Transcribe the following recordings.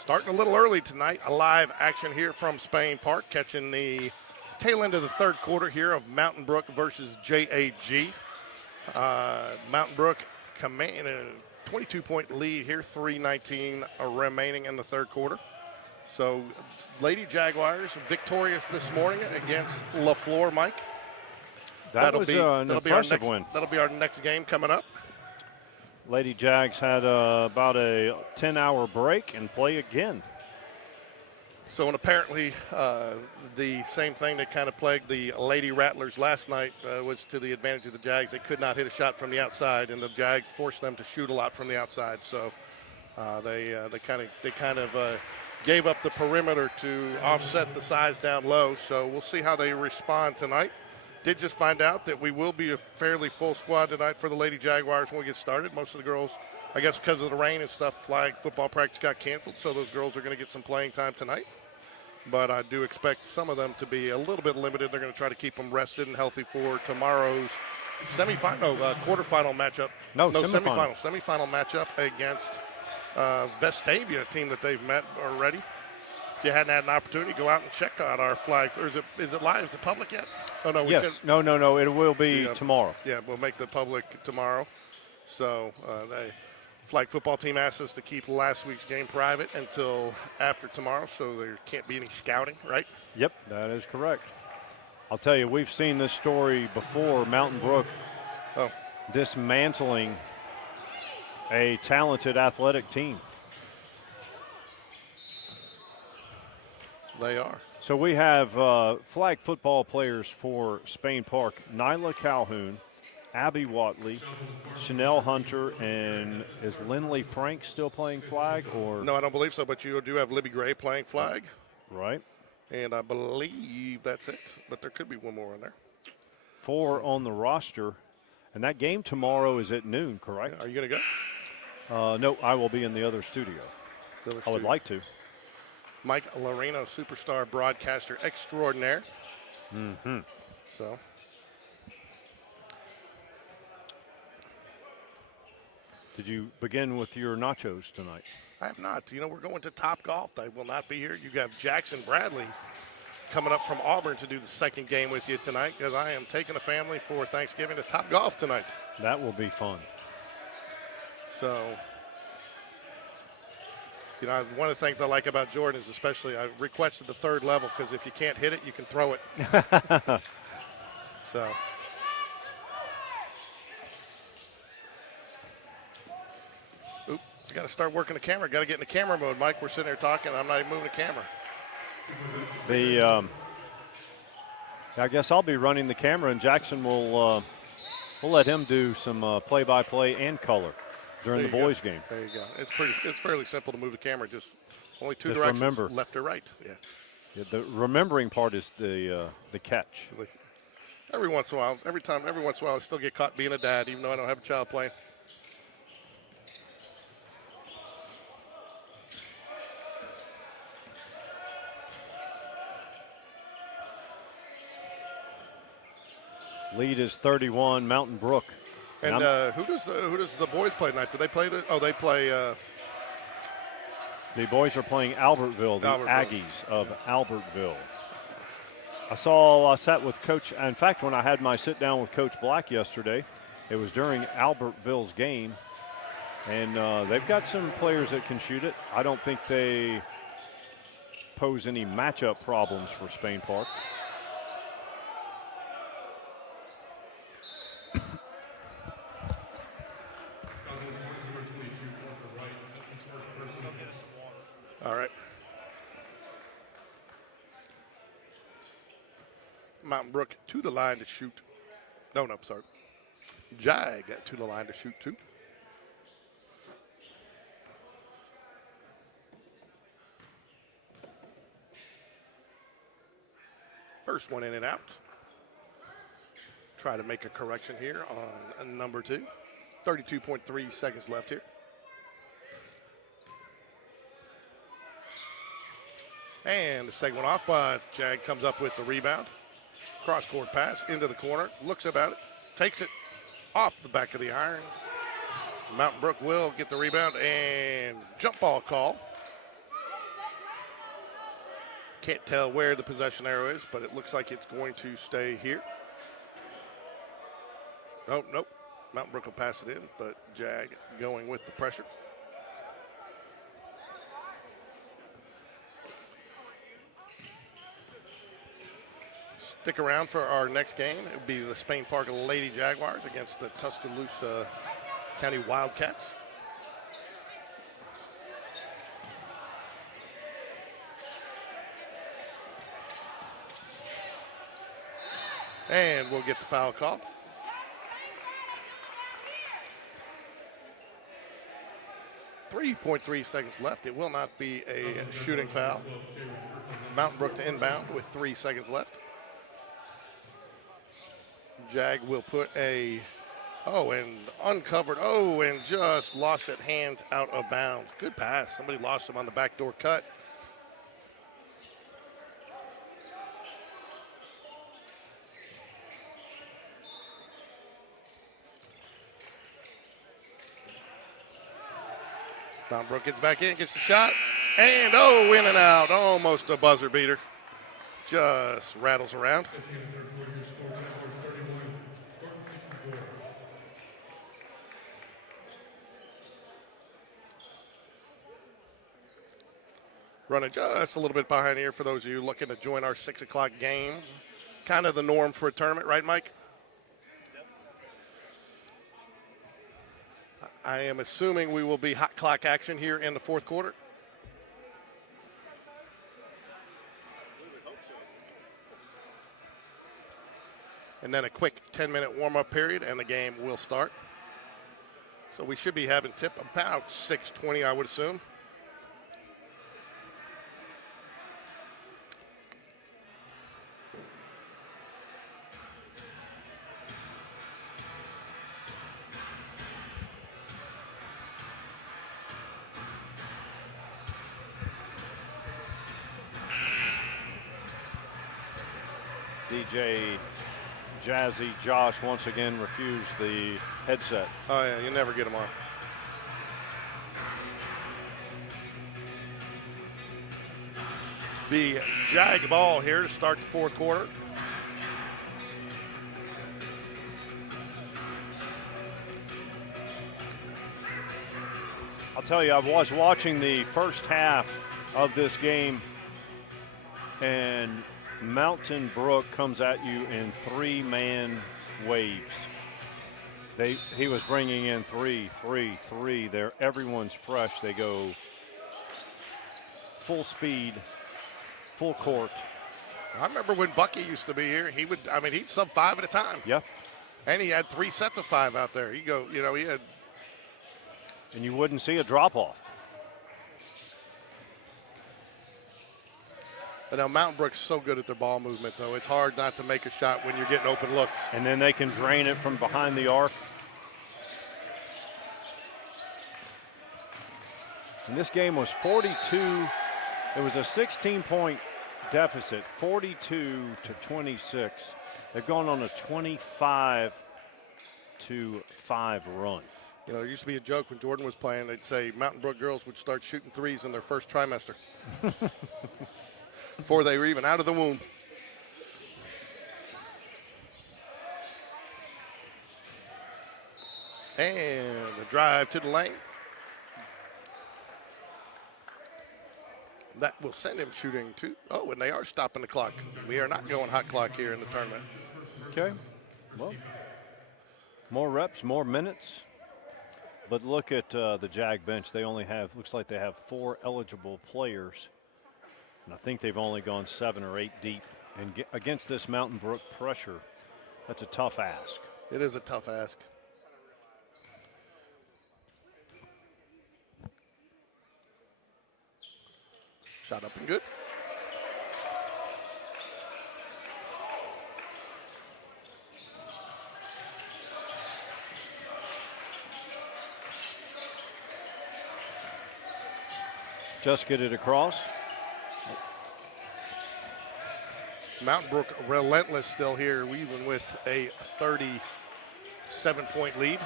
Starting a little early tonight, a live action here from Spain Park, catching the tail end of the third quarter here of Mountain Brook versus JAG. Mountain Brook commanding a 22-point lead here, 3:19 remaining in the third quarter. So, Lady Jaguars victorious this morning against LaFleur, Mike. That'll be an impressive win. That'll be our next game coming up. Lady Jags had about a 10-hour break and play again. So, and apparently the same thing that kind of plagued the Lady Rattlers last night was to the advantage of the Jags. They could not hit a shot from the outside, and the Jags forced them to shoot a lot from the outside. So, they kind of gave up the perimeter to offset the size down low. So, we'll see how they respond tonight. Did just find out that we will be a fairly full squad tonight for the Lady Jaguars when we get started. Most of the girls, I guess because of the rain and stuff, flag football practice got canceled, so those girls are going to get some playing time tonight. But I do expect some of them to be a little bit limited. They're going to try to keep them rested and healthy for tomorrow's quarterfinal matchup. Semifinal matchup against Vestavia, a team that they've met already. If you hadn't had an opportunity, go out and check out our flag. Or is it live? Is it public yet? Oh, no. Yes. No. It will be tomorrow. Yeah, we'll make the public tomorrow. So the flag football team asked us to keep last week's game private until after tomorrow, so there can't be any scouting, right? Yep, that is correct. I'll tell you, we've seen this story before. Mountain Brook dismantling a talented athletic team. They are. So we have flag football players for Spain Park: Nyla Calhoun, Abby Watley, Chanel Hunter, and is Lindley Frank still playing flag? Or no, I don't believe so, but you do have Libby Gray playing flag. Right. And I believe that's it, but there could be one more in there. 4 on the roster. And that game tomorrow is at noon, correct? Are you going to go? No, I will be in the other studio. I would like to. Mike Loreno, superstar broadcaster extraordinaire. Mm-hmm. So. Did you begin with your nachos tonight? I have not. You know, we're going to Top Golf. I will not be here. You have Jackson Bradley coming up from Auburn to do the second game with you tonight, because I am taking a family for Thanksgiving to Top Golf tonight. That will be fun. So. You know, one of the things I like about Jordan is especially I requested the third level because if you can't hit it, you can throw it. So. Oop, you got to start working the camera. Got to get in the camera mode, Mike. We're sitting there talking. I'm not even moving the camera. I guess I'll be running the camera, and Jackson will we'll let him do some play-by-play and color during the boys' game. There you go. It's fairly simple to move the camera. Just only two directions, remember, left or right. Yeah. The remembering part is the catch. Every once in a while, I still get caught being a dad, even though I don't have a child playing. Lead is 31, Mountain Brook. And who does the boys play tonight? Do they play they play. The boys are playing Albertville, the Aggies of Albertville. I sat with Coach. In fact, when I had my sit down with Coach Black yesterday, it was during Albertville's game, and they've got some players that can shoot it. I don't think they pose any matchup problems for Spain Park. All right. Mountain Brook to the line to shoot. No, sorry. Jag to the line to shoot 2. First one in and out. Try to make a correction here on number 2. 32.3 seconds left here. And the second one off, but Jag comes up with the rebound. Cross-court pass into the corner, looks about it, takes it off the back of the iron. Mountain Brook will get the rebound and jump ball call. Can't tell where the possession arrow is, but it looks like it's going to stay here. Oh, nope. Mountain Brook will pass it in, but Jag going with the pressure. Stick around for our next game. It will be the Spain Park Lady Jaguars against the Tuscaloosa County Wildcats. And we'll get the foul call. .3 seconds left. It will not be a shooting foul. Mountain Brook to inbound with 3 seconds left. Jag will put a, and uncovered, and just lost it hands out of bounds. Good pass. Somebody lost him on the backdoor cut. Mountain Brook gets back in, gets the shot, and in and out. Almost a buzzer beater. Just rattles around. Running just a little bit behind here for those of you looking to join our 6 o'clock game. Kind of the norm for a tournament, right, Mike? I am assuming we will be hot clock action here in the fourth quarter. And then a quick 10-minute warm-up period, and the game will start. So we should be having tip about 6:20, I would assume. DJ Jazzy Josh once again refused the headset. Oh, yeah, you never get them on. The Jag ball here to start the fourth quarter. I'll tell you, I was watching the first half of this game, and Mountain Brook comes at you in 3-man waves. He was bringing in 3, 3, 3. There, everyone's fresh. They go full speed, full court. I remember when Bucky used to be here. He'd sub 5 at a time. Yep. And he had 3 sets of 5 out there. He had. And you wouldn't see a drop off. But now Mountain Brook's so good at their ball movement, though. It's hard not to make a shot when you're getting open looks. And then they can drain it from behind the arc. And this game was 42. It was a 16-point deficit, 42 to 26. They've gone on a 25 to 5 run. You know, it used to be a joke when Jordan was playing. They'd say Mountain Brook girls would start shooting threes in their first trimester. Before they were even out of the womb. And the drive to the lane. That will send him shooting too. Oh, and they are stopping the clock. We are not going hot clock here in the tournament. Okay. Well, more reps, more minutes. But look at the Jag bench. They only have, looks like they have 4 eligible players. And I think they've only gone 7 or 8 deep. And against this Mountain Brook pressure, that's a tough ask. It is a tough ask. Shot up and good. Just get it across. Mountain Brook relentless still here, even with a 37-point lead.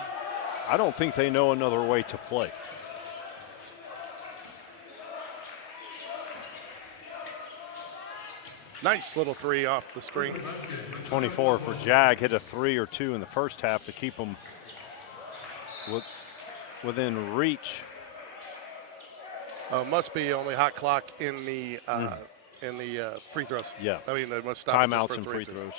I don't think they know another way to play. Nice little three off the screen. 24 for Jag. Hit a 3 or 2 in the first half to keep them within reach. Must be only hot clock in the free throws. Yeah. I mean, they must stop Timeouts and free throws.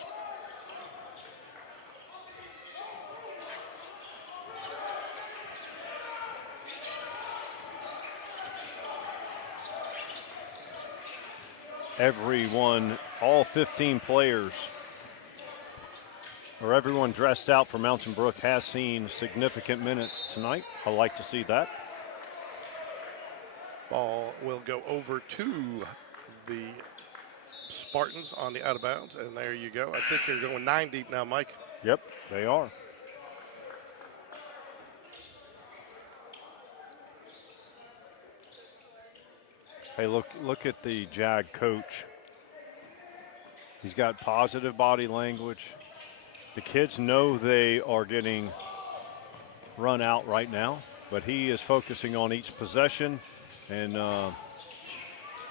Everyone, all 15 players, or everyone dressed out for Mountain Brook has seen significant minutes tonight. I like to see that. Ball will go over to the Spartans on the out of bounds, and there you go. I think they're going 9 deep now, Mike. Yep, they are. Hey, look at the Jag coach. He's got positive body language. The kids know they are getting run out right now, but he is focusing on each possession and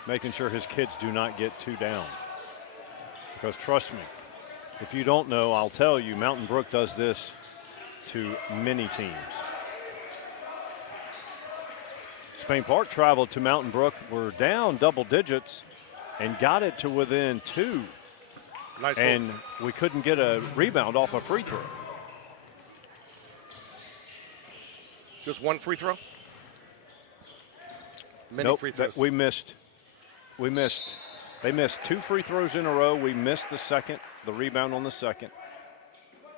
making sure his kids do not get too down. Because trust me, if you don't know, I'll tell you, Mountain Brook does this to many teams. Spain Park traveled to Mountain Brook, were down double digits, and got it to within 2. Nice. And we couldn't get a rebound off a free throw. Just one free throw? Many Nope, free throws. we missed. They missed 2 free throws in a row. We missed the rebound on the second.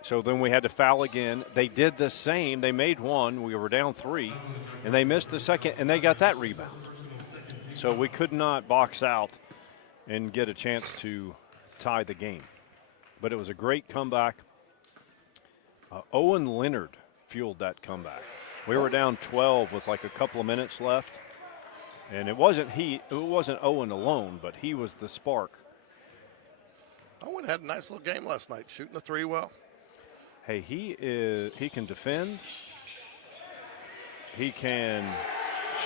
So then we had to foul again. They did the same. They made 1. We were down 3. And they missed the second, and they got that rebound. So we could not box out and get a chance to tie the game. But it was a great comeback. Owen Leonard fueled that comeback. We were down 12 with like a couple of minutes left. And it wasn't Owen alone, but he was the spark. Owen had a nice little game last night, shooting the 3 well. Hey, he can defend. He can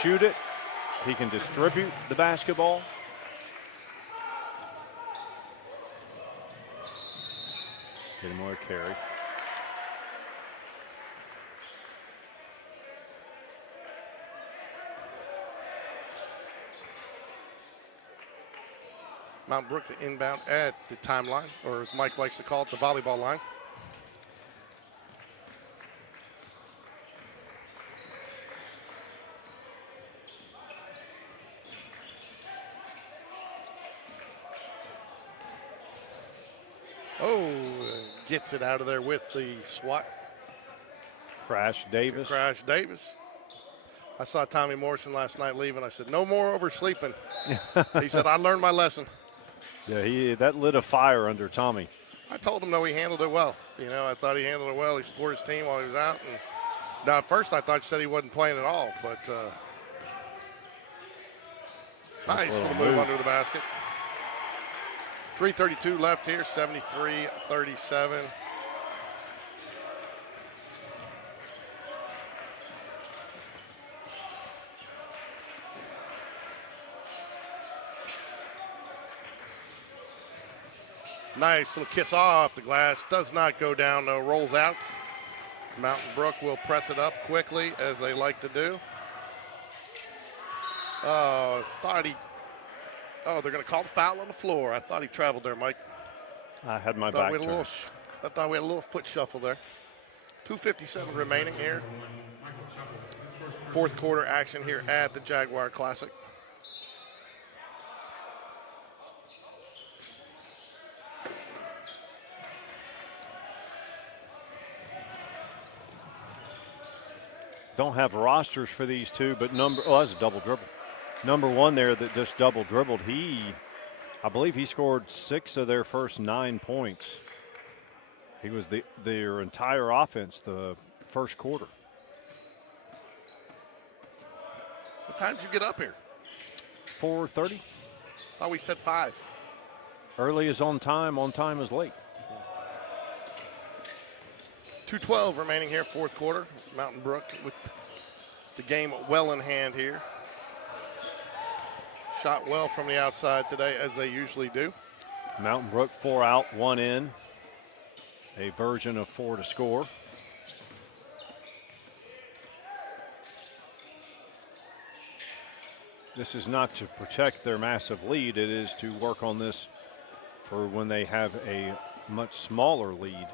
shoot it. He can distribute the basketball. Get more carry. Mount Brook the inbound at the timeline, or as Mike likes to call it, the volleyball line. Oh, gets it out of there with the swat. Crash Davis. Crash Davis. I saw Tommy Morrison last night leaving. I said, no more oversleeping. He said, I learned my lesson. Yeah, that lit a fire under Tommy. I told him, no, he handled it well. You know, I thought he handled it well. He supported his team while he was out. And now, at first, I thought you said he wasn't playing at all, but nice little move under the basket. 3:32 left here, 73-37. Nice little kiss off the glass. Does not go down, though. Rolls out. Mountain Brook will press it up quickly, as they like to do. Oh, they're going to call the foul on the floor. I thought he traveled there, Mike. I had my back turned. I thought we had a little foot shuffle there. 2:57 remaining here. Fourth quarter action here at the Jaguar Classic. Don't have rosters for these two, but that's a double dribble. Number 1 there that just double dribbled, I believe he scored 6 of their first 9 points. He was their entire offense the first quarter. What time did you get up here? 4:30. Thought we said 5. Early is on time is late. 2:12 remaining here, fourth quarter. Mountain Brook with the game well in hand here. Shot well from the outside today, as they usually do. Mountain Brook 4 out, 1 in. A version of 4 to score. This is not to protect their massive lead. It is to work on this for when they have a much smaller lead.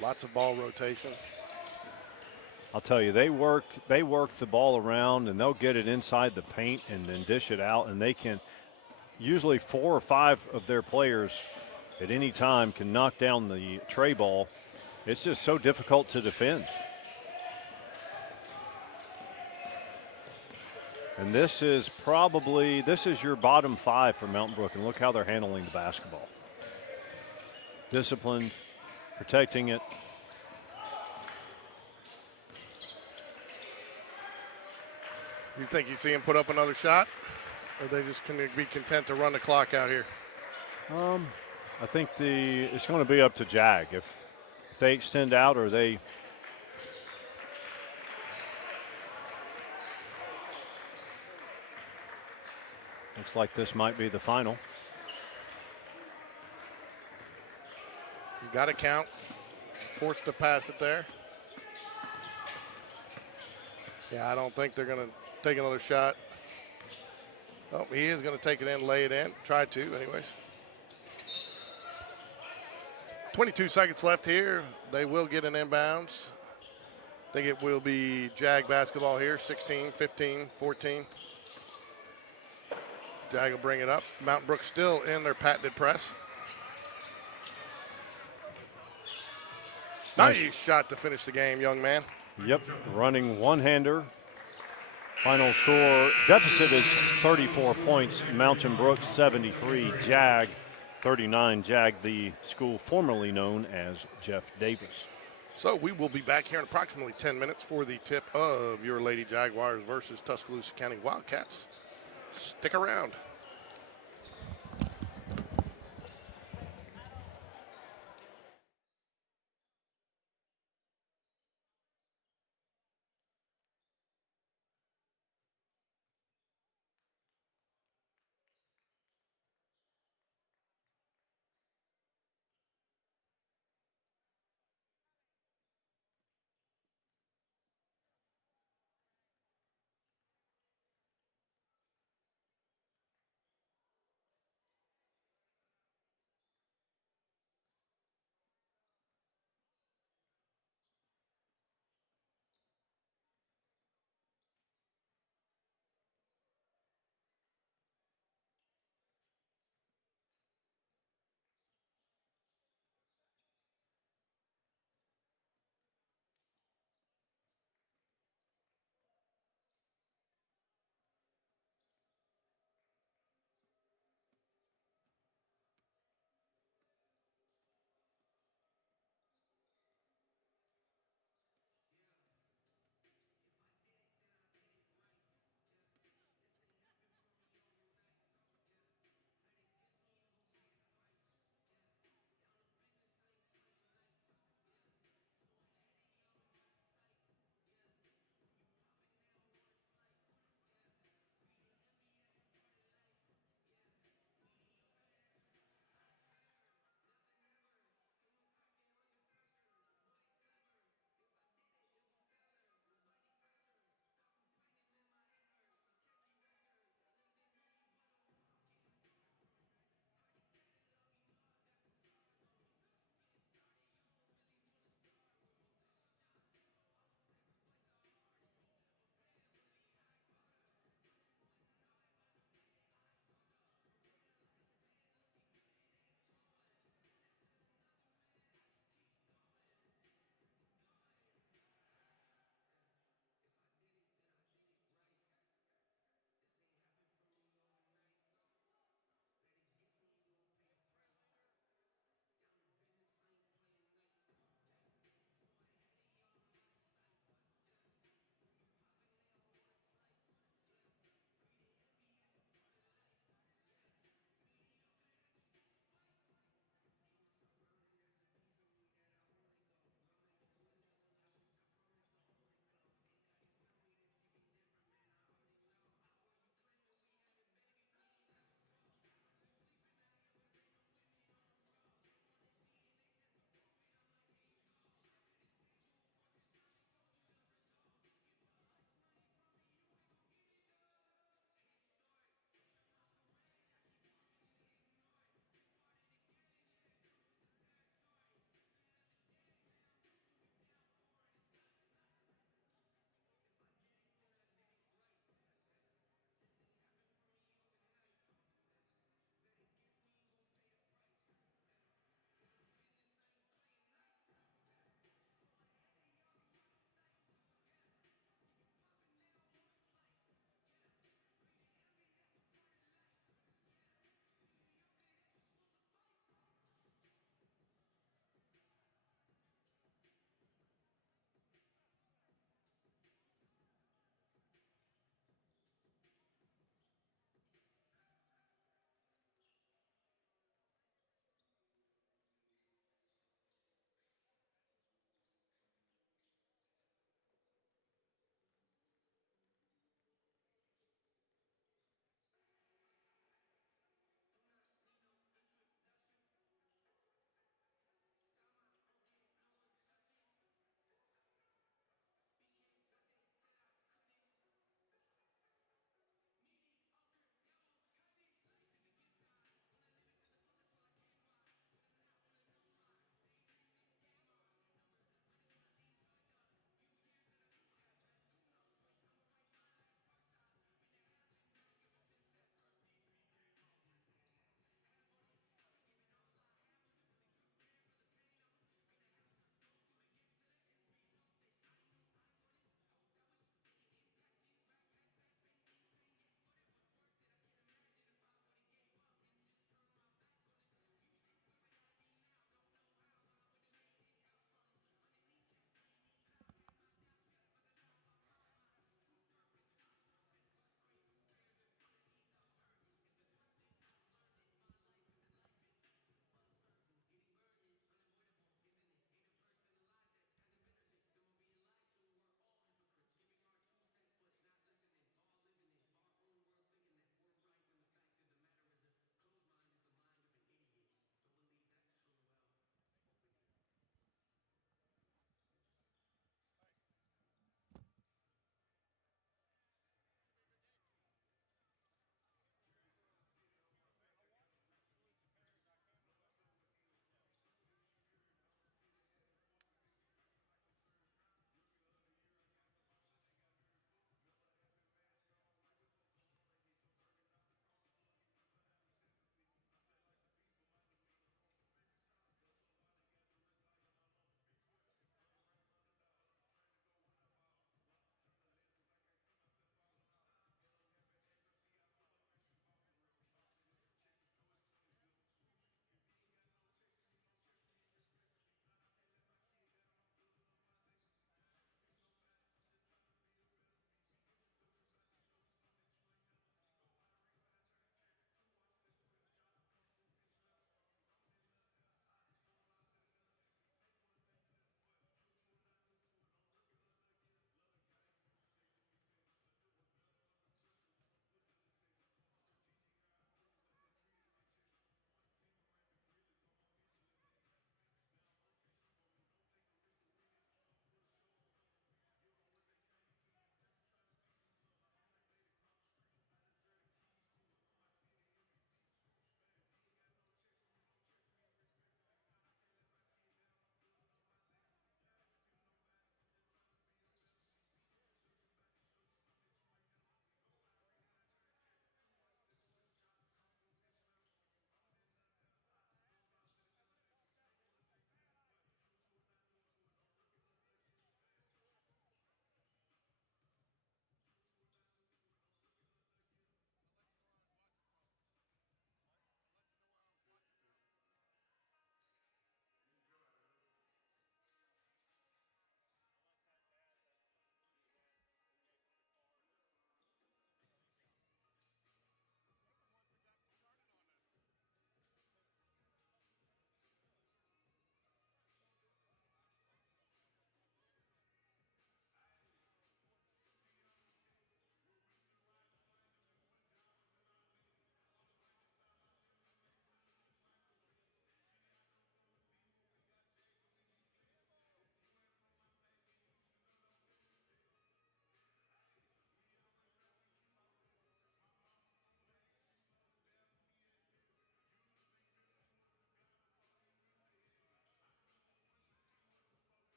Lots of ball rotation. I'll tell you, they work the ball around, and they'll get it inside the paint and then dish it out, and they can usually 4 or 5 of their players at any time can knock down the tray ball. It's just so difficult to defend. And this is your bottom 5 for Mountain Brook, and look how they're handling the basketball. Disciplined, protecting it. You think you see him put up another shot? Or they just can be content to run the clock out here? I think it's going to be up to Jag. If they extend out or they looks like this might be the final. He's got to count. Forced to pass it there. Yeah, I don't think they're going to take another shot. Oh, he is going to take it in, lay it in. Try to, anyways. 22 seconds left here. They will get an inbounds. I think it will be Jag basketball here. 16, 15, 14. Jag will bring it up. Mountain Brook still in their patented press. Nice shot to finish the game, young man. Yep, running one-hander. Final score deficit is 34 points. Mountain Brook 73, Jag 39. Jag, the school formerly known as Jeff Davis. So we will be back here in approximately 10 minutes for the tip of your Lady Jaguars versus Tuscaloosa County Wildcats. Stick around.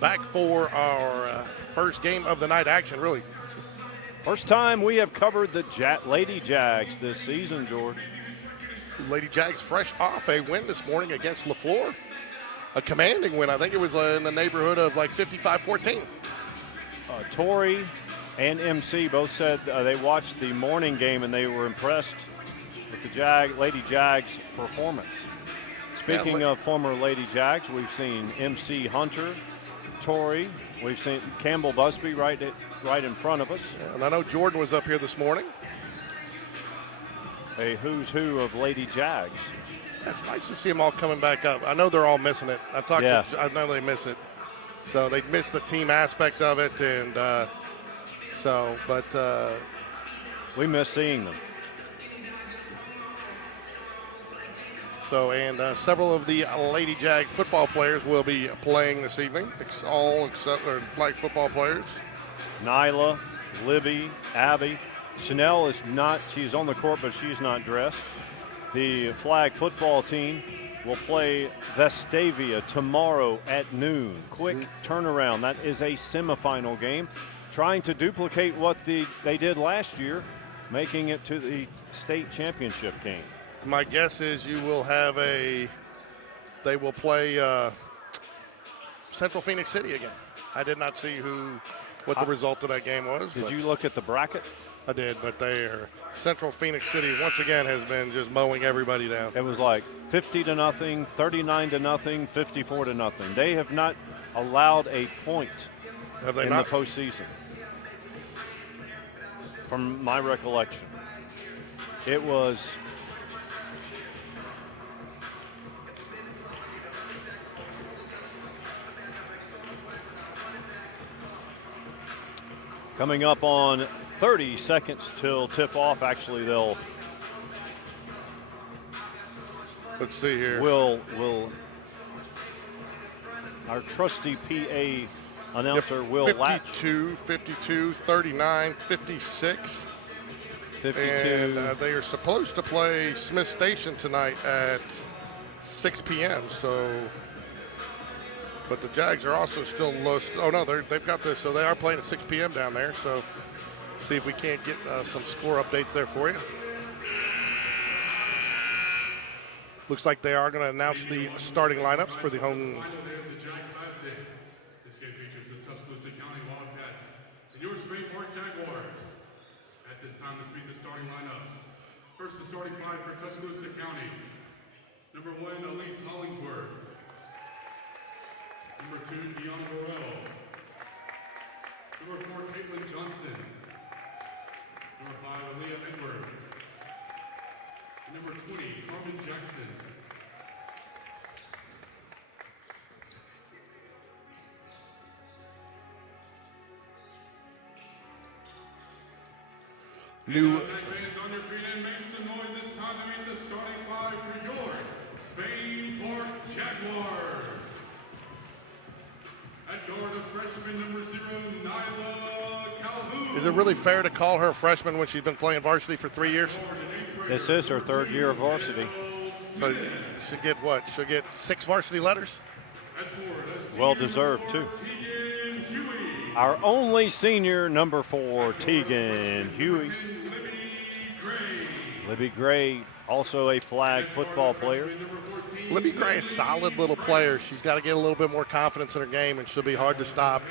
back for our first game of the night action, really. First time we have covered the Lady Jags this season, George. Lady Jags fresh off a win this morning against LaFleur. A commanding win. I think it was in the neighborhood of like 55-14. Tori and MC both said they watched the morning game and they were impressed with the Lady Jags performance. Speaking of former Lady Jags, we've seen MC Hunter, Tori, we've seen Campbell Busby right in front of us. Yeah, and I know Jordan was up here this morning. A who's who of Lady Jags. That's nice to see them all coming back up. I know they're all missing it. I know they miss it. So they miss the team aspect of it, and we miss seeing them. So, and several of the Lady Jag football players will be playing this evening. All except flag football players. Nyla, Libby, Abby. Chanel is not, she's on the court, but she's not dressed. The flag football team will play Vestavia tomorrow at noon. Quick turnaround. That is a semifinal game, trying to duplicate what they did last year, making it to the state championship game. My guess is you will have they will play Central Phoenix City again. I did not see what the result of that game was. Did you look at the bracket? I did, but Central Phoenix City once again has been just mowing everybody down. It was like 50-0, 39-0, 54-0. They have not allowed a point in the postseason, from my recollection. It was coming up on 30 seconds till tip off. Actually, let's see here. Will our trusty PA announcer will 52, 39, 56. 52. And they are supposed to play Smith Station tonight at 6 p.m. So, but the Jags are also still low. Oh no, they've got this. So they are playing at 6 p.m. down there. So, see if we can't get some score updates there for you. Looks like they are going to announce the starting lineups for the home. This game features the Tuscaloosa County Wildcats and your Springport Jaguars. At this time, let's meet the starting lineups. First, the starting five for Tuscaloosa County. Number 1, Elise Hollingsworth. Number 2, Dion Burrell. Number 4, Caitlin Johnson. Number 5, Aaliyah Edwards. And number 20, Carmen Jackson. New fans on your feet and make some noise. It's time to meet the starting five for your Spainport Jaguars. At guard, a freshman, number 0, Nyla Calhoun. Is it really fair to call her a freshman when she's been playing varsity for 3 years? This is her third year of varsity. So she'll get what? She'll get 6 varsity letters? Well deserved, too. Our only senior, number 4, Tegan Huey. Libby Gray, also a flag football player. Libby Gray is a solid little player. She's got to get a little bit more confidence in her game, and she'll be hard to stop.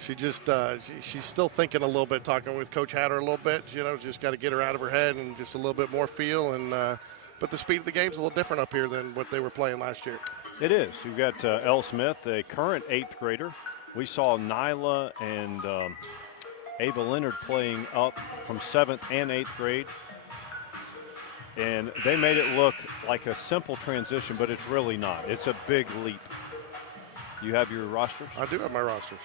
She's still thinking a little bit, talking with Coach Hatter a little bit. Just got to get her out of her head and just a little bit more feel. But the speed of the game's a little different up here than what they were playing last year. It is. You've got Elle Smith, a current 8th grader. We saw Nyla and Ava Leonard playing up from 7th and 8th grade. And they made it look like a simple transition, but it's really not. It's a big leap. You have your rosters? I do have my rosters.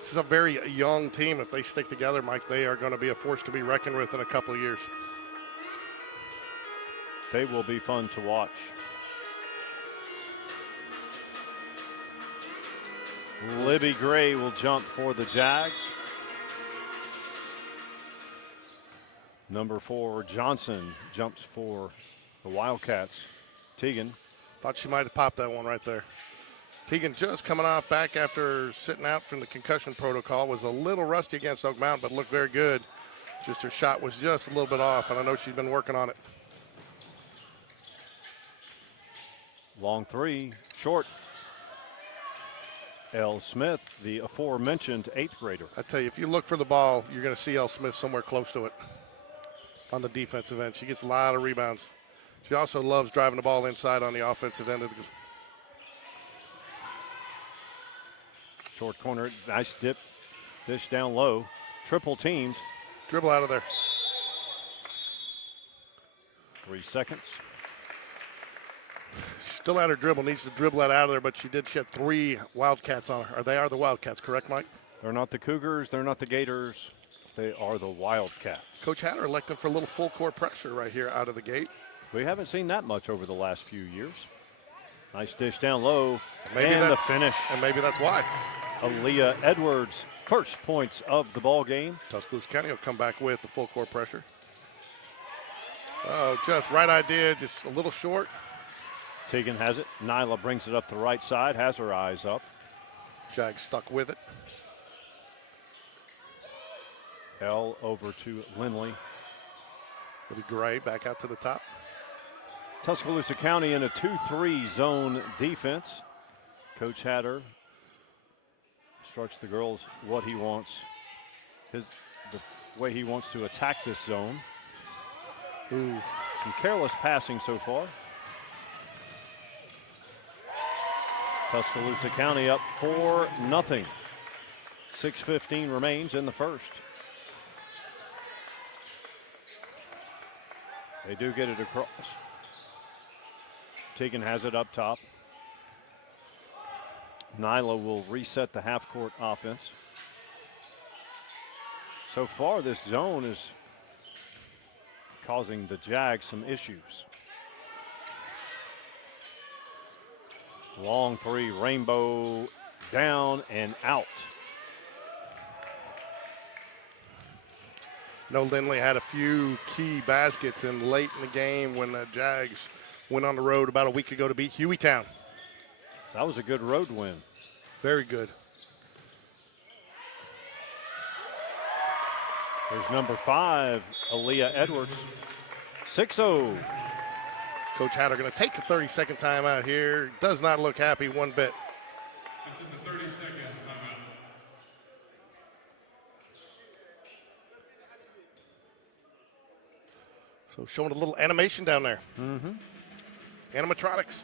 This is a very young team. If they stick together, Mike, they are going to be a force to be reckoned with in a couple of years. They will be fun to watch. Libby Gray will jump for the Jags. Number 4, Johnson jumps for the Wildcats. Teagan. Thought she might have popped that one right there. Teagan just coming off back after sitting out from the concussion protocol. Was a little rusty against Oak Mountain, but looked very good. Just her shot was just a little bit off, and I know she's been working on it. Long 3, short. L. Smith, the aforementioned 8th grader. I tell you, if you look for the ball, you're going to see L. Smith somewhere close to it on the defensive end. She gets a lot of rebounds. She also loves driving the ball inside on the offensive end of the Short corner, nice dip, dish down low, triple teamed. dribble out of there. 3 seconds. Still at her dribble, needs to dribble that out of there, but she did shed 3 Wildcats on her. They are the Wildcats, correct, Mike? They're not the Cougars, they're not the Gators, they are the Wildcats. Coach Hatter elected for a little full court pressure right here out of the gate. We haven't seen that much over the last few years. Nice dish down low, Maybe and the that's- finish. And maybe that's why. Aaliyah Edwards, first points of the ball game. Tuscaloosa County will come back with the full court pressure. Oh, just right idea, just a little short. Teagan has it. Nyla brings it up the right side, has her eyes up. Jag stuck with it. L over to Lindley. It'll be Gray back out to the top. Tuscaloosa County in a 2-3 zone defense. Coach Hatter instructs the girls what he wants, the way he wants to attack this zone. Ooh, some careless passing so far. Tuscaloosa County up 4-0. 6:15 remains in the first. They do get it across. Teagan has it up top. Nyla will reset the half-court offense. So far, this zone is causing the Jags some issues. Long 3, rainbow, down and out. No, Lindley had a few key baskets in late in the game when the Jags went on the road about a week ago to beat Hueytown. That was a good road win. Very good. There's number 5, Aaliyah Edwards. 6-0. Coach Hatter going to take a 30-second timeout here. Does not look happy one bit. This is a 30-second timeout. So showing a little animation down there. Animatronics.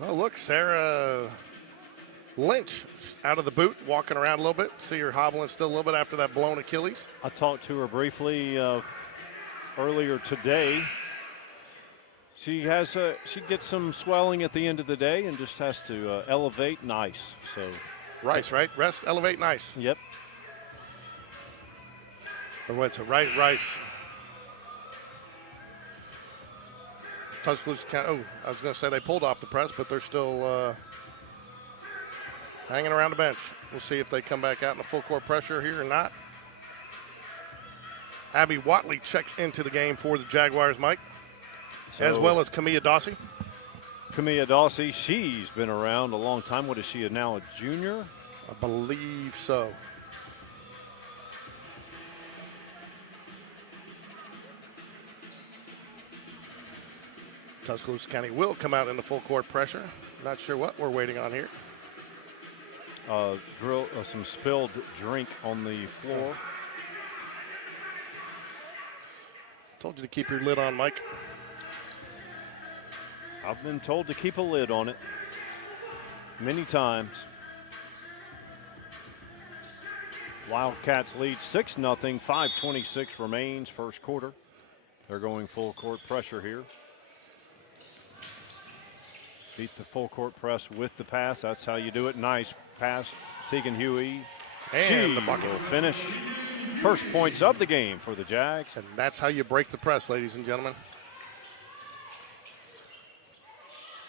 Oh, look, Sarah Lynch out of the boot, walking around a little bit. See her hobbling still a little bit after that blown Achilles. I talked to her briefly earlier today. She gets some swelling at the end of the day and just has to elevate nice. So Rice, right? Rest, elevate, nice. Yep. Or what's it? Right, Rice. Tuscaloosa County. Oh, I was going to say they pulled off the press, but they're still hanging around the bench. We'll see if they come back out in the full court pressure here or not. Abby Watley checks into the game for the Jaguars, Mike, as well as Camilla Dawsey. Camilla Dawsey, she's been around a long time. What is she now, a junior? I believe so. Tuscaloosa County will come out in the full court pressure. Not sure what we're waiting on here. Some spilled drink on the floor. Told you to keep your lid on, Mike. I've been told to keep a lid on it many times. Wildcats lead 6-0, 5:26 remains first quarter. They're going full court pressure here. Beat the full court press with the pass. That's how you do it. Nice pass. Teagan Huey. And the She bucket. will finish. First points of the game for the Jags. And that's how you break the press, ladies and gentlemen.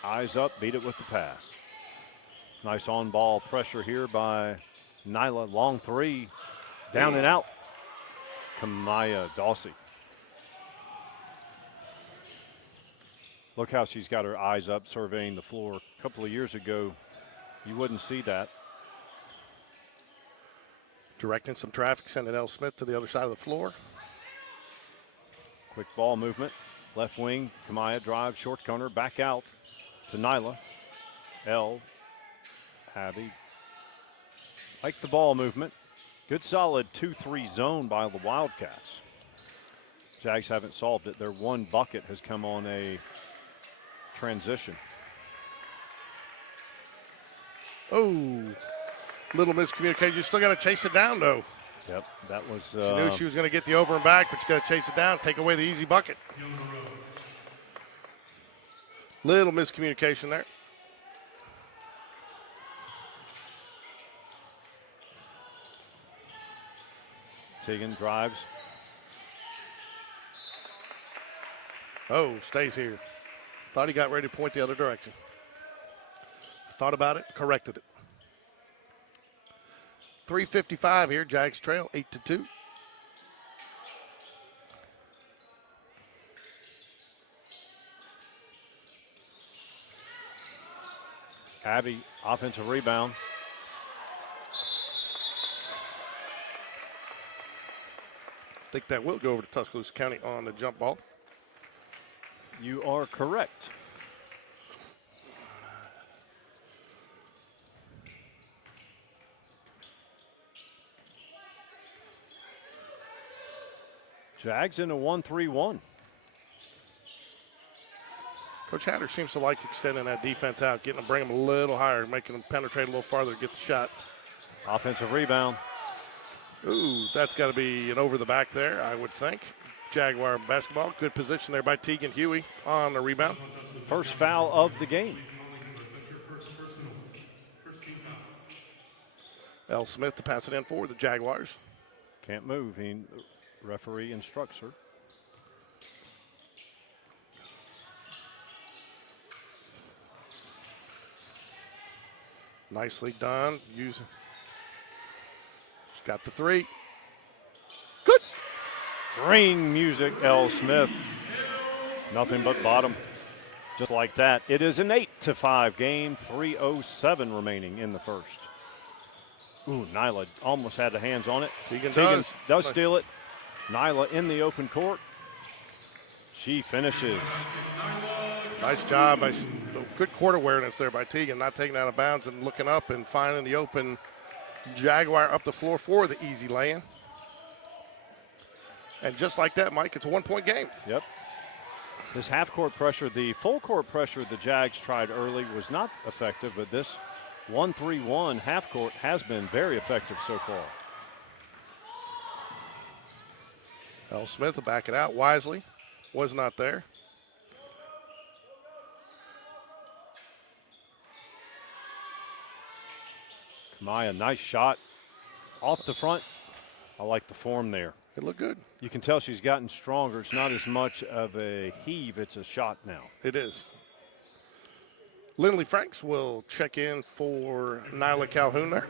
Eyes up, beat it with the pass. Nice on-ball pressure here by Nyla. Long 3, down and out. Kamaya Dawsey. Look how she's got her eyes up surveying the floor. A couple of years ago, you wouldn't see that. Directing some traffic, sending L. Smith to the other side of the floor. Quick ball movement. Left wing, Kamaya drive, short corner, back out to Nyla. L. Abby. Like the ball movement. Good solid 2-3 zone by the Wildcats. Jags haven't solved it. Their one bucket has come on a transition. Oh, little miscommunication. You still got to chase it down, though. Yep, that was. She knew she was going to get the over and back, but you got to chase it down, take away the easy bucket. Little miscommunication there. Tegan drives. Oh, stays here. Thought he got ready to point the other direction. Thought about it, corrected it. 3:55 here. Jags trail 8-2. Abby, offensive rebound. I think that will go over to Tuscaloosa County on the jump ball. You are correct. Jags in a 1-3-1. Coach Hatter seems to like extending that defense out, getting them, bring them a little higher, making them penetrate a little farther to get the shot. Offensive rebound. Ooh, that's got to be an over the back there, I would think. Jaguar basketball. Good position there by Tegan Huey on the rebound. First foul of the game. L. Smith to pass it in for the Jaguars. Can't move. Referee instructs her. Nicely done. She's got the three. Good. String music, L. Smith. Nothing but bottom. Just like that. It is an 8-5 game. 3:07 remaining in the first. Ooh, Nyla almost had the hands on it. Tegan does steal it. Nyla in the open court. She finishes. Nice job. Good court awareness there by Tegan, not taking it out of bounds and looking up and finding the open Jaguar up the floor for the easy lay-in. And just like that, Mike, it's a one-point game. Yep. This half-court pressure, the full-court pressure the Jags tried early was not effective, but this 1-3-1 half-court has been very effective so far. L. Smith will back it out wisely. Was not there. Kamaya, nice shot. Off the front. I like the form there. It looked good. You can tell she's gotten stronger. It's not as much of a heave, it's a shot now. It is. Lindley Franks will check in for Nyla Calhoun there.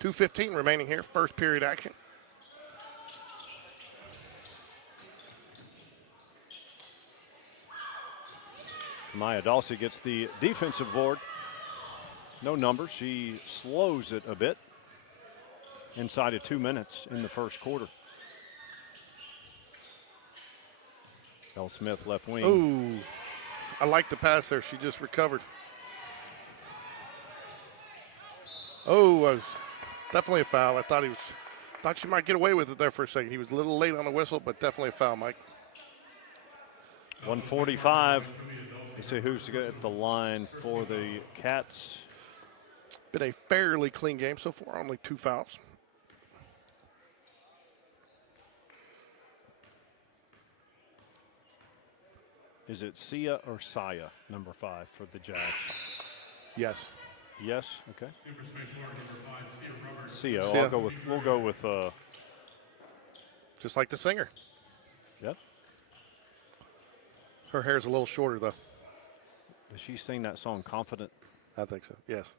.2:15 remaining here, first period action. Kamaya Dawsey gets the defensive board. No number. She slows it a bit inside of 2 minutes in the first quarter. L. Smith left wing. Ooh, I like the pass there. She just recovered. Oh, definitely a foul. I thought she might get away with it there for a second. He was a little late on the whistle, but definitely a foul, Mike. 1:45. Let's see who's at the line for the Cats. Been a fairly clean game so far, only 2 fouls. Is it Sia or Saya, number 5 for the Jags? Yes. Yes. Okay. Sia. Sia. We'll go with. Just like the singer. Yep. Her hair's a little shorter though. Does she sing that song "Confident"? I think so. Yes.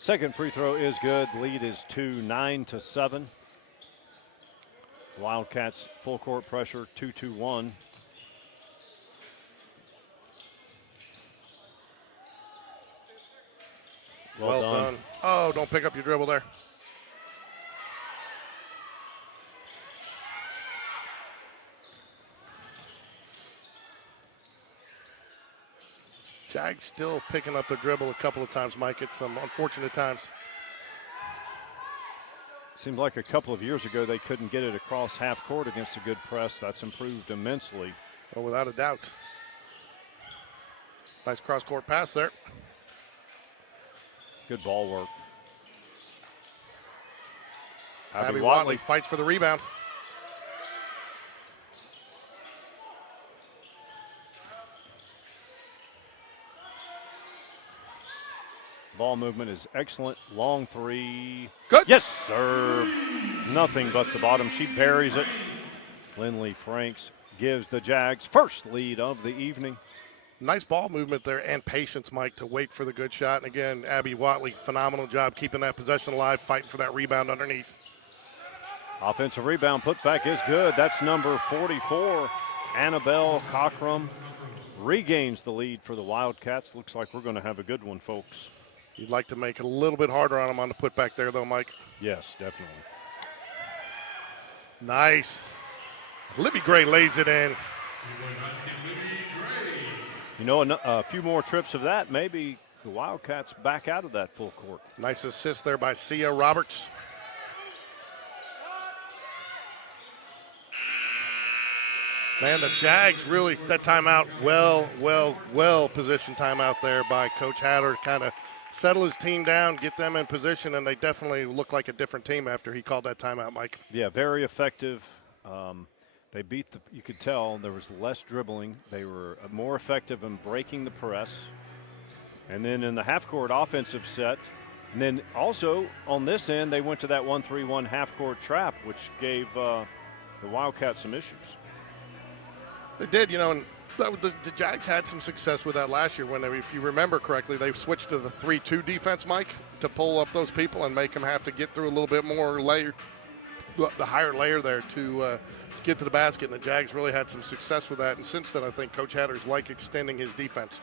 Second free throw is good. Lead is 9-7. Wildcats full court pressure, 2-2-1. Well done. Oh, don't pick up your dribble there. Jags still picking up the dribble a couple of times, Mike. It's some unfortunate times. Seemed like a couple of years ago they couldn't get it across half court against a good press. That's improved immensely. Well, without a doubt. Nice cross-court pass there. Good ball work. Abby Watley fights for the rebound. Ball movement is excellent. Long three. Good. Yes, sir. Nothing but the bottom. She buries it. Lindley Franks gives the Jags first lead of the evening. Nice ball movement there and patience, Mike, to wait for the good shot. And again, Abby Watley, phenomenal job keeping that possession alive, fighting for that rebound underneath. Offensive rebound putback is good. That's number 44. Annabelle Cockrum regains the lead for the Wildcats. Looks like we're going to have a good one, folks. You'd like to make it a little bit harder on them on the putback there, though, Mike. Yes, definitely. Nice. Libby Gray lays it in. You know, a few more trips of that, maybe the Wildcats back out of that full court. Nice assist there by Sia Roberts. Man, the Jags really, that timeout, well positioned timeout there by Coach Hatter to kind of settle his team down, get them in position, and they definitely look like a different team after he called that timeout, Mike. Yeah, very effective. They beat you could tell there was less dribbling. They were more effective in breaking the press. And then in the half-court offensive set, and then also on this end, they went to that 1-3-1 half-court trap, which gave the Wildcats some issues. They did, you know, and the Jags had some success with that last year when, if you remember correctly, they switched to the 3-2 defense, Mike, to pull up those people and make them have to get through a little bit more layer, the higher layer there to get to the basket, and the Jags really had some success with that. And since then, I think Coach Hatter's like extending his defense,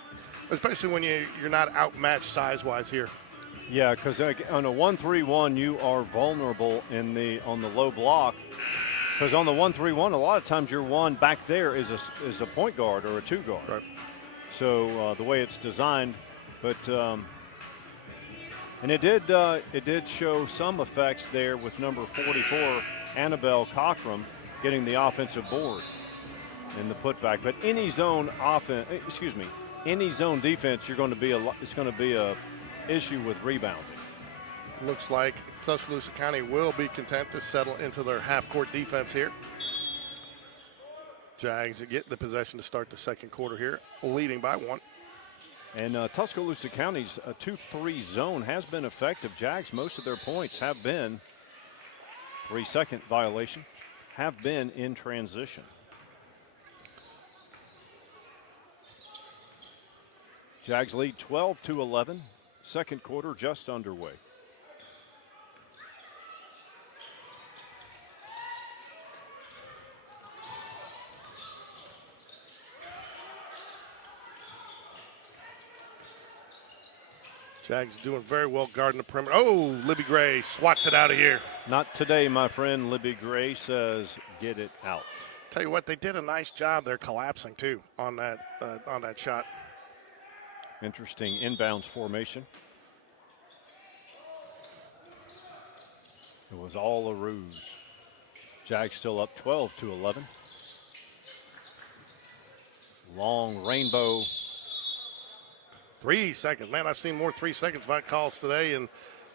especially when you're not outmatched size-wise here. Yeah, because on a 1-3-1, you are vulnerable on the low block. Because on the 1-3-1, a lot of times your one back there is a point guard or a two guard. Right. So the way it's designed, but and it did show some effects there with number 44, Annabelle Cockrum, getting the offensive board in the putback. But any zone defense, it's going to be a issue with rebounding. Looks like Tuscaloosa County will be content to settle into their half-court defense here. Jags get the possession to start the second quarter here, leading by 1. And Tuscaloosa County's 2-3 zone has been effective. Jags, most of their points have been 3-second violation, have been in transition. Jags lead 12-11. Second quarter just underway. Jags doing very well guarding the perimeter. Oh, Libby Gray swats it out of here. Not today, my friend. Libby Gray says, get it out. Tell you what, they did a nice job there collapsing, too, on that shot. Interesting inbounds formation. It was all a ruse. Jags still up 12-11. Long rainbow. 3 seconds. Man, I've seen more 3 seconds calls today in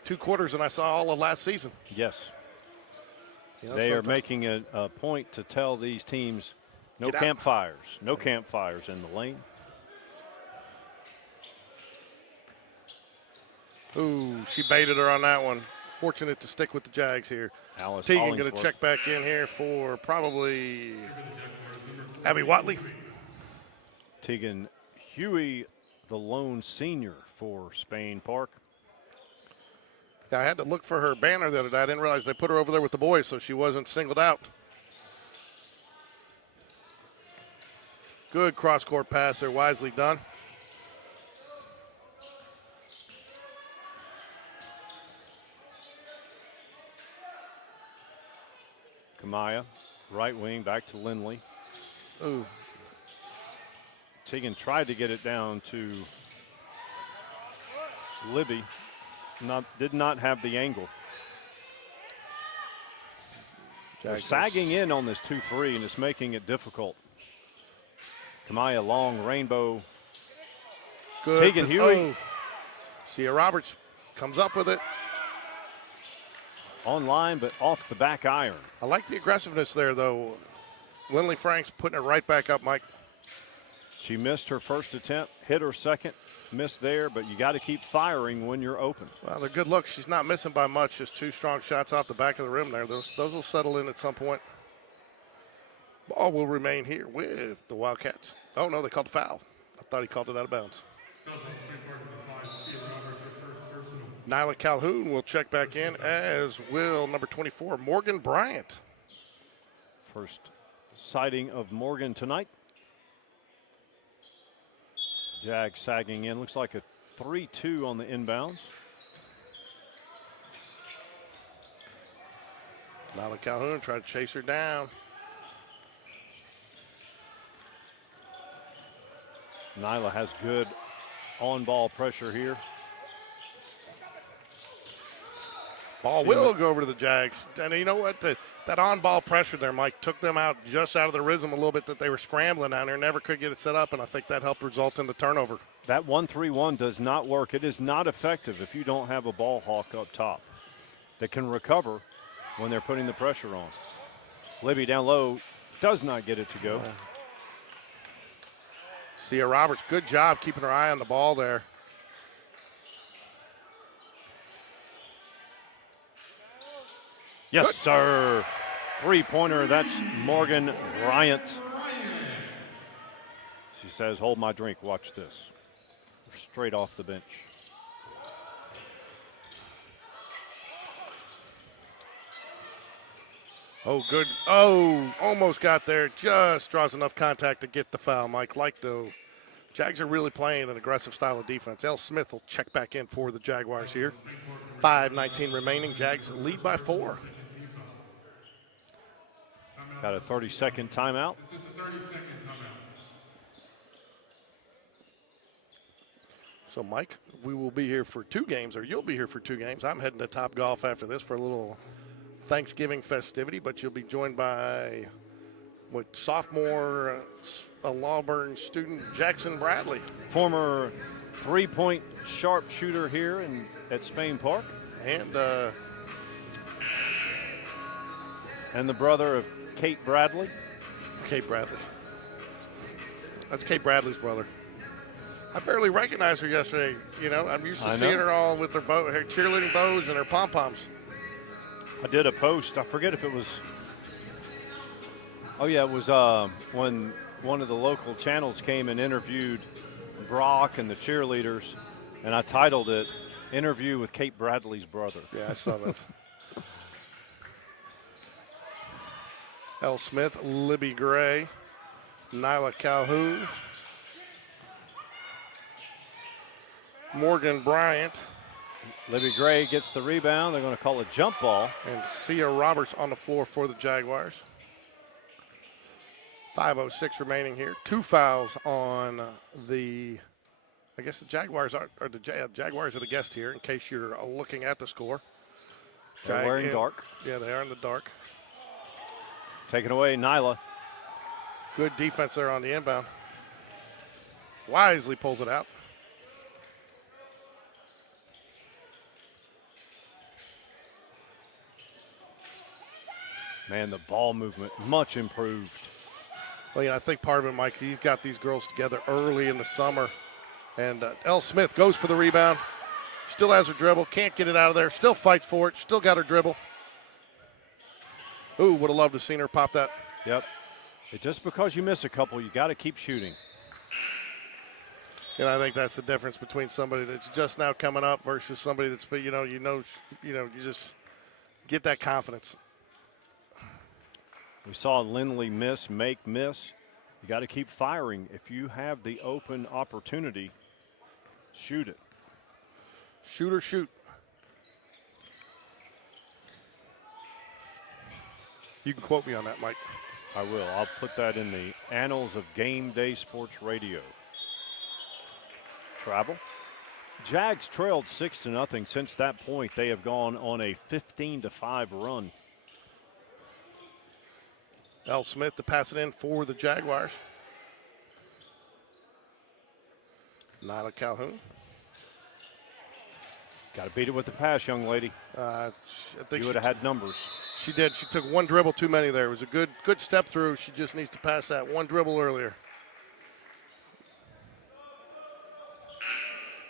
2 quarters than I saw all of last season. Yes. You know, they are making a point to tell these teams no campfires. No campfires in the lane. Ooh, she baited her on that one. Fortunate to stick with the Jags here. Alice Teagan going to check back in here for probably Abby Watley. Teagan Huey, the lone senior for Spain Park. I had to look for her banner the other day. I didn't realize they put her over there with the boys, so she wasn't singled out. Good cross-court pass there, wisely done. Kamaya, right wing, back to Lindley. Ooh. Tegan tried to get it down to Libby. Did not have the angle. They're sagging in on this 2-3, and it's making it difficult. Kamaya long, rainbow. Good. Tegan Huey. Oh. Sia Roberts comes up with it. Online, but off the back iron. I like the aggressiveness there, though. Lindley Franks putting it right back up, Mike. She missed her first attempt, hit her second, missed there, but you got to keep firing when you're open. Well, they're good looks. She's not missing by much. Just 2 strong shots off the back of the rim there. Those will settle in at some point. Ball will remain here with the Wildcats. Oh, no, they called a foul. I thought he called it out of bounds. Nyla Calhoun will check back in, as will number 24, Morgan Bryant. First sighting of Morgan tonight. Jag sagging in. Looks like a 3-2 on the inbounds. Nyla Calhoun tried to chase her down. Nyla has good on-ball pressure here. Ball will go over to the Jags. And you know what? That on-ball pressure there, Mike, took them out just out of the rhythm a little bit that they were scrambling down there. Never could get it set up, and I think that helped result in the turnover. That 1-3-1 does not work. It is not effective if you don't have a ball hawk up top that can recover when they're putting the pressure on. Libby down low does not get it to go. Sia Roberts, good job keeping her eye on the ball there. Yes, good. Sir. Three-pointer, that's Morgan Bryant. She says, hold my drink, watch this. Straight off the bench. Oh, good. Oh, almost got there. Just draws enough contact to get the foul, Mike. Like the Jags are really playing an aggressive style of defense. L. Smith will check back in for the Jaguars here. 5:19 remaining. Jags lead by 4. Got a 30-second timeout. This is a 30-second timeout. So, Mike, we will be here for 2 games, or you'll be here for 2 games. I'm heading to Top Golf after this for a little Thanksgiving festivity, but you'll be joined by sophomore Auburn student Jackson Bradley. Former three-point sharpshooter here at Spain Park. And the brother of Kate Bradley. Kate Bradley. That's Kate Bradley's brother. I barely recognized her yesterday. You know, I'm used to seeing her all with her cheerleading bows and her pom-poms. I did a post. I forget if it was. Oh, yeah, it was when one of the local channels came and interviewed Brock and the cheerleaders, and I titled it, Interview with Kate Bradley's Brother. Yeah, I saw that. L. Smith, Libby Gray, Nyla Calhoun, Morgan Bryant. Libby Gray gets the rebound. They're going to call a jump ball. And Sia Roberts on the floor for the Jaguars. 5:06 remaining here. 2 fouls on the, I guess the Jaguars are the Jaguars are the guest here in case you're looking at the score. They're wearing dark. Yeah, they are in the dark. Taken away, Nyla. Good defense there on the inbound. Wisely pulls it out. Man, the ball movement much improved. Well, I think part of it, Mike, he's got these girls together early in the summer. And L. Smith goes for the rebound. Still has her dribble. Can't get it out of there. Still fights for it. Still got her dribble. Ooh, would have loved to have seen her pop that. Yep. Just because you miss a couple, you got to keep shooting. And I think that's the difference between somebody that's just now coming up versus somebody that's, you just get that confidence. We saw Lindley miss. You got to keep firing. If you have the open opportunity, shoot it. Shoot or shoot. You can quote me on that, Mike. I will. I'll put that in the annals of Game Day Sports Radio. Travel. Jags trailed 6-0. Since that point, they have gone on a 15-5 run. L. Smith to pass it in for the Jaguars. Nyla Calhoun. Got to beat it with the pass, young lady. I think you would have had numbers. She did. She took one dribble too many there. It was a good step through. She just needs to pass that one dribble earlier.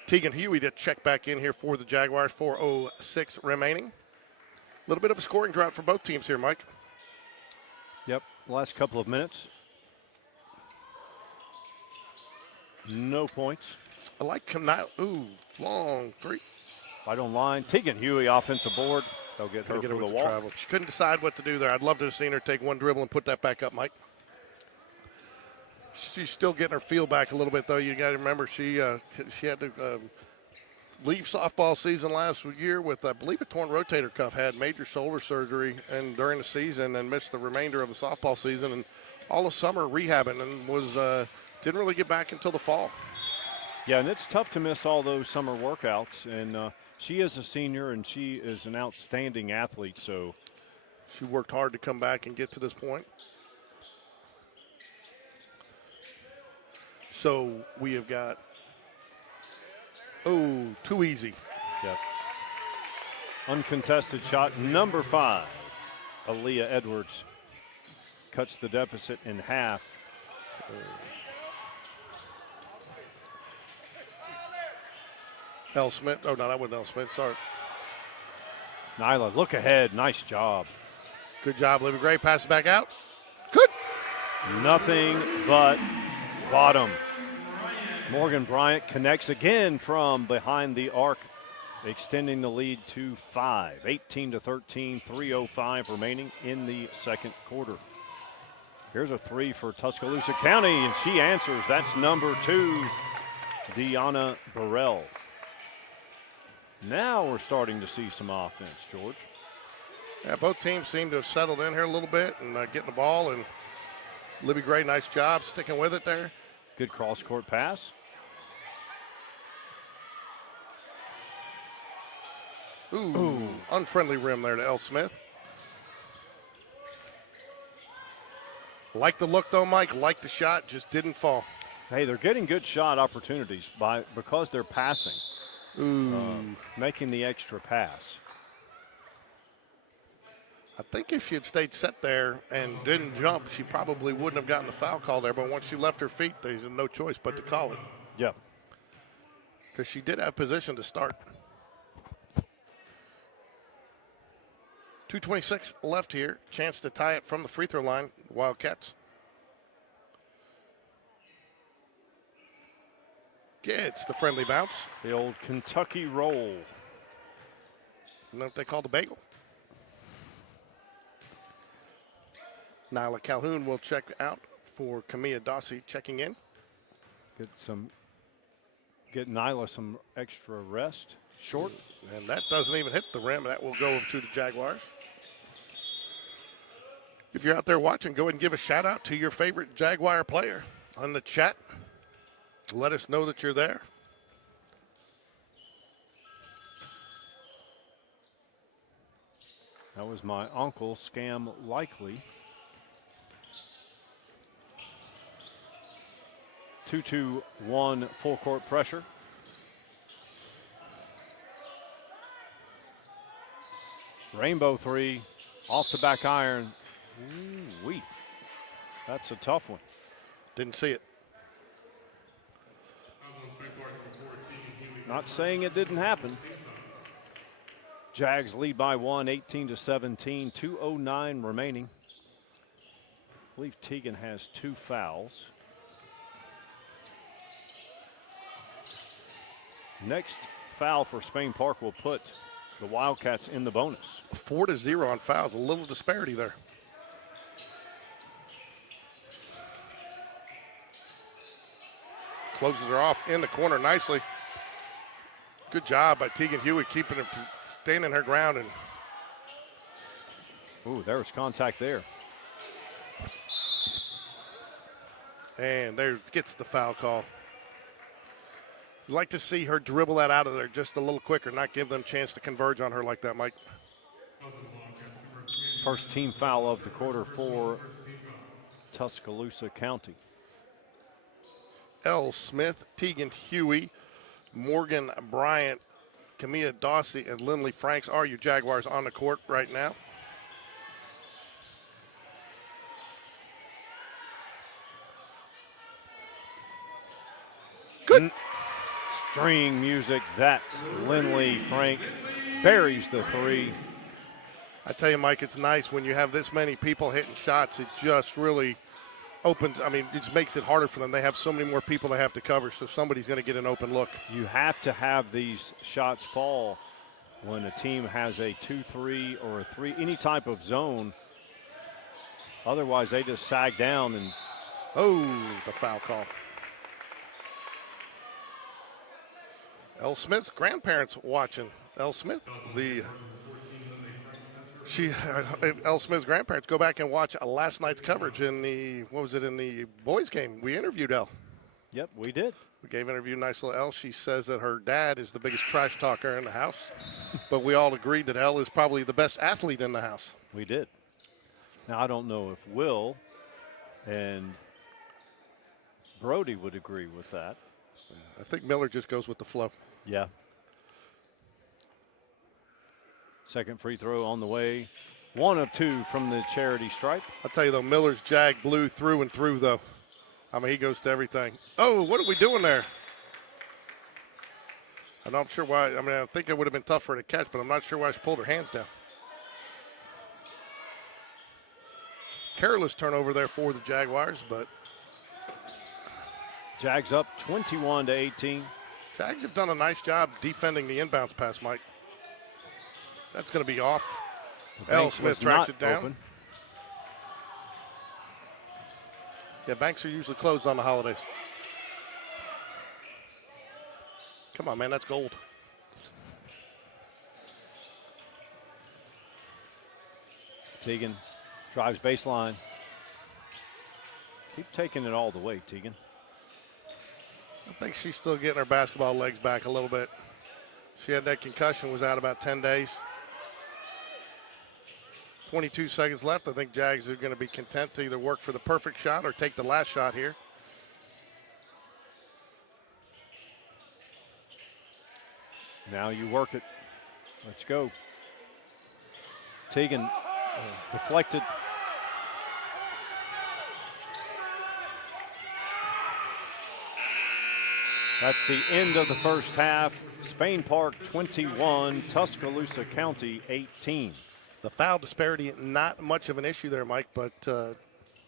Tegan Huey to check back in here for the Jaguars. 4:06 remaining. A little bit of a scoring drought for both teams here, Mike. Yep, last couple of minutes. No points. I like Kanai. Ooh, long three. Right on line. Tegan Huey, offensive board. They'll get her for the wall. Travel. She couldn't decide what to do there. I'd love to have seen her take one dribble and put that back up, Mike. She's still getting her feel back a little bit, though. You got to remember she had to leave softball season last year with, I believe, a torn rotator cuff. Had major shoulder surgery and during the season and missed the remainder of the softball season and all of summer rehabbing and was didn't really get back until the fall. Yeah, and it's tough to miss all those summer workouts. And she is a senior, and she is an outstanding athlete. So she worked hard to come back and get to this point. So we have got, too easy. Yep. Uncontested shot, number 5. Aaliyah Edwards cuts the deficit in half. L. Smith. Oh, no, that wasn't L. Smith. Sorry. Nyla, look ahead. Nice job. Good job, Libby Gray. Pass it back out. Good. Nothing but bottom. Morgan Bryant connects again from behind the arc, extending the lead to 5. 18-13, 3:05 remaining in the second quarter. Here's a 3 for Tuscaloosa County, and she answers. That's number 2, Deanna Burrell. Now we're starting to see some offense, George. Yeah, both teams seem to have settled in here a little bit and getting the ball. And Libby Gray, nice job sticking with it there. Good cross-court pass. Ooh, unfriendly rim there to L. Smith. Like the look, though, Mike. Like the shot, just didn't fall. Hey, they're getting good shot opportunities because they're passing. Making the extra pass. I think if she had stayed set there and didn't jump, she probably wouldn't have gotten the foul call there. But once she left her feet, there's no choice but to call it. Yep. Because she did have position to start. 2:26 left here. Chance to tie it from the free throw line. Wildcats. Gets the friendly bounce. The old Kentucky roll. You know what they call the bagel? Nyla Calhoun will check out for Camilla Dossie checking in. Get Nyla some extra rest. Short. And that doesn't even hit the rim. That will go to the Jaguars. If you're out there watching, go ahead and give a shout out to your favorite Jaguar player on the chat. Let us know that you're there. That was my uncle, Scam Likely. 2-2-1 full court pressure. Rainbow 3 off the back iron. Ooh-wee. That's a tough one. Didn't see it. Not saying it didn't happen. Jags lead by 1, 18-17, 2:09 remaining. I believe Tegan has 2 fouls. Next foul for Spain Park will put the Wildcats in the bonus. 4-0 on fouls, a little disparity there. Closes her off in the corner nicely. Good job by Tegan Hewitt keeping her, standing her ground. And ooh, there was contact there. And there gets the foul call. You'd like to see her dribble that out of there just a little quicker, not give them a chance to converge on her like that, Mike. First team foul of the quarter for Tuscaloosa County. L. Smith, Tegan Huey, Morgan Bryant, Camilla Dawsey, and Lindley Franks are your Jaguars on the court right now. Good. String music. That's Lindley Frank. Buries the three. I tell you, Mike, it's nice when you have this many people hitting shots. It just really opens, it just makes it harder for them. They have so many more people they have to cover, so somebody's going to get an open look. You have to have these shots fall when a team has a 2-3 or a 3, any type of zone. Otherwise, they just sag down and. Oh, the foul call. L. Smith's grandparents watching. L. Smith, L. Smith's grandparents go back and watch last night's coverage in the, in the boys game. We interviewed L. Yep, we did. We gave an interview, nice little L. She says that her dad is the biggest trash talker in the house, but we all agreed that L is probably the best athlete in the house. We did. Now, I don't know if Will and Brody would agree with that. I think Miller just goes with the flow. Yeah. Second free throw on the way. 1 of 2 from the charity stripe. I'll tell you, though, Miller's Jag blue through and through, though. He goes to everything. Oh, what are we doing there? I'm not sure why. I think it would have been tough for her to catch, but I'm not sure why she pulled her hands down. Careless turnover there for the Jaguars, but Jags up 21-18. Jags have done a nice job defending the inbounds pass, Mike. That's going to be off. L. Smith tracks it down. Open. Yeah, banks are usually closed on the holidays. Come on, man, that's gold. Tegan drives baseline. Keep taking it all the way, Tegan. I think she's still getting her basketball legs back a little bit. She had that concussion, was out about 10 days. 22 seconds left. I think Jags are going to be content to either work for the perfect shot or take the last shot here. Now you work it. Let's go. Tegan deflected. That's the end of the first half. Spain Park 21, Tuscaloosa County 18. The foul disparity, not much of an issue there, Mike, but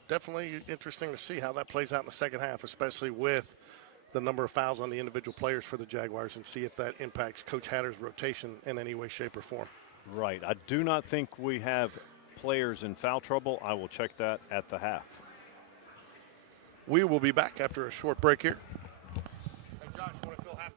definitely interesting to see how that plays out in the second half, especially with the number of fouls on the individual players for the Jaguars, and see if that impacts Coach Hatter's rotation in any way, shape, or form. Right. I do not think we have players in foul trouble. I will check that at the half. We will be back after a short break here. Hey, Josh, you want to fill halftime?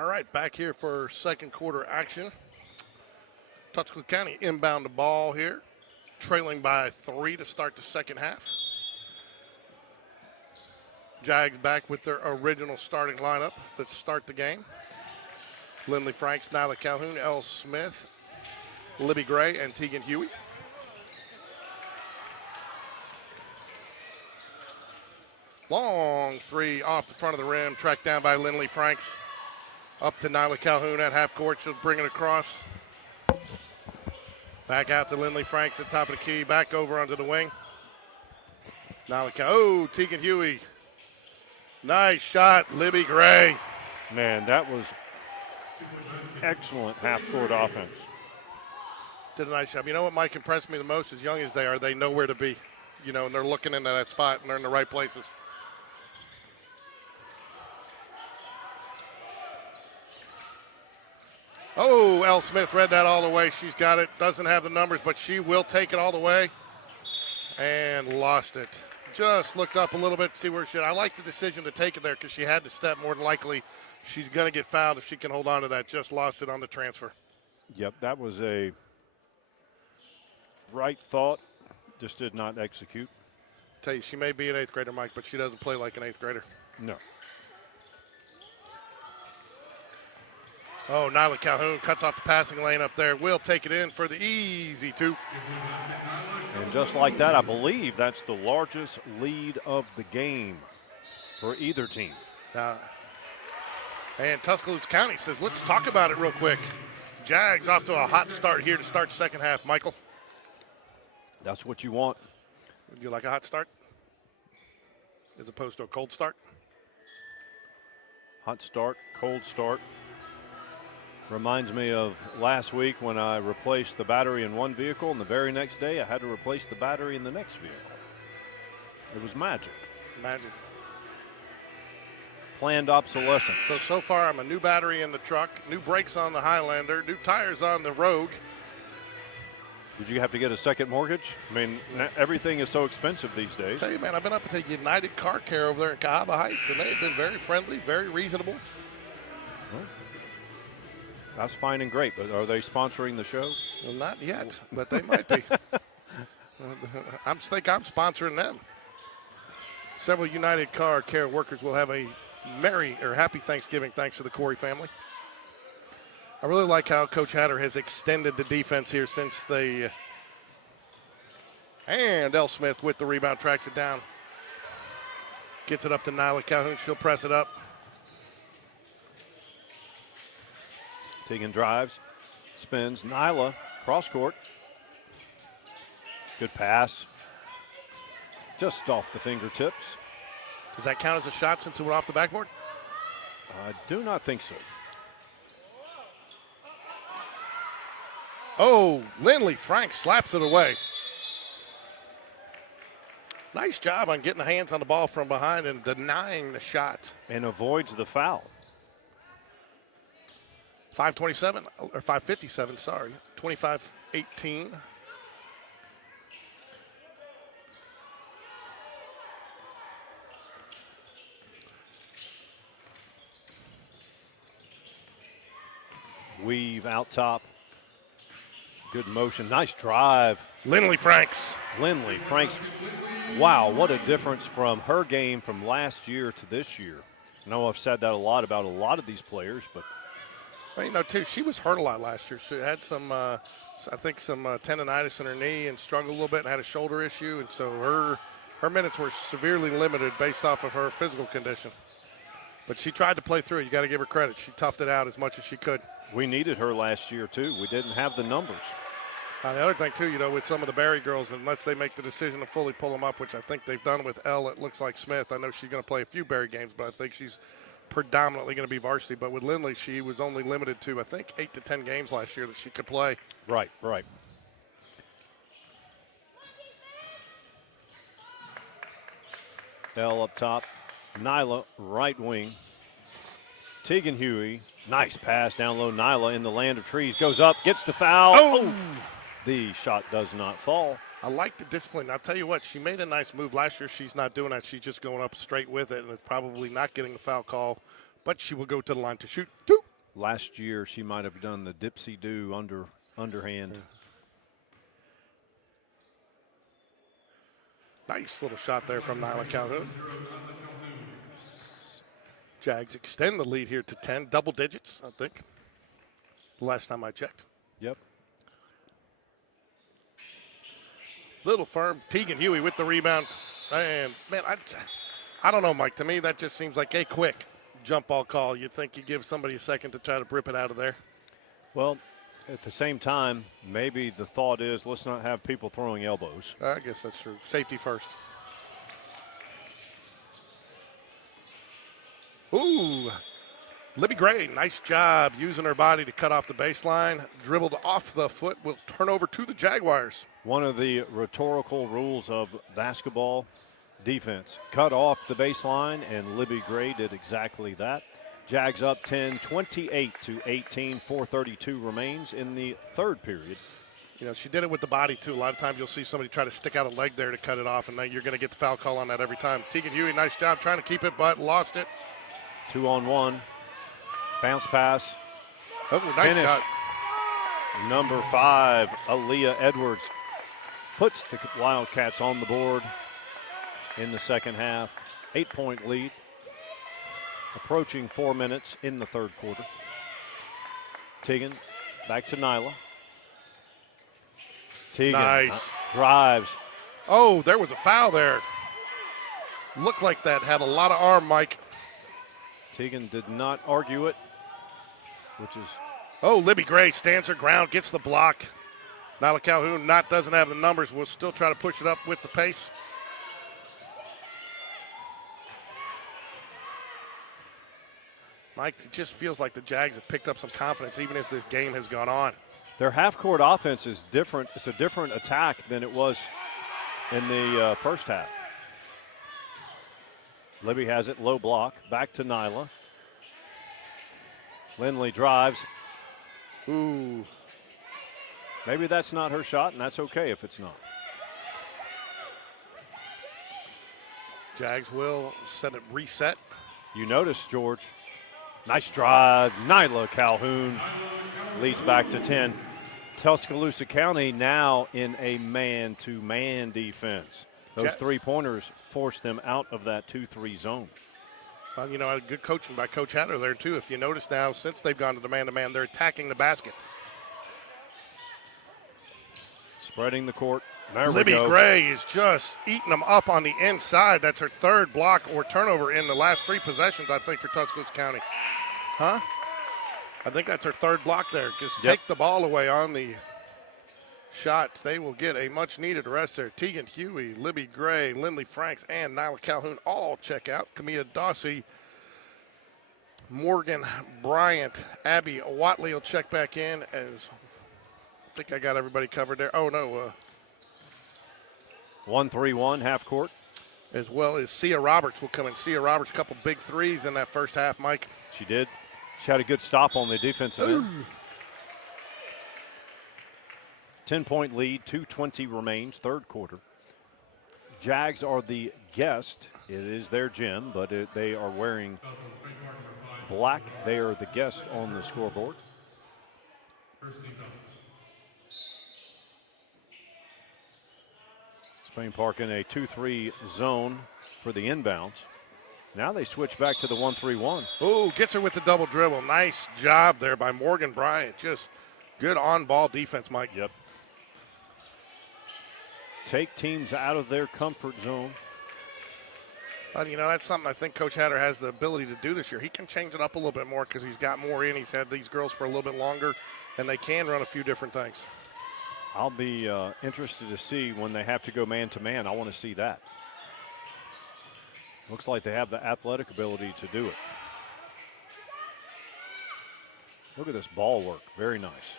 All right, back here for second quarter action. Tuscaloosa County inbound the ball here, trailing by 3 to start the second half. Jags back with their original starting lineup to start the game. Lindley Franks, Nyla Calhoun, Elle Smith, Libby Gray, and Tegan Huey. Long three off the front of the rim, tracked down by Lindley Franks. Up to Nyla Calhoun at half court. She'll bring it across. Back out to Lindley Franks at top of the key. Back over onto the wing. Nyla Calhoun. Oh, Tegan Huey. Nice shot, Libby Gray. Man, that was excellent half-court offense. Did a nice job. You know what, Mike, impressed me the most? As young as they are, they know where to be. You know, and they're looking into that spot, and they're in the right places. Oh, Elle Smith read that all the way. She's got it. Doesn't have the numbers, but she will take it all the way. And lost it. Just looked up a little bit to see where she I like the decision to take it there because she had to step. More than likely, she's going to get fouled if she can hold on to that. Just lost it on the transfer. Yep, that was a right thought. Just did not execute. Tell you, she may be an 8th grader, Mike, but she doesn't play like an 8th grader. No. Oh, Nyla Calhoun cuts off the passing lane up there. Will take it in for the easy 2. And just like that, I believe that's the largest lead of the game for either team. And Tuscaloosa County says, let's talk about it real quick. Jags off to a hot start here to start second half. Michael? That's what you want. Would you like a hot start as opposed to a cold start? Hot start, cold start. Reminds me of last week when I replaced the battery in one vehicle, and the very next day I had to replace the battery in the next vehicle. It was magic. Magic. Planned obsolescence. So far I'm a new battery in the truck, new brakes on the Highlander, new tires on the Rogue. Did you have to get a second mortgage? I mean, everything is so expensive these days. I tell you, man, I've been up at the United Car Care over there in Cahaba Heights, and they've been very friendly, very reasonable. Well, that's fine and great, but are they sponsoring the show? Well, not yet, but they might be. I think I'm sponsoring them. Several United Car Care workers will have a merry or happy Thanksgiving thanks to the Corey family. I really like how Coach Hatter has extended the defense here since they and Elle Smith with the rebound tracks it down. Gets it up to Nyla Calhoun. She'll press it up. Tegan drives, spins. Nyla, cross court. Good pass. Just off the fingertips. Does that count as a shot since it went off the backboard? I do not think so. Oh, Lindley Frank slaps it away. Nice job on getting the hands on the ball from behind and denying the shot. And avoids the foul. 5:27, or 5:57, sorry. 25-18. Weave out top. Good motion. Nice drive. Lindley Franks. Lindley Franks. Wow, what a difference from her game from last year to this year. I know I've said that a lot about a lot of these players, but. Well, you know, too, she was hurt a lot last year. She had some, I think, some tendonitis in her knee and struggled a little bit and had a shoulder issue. And so her minutes were severely limited based off of her physical condition. But she tried to play through it. You got to give her credit. She toughed it out as much as she could. We needed her last year, too. We didn't have the numbers. Now, the other thing, too, you know, with some of the Barry girls, unless they make the decision to fully pull them up, which I think they've done with Elle, it looks like Smith. I know she's going to play a few Barry games, but I think she's predominantly going to be varsity. But with Lindley, she was only limited to, I think, 8 to 10 games last year that she could play. Right, right. Elle up top. Nyla, right wing. Tegan Huey, nice pass down low. Nyla in the land of trees, goes up, gets the foul. Oh! The shot does not fall. I like the discipline. I'll tell you what, she made a nice move last year. She's not doing that. She's just going up straight with it, and it's probably not getting the foul call. But she will go to the line to shoot 2. last year she might have done the dipsy-do underhand. Nice little shot there from Nyla Calhoun. Jags extend the lead here to 10, double digits, I think, the last time I checked. Yep. Little firm. Tegan Huey with the rebound. And, man, I don't know, Mike. To me, that just seems like a quick jump ball call. You think you give somebody a second to try to rip it out of there? Well, at the same time, maybe the thought is let's not have people throwing elbows. I guess that's true. Safety first. Ooh, Libby Gray, nice job using her body to cut off the baseline. Dribbled off the foot, will turn over to the Jaguars. One of the rhetorical rules of basketball defense. Cut off the baseline, and Libby Gray did exactly that. Jags up 10, 28-18, 4:32 remains in the third period. You know, she did it with the body, too. A lot of times you'll see somebody try to stick out a leg there to cut it off, and then you're going to get the foul call on that every time. Tegan Huey, nice job trying to keep it, but lost it. 2-on-1. Bounce pass. Oh, nice Finish. shot. Number 5, Aaliyah Edwards, puts the Wildcats on the board in the second half. 8-point lead. Approaching 4 minutes in the third quarter. Tegan back to Nyla. Tegan Nice. Drives. Oh, there was a foul there. Looked like that had a lot of arm, Mike. Tegan did not argue it, which is Oh, Libby Gray stands her ground, gets the block. Nyla Calhoun doesn't have the numbers. We'll still try to push it up with the pace. Mike, it just feels like the Jags have picked up some confidence even as this game has gone on. their half-court offense is different. It's a different attack than it was in the first half. Libby has it, low block, back to Nyla. Lindley drives. Ooh. Maybe that's not her shot, and that's okay if it's not. Jags will set it reset. You notice, George, nice drive. Nyla Calhoun leads back to 10. Tuscaloosa County now in a man-to-man defense. Those three-pointers force them out of that 2-3 zone. Well, you know, good coaching by Coach Hatter there, too. If you notice now, since they've gone to the man-to-man, they're attacking the basket. Spreading the court. There Libby we go. Gray is just eating them up on the inside. That's her third block or turnover in the last three possessions, I think, for Tuscaloosa County. Huh? I think that's her third block there. Just take the ball away on the shot. They will get a much-needed rest there. Tegan Huey, Libby Gray, Lindley Franks, and Nyla Calhoun all check out. Camilla Dawsey, Morgan Bryant, Abby Watley will check back in. As I think I got everybody covered there. Oh, no. 1-3-1, half court. As well as Sia Roberts will come in. Sia Roberts, a couple big threes in that first half, Mike. She did. She had a good stop on the defensive end. 10-point lead, 2:20 remains, third quarter. Jags are the guest. It is their gym, but they are wearing black. They are the guest on the scoreboard. Spain Park in a 2-3 zone for the inbounds. Now they switch back to the 1-3-1. Oh, gets her with the double dribble. Nice job there by Morgan Bryant. Just good on-ball defense, Mike. Yep. Take teams out of their comfort zone. But, you know, that's something I think Coach Hatter has the ability to do this year. He can change it up a little bit more because he's got more in. He's had these girls for a little bit longer, and they can run a few different things. I'll be interested to see when they have to go man-to-man. I want to see that. Looks like they have the athletic ability to do it. Look at this ball work. Very nice.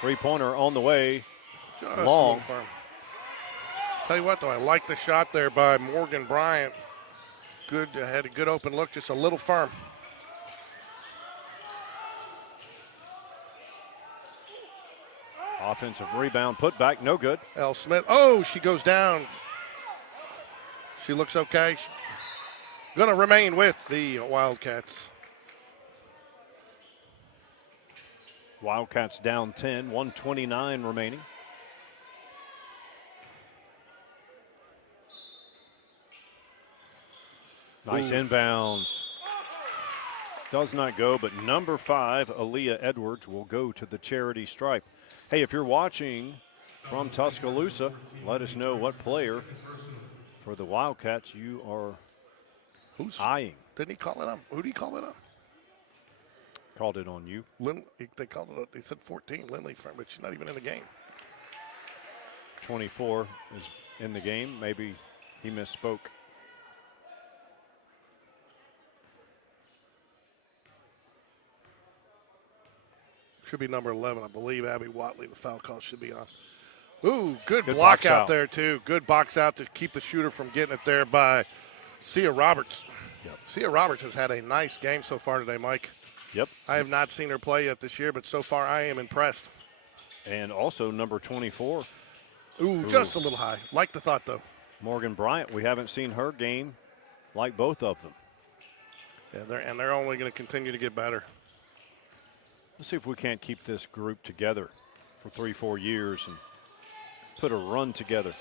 Three-pointer on the way. Just long. firm. Tell you what, though, I like the shot there by Morgan Bryant. Good, had a good open look, just a little firm. Offensive rebound, put back, no good. Elle Smith, oh, she goes down. She looks okay. She's going to remain with the Wildcats. Wildcats down 10, 1:29 remaining. Nice inbounds. Does not go, but number 5, Aaliyah Edwards, will go to the charity stripe. Hey, if you're watching from Tuscaloosa, let us know what player for the Wildcats you are eyeing. Didn't he call it on? Who did he call it on? Called it on you. They called it. They said 14. Lindley, but she's not even in the game. 24 is in the game. Maybe he misspoke. Should be number 11, I believe. Abby Watley, the foul call should be on. Ooh, good box block out out there, too. Good box out to keep the shooter from getting it there by Sia Roberts. Yep. Sia Roberts has had a nice game so far today, Mike. Yep. I have not seen her play yet this year, but so far I am impressed. And also number 24. Ooh, just a little high. Like the thought, though. Morgan Bryant. We haven't seen her game like both of them. Yeah, they're only going to continue to get better. Let's see if we can't keep this group together for 3-4 years and put a run together.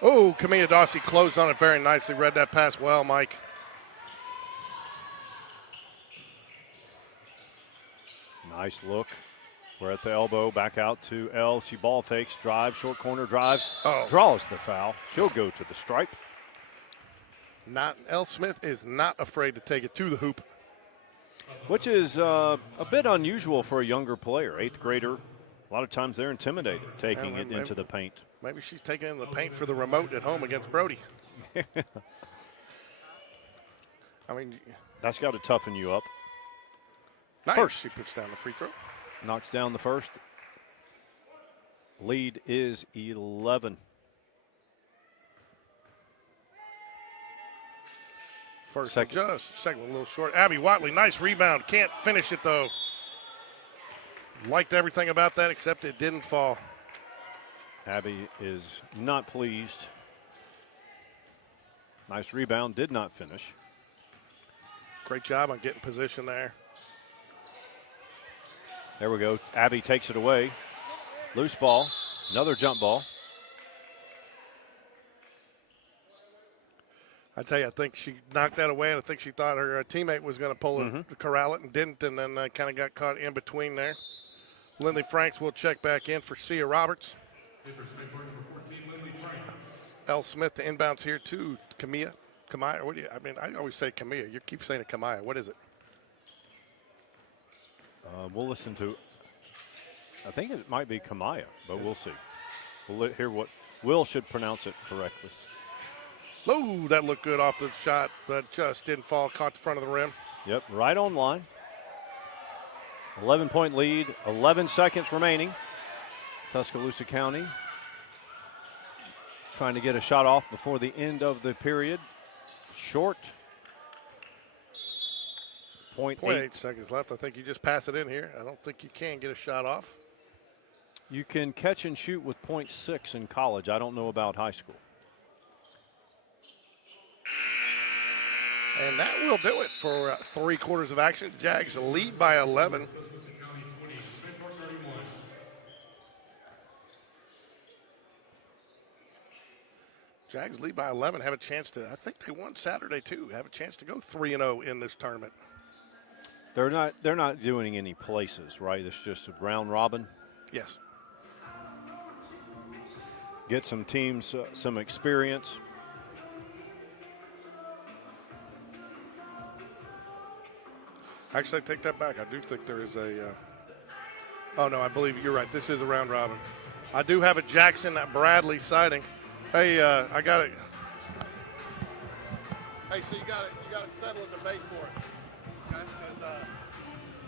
Oh, Camilla Dawsey closed on it very nicely. Read that pass well, Mike. Nice look. We're at the elbow. Back out to L. She ball fakes, drives, short corner, drives, draws the foul. She'll go to the stripe. L. Smith is not afraid to take it to the hoop. Which is a bit unusual for a younger player, 8th grader. A lot of times they're intimidated taking it into the paint. Maybe she's taking in the paint for the remote at home against Brody. I mean, that's got to toughen you up. Nice. First. She puts down the free throw. Knocks down the first. Lead is 11. First second. Second one a little short. Abby Watley, nice rebound. Can't finish it, though. Liked everything about that except it didn't fall. Abby is not pleased. Nice rebound, did not finish. Great job on getting position there. There we go. Abby takes it away. Loose ball. Another jump ball. I tell you, I think she knocked that away, and I think she thought her teammate was going to pull her, corral it, and didn't, and then kind of got caught in between there. Lindley Franks will check back in for Sia Roberts. L. Smith to inbounds here to Camilla. Kamaya, what do you? I mean, I always say Camilla. You keep saying it Kamaya. What is it? We'll listen to. I think it might be Kamaya, but we'll see. We'll hear what Will should pronounce it correctly. Oh, that looked good off the shot, but just didn't fall. Caught the front of the rim. Yep, right on line. 11-point lead, 11 seconds remaining. Tuscaloosa County trying to get a shot off before the end of the period. Short. 0.8 seconds left. I think you just pass it in here. I don't think you can get a shot off. You can catch and shoot with 0.6 in college. I don't know about high school. And that will do it for 3 quarters of action. Jags lead by 11. Jags lead by 11, have a chance to, I think they won Saturday too, have a chance to go 3-0 in this tournament. They're not doing any places, right? It's just a round robin. Yes. Get some teams some experience. Actually, I take that back. I do think there is a oh no, I believe you're right. This is a round robin. I do have a Jackson Bradley sighting. Hey, I got it. Hey, so you got to settle a debate for us, because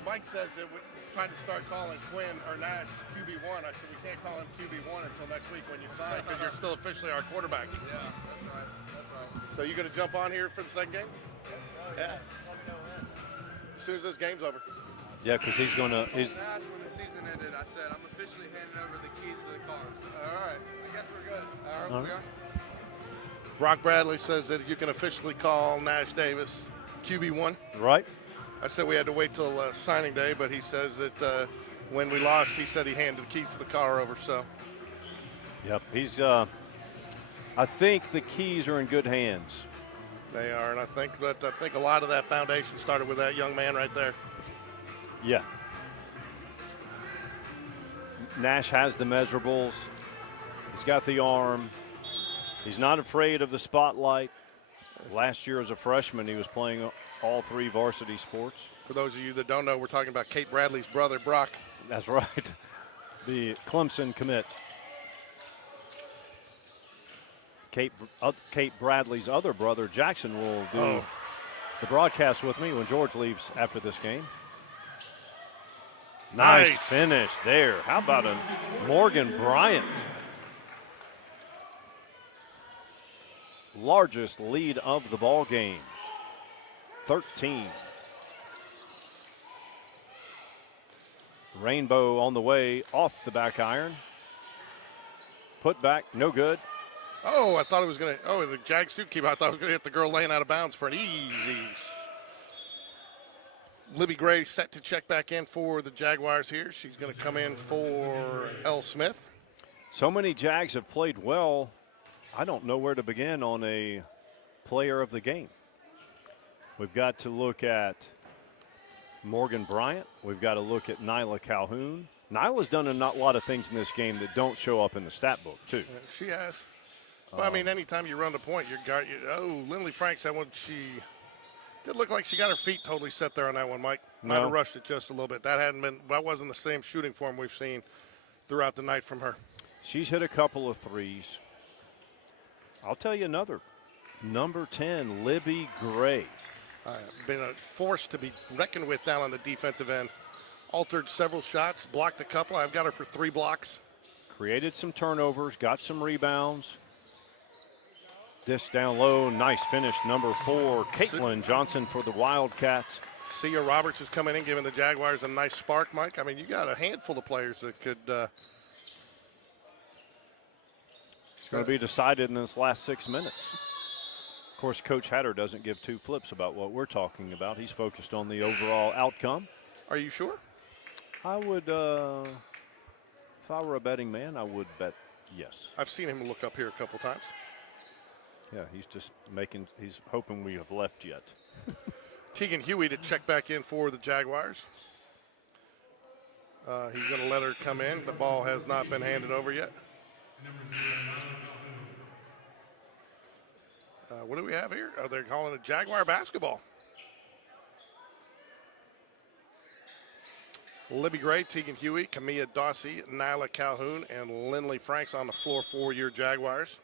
Mike says that we're trying to start calling Quinn or Nash QB1. I said we can't call him QB1 until next week when you sign, because you're still officially our quarterback. Yeah, that's right. That's right. So you going to jump on here for the second game? Yes, sir. Yeah. Just let me know when. As soon as this game's over. Yeah, because he's going to. Nash, when the season ended, I said I'm officially handing over the keys to the cars. All right. I guess we're good. All right, we are. Brock Bradley says that you can officially call Nash Davis QB1. Right. I said we had to wait till signing day, but he says that when we lost, he said he handed the keys to the car over. So. Yep, he's. I think the keys are in good hands. They are, and I think a lot of that foundation started with that young man right there. Yeah. Nash has the measurables. He's got the arm. He's not afraid of the spotlight. Last year as a freshman, he was playing all 3 varsity sports. For those of you that don't know, we're talking about Kate Bradley's brother, Brock. That's right. The Clemson commit. Kate Bradley's other brother, Jackson, will do the broadcast with me when George leaves after this game. Nice finish there. How about a Morgan Bryant? Largest lead of the ball game, 13. Rainbow on the way off the back iron. Put back, no good. Oh, I thought it was going to. Oh, the Jags do keep. I thought it was going to hit the girl laying out of bounds for an easy. Libby Gray set to check back in for the Jaguars here. She's going to come in for L. Smith. So many Jags have played well. I don't know where to begin on a player of the game. We've got to look at Morgan Bryant. We've got to look at Nyla Calhoun. Nyla's done a lot of things in this game that don't show up in the stat book, too. She has. Well, I mean, anytime you run the point, Lindley Franks, that one, she did look like she got her feet totally set there on that one, Mike. Might have rushed it just a little bit. That wasn't the same shooting form we've seen throughout the night from her. She's hit a couple of threes. I'll tell you another. Number 10, Libby Gray. Been a force to be reckoned with down on the defensive end. Altered several shots, blocked a couple. I've got her for 3 blocks. Created some turnovers, got some rebounds. Dish down low, nice finish. Number 4, Caitlin Johnson for the Wildcats. Sia Roberts is coming in, giving the Jaguars a nice spark, Mike. I mean, you got a handful of players that could. It's going to be decided in this last 6 minutes. Of course, Coach Hatter doesn't give 2 flips about what we're talking about. He's focused on the overall outcome. Are you sure? I would, if I were a betting man, I would bet yes. I've seen him look up here a couple times. Yeah, he's just he's hoping we have left yet. Tegan Huey to check back in for the Jaguars. He's going to let her come in. The ball has not been handed over yet. What do we have here? Oh, they're calling it Jaguar basketball. Libby Gray, Tegan Huey, Camilla Dawsey, Nyla Calhoun, and Lindley Franks on the floor for your Jaguars.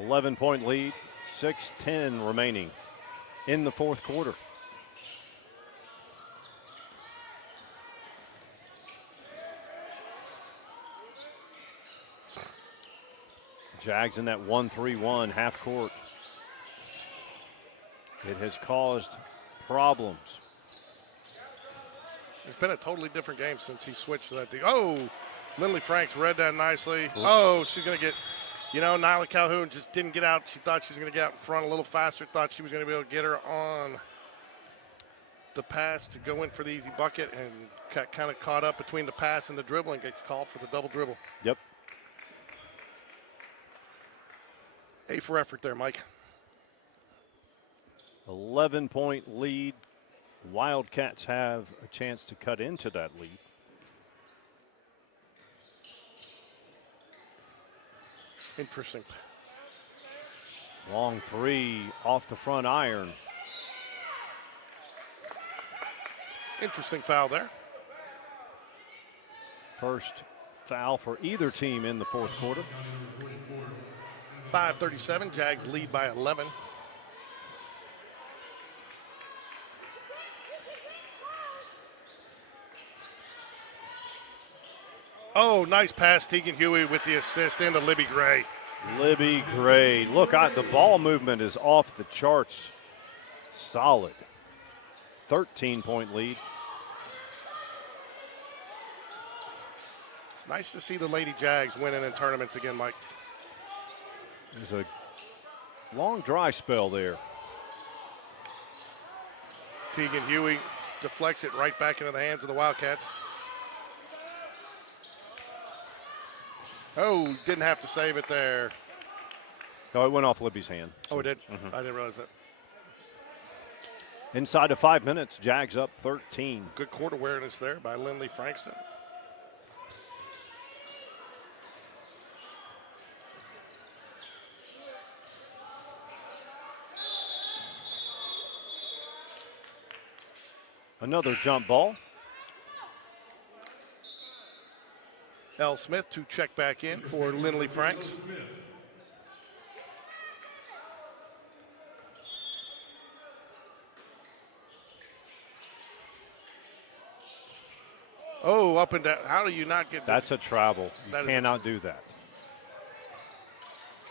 .11 lead, 6:10 remaining in the 4th quarter. Jags in that 1-3-1 half court. It has caused problems. It's been a totally different game since he switched to that thing. Oh, Lindley Franks read that nicely. Oh, she's going to get, Nyla Calhoun just didn't get out. She thought she was going to get out in front a little faster, thought she was going to be able to get her on the pass to go in for the easy bucket, and got kind of caught up between the pass and the dribble and gets called for the double dribble. Yep. A for effort there, Mike. 11-point lead. Wildcats have a chance to cut into that lead. Interesting. Long 3 off the front iron. Interesting foul there. First foul for either team in the 4th quarter. 5:37, Jags lead by 11. Oh, nice pass, Tegan Huey with the assist into Libby Gray. Libby Gray. Look, the ball movement is off the charts. Solid. 13-point lead. It's nice to see the Lady Jags winning in tournaments again, Mike. There's a long dry spell there. Tegan Huey deflects it right back into the hands of the Wildcats. Oh, didn't have to save it there. Oh, it went off Libby's hand. Oh, it did? I didn't realize that. Inside of 5 minutes, Jags up 13. Good court awareness there by Lindley Frankston. Another jump ball. L. Smith to check back in for Lindley Franks. Oh, up and down. How do you not get that? That's a travel. You That is cannot do that.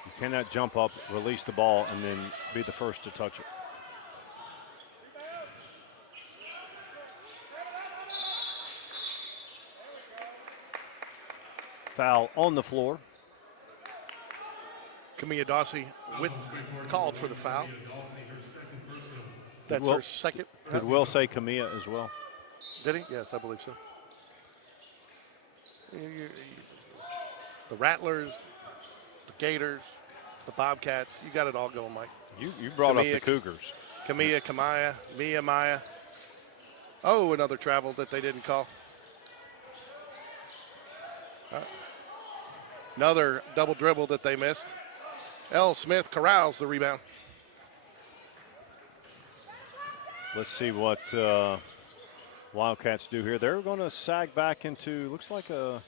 You cannot jump up, release the ball, and then be the first to touch it. Foul on the floor. Camilla Dawsey called for the foul. That's her second. Could Will say Camilla as well? Did he? Yes, I believe so. The Rattlers, the Gators, the Bobcats, you got it all going, Mike. You brought up the Cougars. Kamaya, Mia Maya. Oh, another travel that they didn't call. Another double dribble that they missed. L. Smith corrals the rebound. Let's see what Wildcats do here. They're going to sag back into, looks like a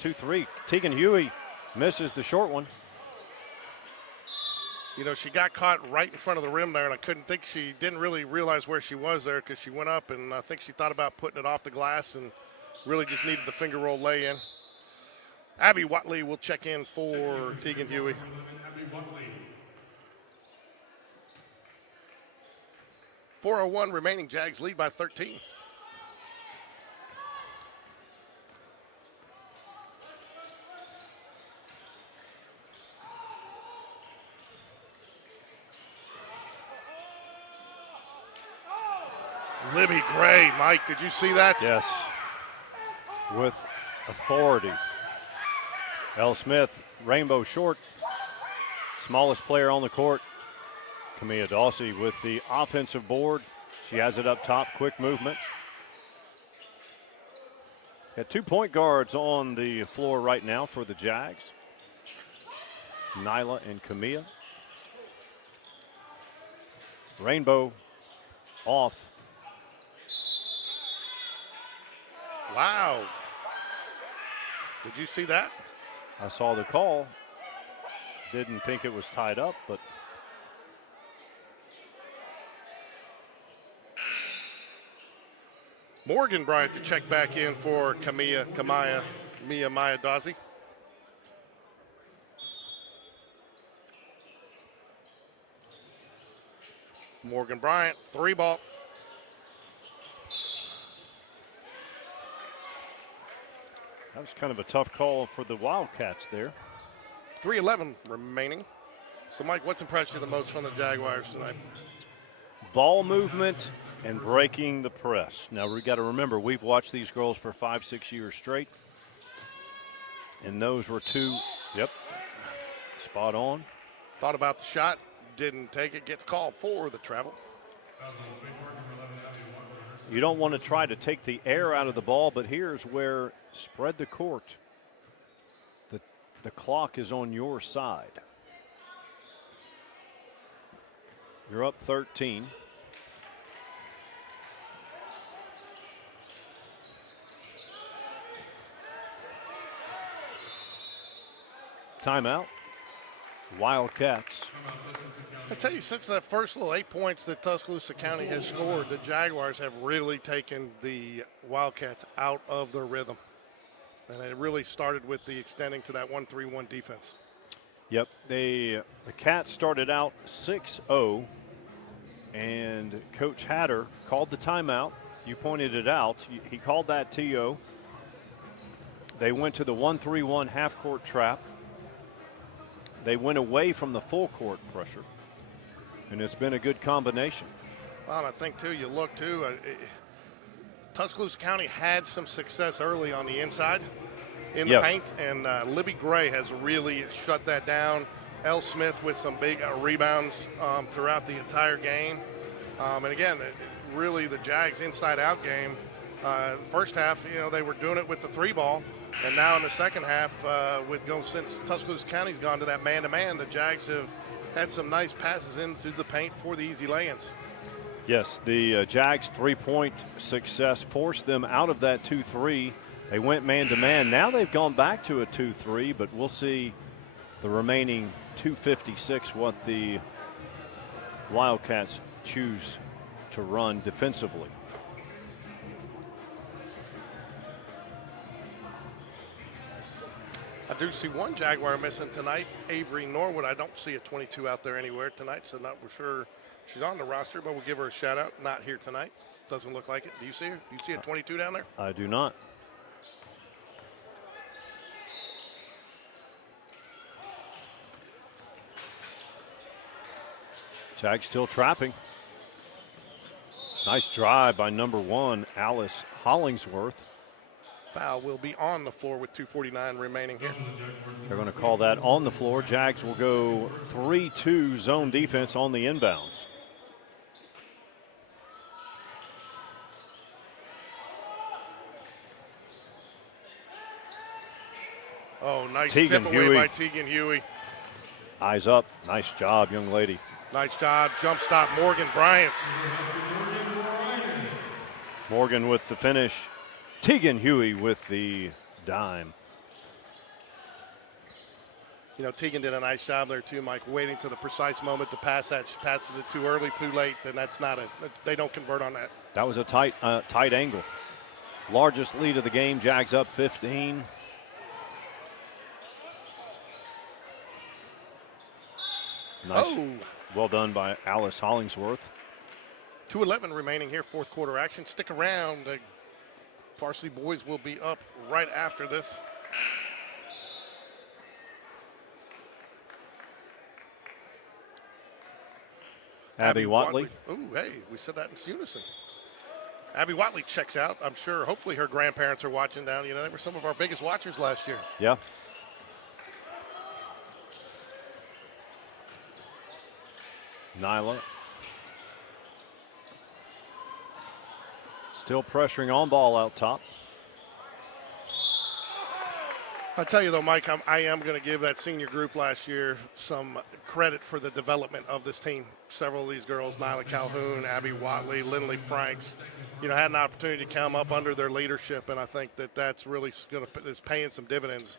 2-3. Tegan Huey misses the short one. You know, she got caught right in front of the rim there, and I didn't really realize where she was there because she went up, and I think she thought about putting it off the glass and really just needed the finger roll lay in. Abby Watley will check in for Tegan Huey. 4:01 remaining. Jags lead by 13. Libby Gray, Mike, did you see that? Yes, with authority. L. Smith, rainbow short, smallest player on the court. Camilla Dawsey with the offensive board. She has it up top, quick movement. Got 2 point guards on the floor right now for the Jags. Nyla and Camilla. Rainbow off. Wow. Did you see that? I saw the call. Didn't think it was tied up, but Morgan Bryant to check back in for Mia Maya Dawsey. Morgan Bryant, 3 ball. that was kind of a tough call for the Wildcats there. 3:11 remaining. So, Mike, what's impressed you the most from the Jaguars tonight? Ball movement and breaking the press. Now, we got to remember, we've watched these girls for 5-6 years straight. And those were 2, spot on. Thought about the shot, didn't take it, gets called for the travel. You don't want to try to take the air out of the ball, but here's where spread the court. The clock is on your side. You're up 13. Timeout. Wildcats. I tell you, since that first little 8 points that Tuscaloosa County has scored, the Jaguars have really taken the Wildcats out of their rhythm. And it really started with the extending to that 1-3-1 defense. Yep, the Cats started out 6-0, and Coach Hatter called the timeout. You pointed it out. He called that TO. They went to the 1-3-1 half-court trap. They went away from the full-court pressure, and it's been a good combination. Well, and I think, too, you look, too, Tuscaloosa County had some success early on the inside in the paint, and Libby Gray has really shut that down. L. Smith with some big rebounds throughout the entire game. And, again, really the Jags' inside-out game. First half, they were doing it with the 3-ball. And now in the second half, since Tuscaloosa County's gone to that man-to-man, the Jags have had some nice passes in through the paint for the easy lay-ins. Yes, the Jags' three-point success forced them out of that 2-3. They went man-to-man. Now they've gone back to a 2-3, but we'll see the remaining 2:56 what the Wildcats choose to run defensively. I do see one Jaguar missing tonight, Avery Norwood. I don't see a 22 out there anywhere tonight, so not for sure she's on the roster, but we'll give her a shout out. Not here tonight. Doesn't look like it. Do you see her? Do you see a 22 down there? I do not. Jags still trapping. Nice drive by number 1, Alice Hollingsworth. Foul will be on the floor with 2:49 remaining here. They're going to call that on the floor. Jags will go 3-2 zone defense on the inbounds. Oh, nice Tegan tip away Huey. by Tegan Huey. Eyes up. Nice job, young lady. Nice job. Jump stop, Morgan Bryant. Morgan with the finish. Tegan Huey with the dime. Tegan did a nice job there too, Mike, waiting to the precise moment to pass that. She passes it too early, too late, then they don't convert on that. That was a tight angle. Largest lead of the game. Jags up 15. Nice. Oh. Well done by Alice Hollingsworth. 2:11 remaining here, fourth quarter action. Stick around. The varsity boys will be up right after this. Abby Watley. Oh, hey, we said that in unison. Abby Watley checks out. I'm sure, hopefully her grandparents are watching down. They were some of our biggest watchers last year. Yeah. Nyla. Still pressuring on ball out top. I'll tell you, though, Mike, I am going to give that senior group last year some credit for the development of this team. Several of these girls, Nyla Calhoun, Abby Watley, Lindley Franks, had an opportunity to come up under their leadership, and I think that's really is paying some dividends.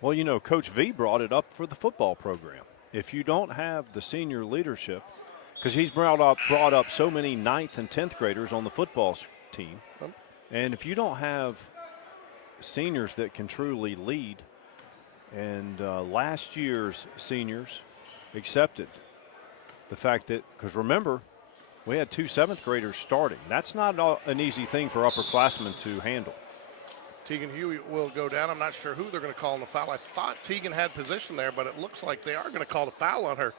Well, Coach V brought it up for the football program. If you don't have the senior leadership, because he's brought up so many 9th and 10th graders on the football team, and if you don't have seniors that can truly lead, and last year's seniors accepted the fact that, because remember, we had 2 7th graders starting. That's not an easy thing for upperclassmen to handle. Tegan Huey will go down. I'm not sure who they're going to call on the foul. I thought Tegan had position there, but it looks like they are going to call the foul on her.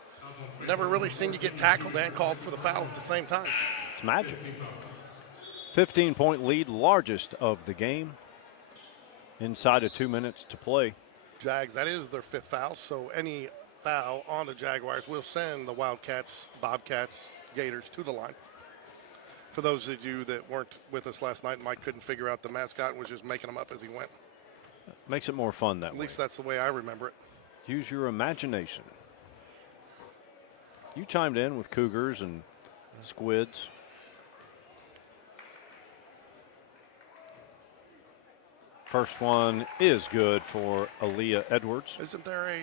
Never really seen you get tackled and called for the foul at the same time. It's magic. 15-point lead, largest of the game. Inside of 2 minutes to play. Jags, that is their 5th foul, so any foul on the Jaguars will send the Wildcats, Bobcats, Gators to the line. For those of you that weren't with us last night, Mike couldn't figure out the mascot and was just making them up as he went. Makes it more fun that way. At least that's the way I remember it. Use your imagination. You chimed in with Cougars and Squids. First one is good for Aaliyah Edwards. Isn't there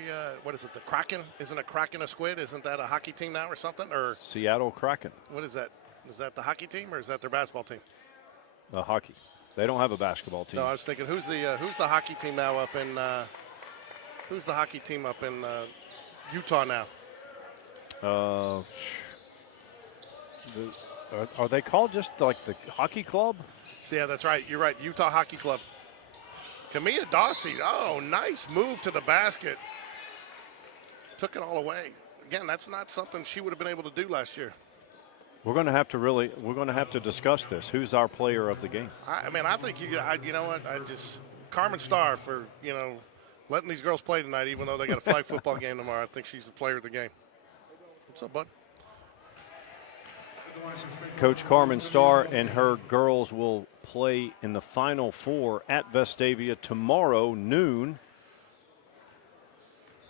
what is it, the Kraken? Isn't a Kraken a squid? Isn't that a hockey team now or something? Or Seattle Kraken. What is that? Is that the hockey team or is that their basketball team? The hockey. They don't have a basketball team. No, I was thinking, who's the hockey team now up in Utah now? Are they called just like the hockey club? Yeah, that's right. You're right. Utah Hockey Club. Camilla Dawsey, oh, nice move to the basket. Took it all away. Again, that's not something she would have been able to do last year. We're going to have to discuss this. Who's our player of the game? I mean, I think you know what? Carmen Starr for, letting these girls play tonight, even though they got a flag football game tomorrow. I think she's the player of the game. What's up, bud? Coach Carmen Starr and her girls will play in the Final Four at Vestavia tomorrow, noon.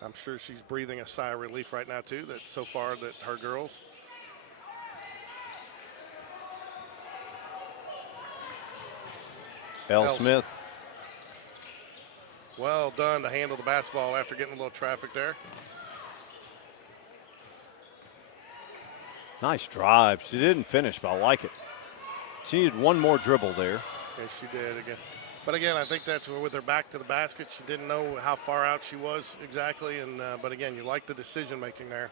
I'm sure she's breathing a sigh of relief right now, too, that so far that her girls. L. Smith. Well done to handle the basketball after getting a little traffic there. Nice drive. She didn't finish, but I like it. She needed one more dribble there. Yes, she did again. But again, I think that's with her back to the basket. She didn't know how far out she was exactly. But again, you like the decision making there.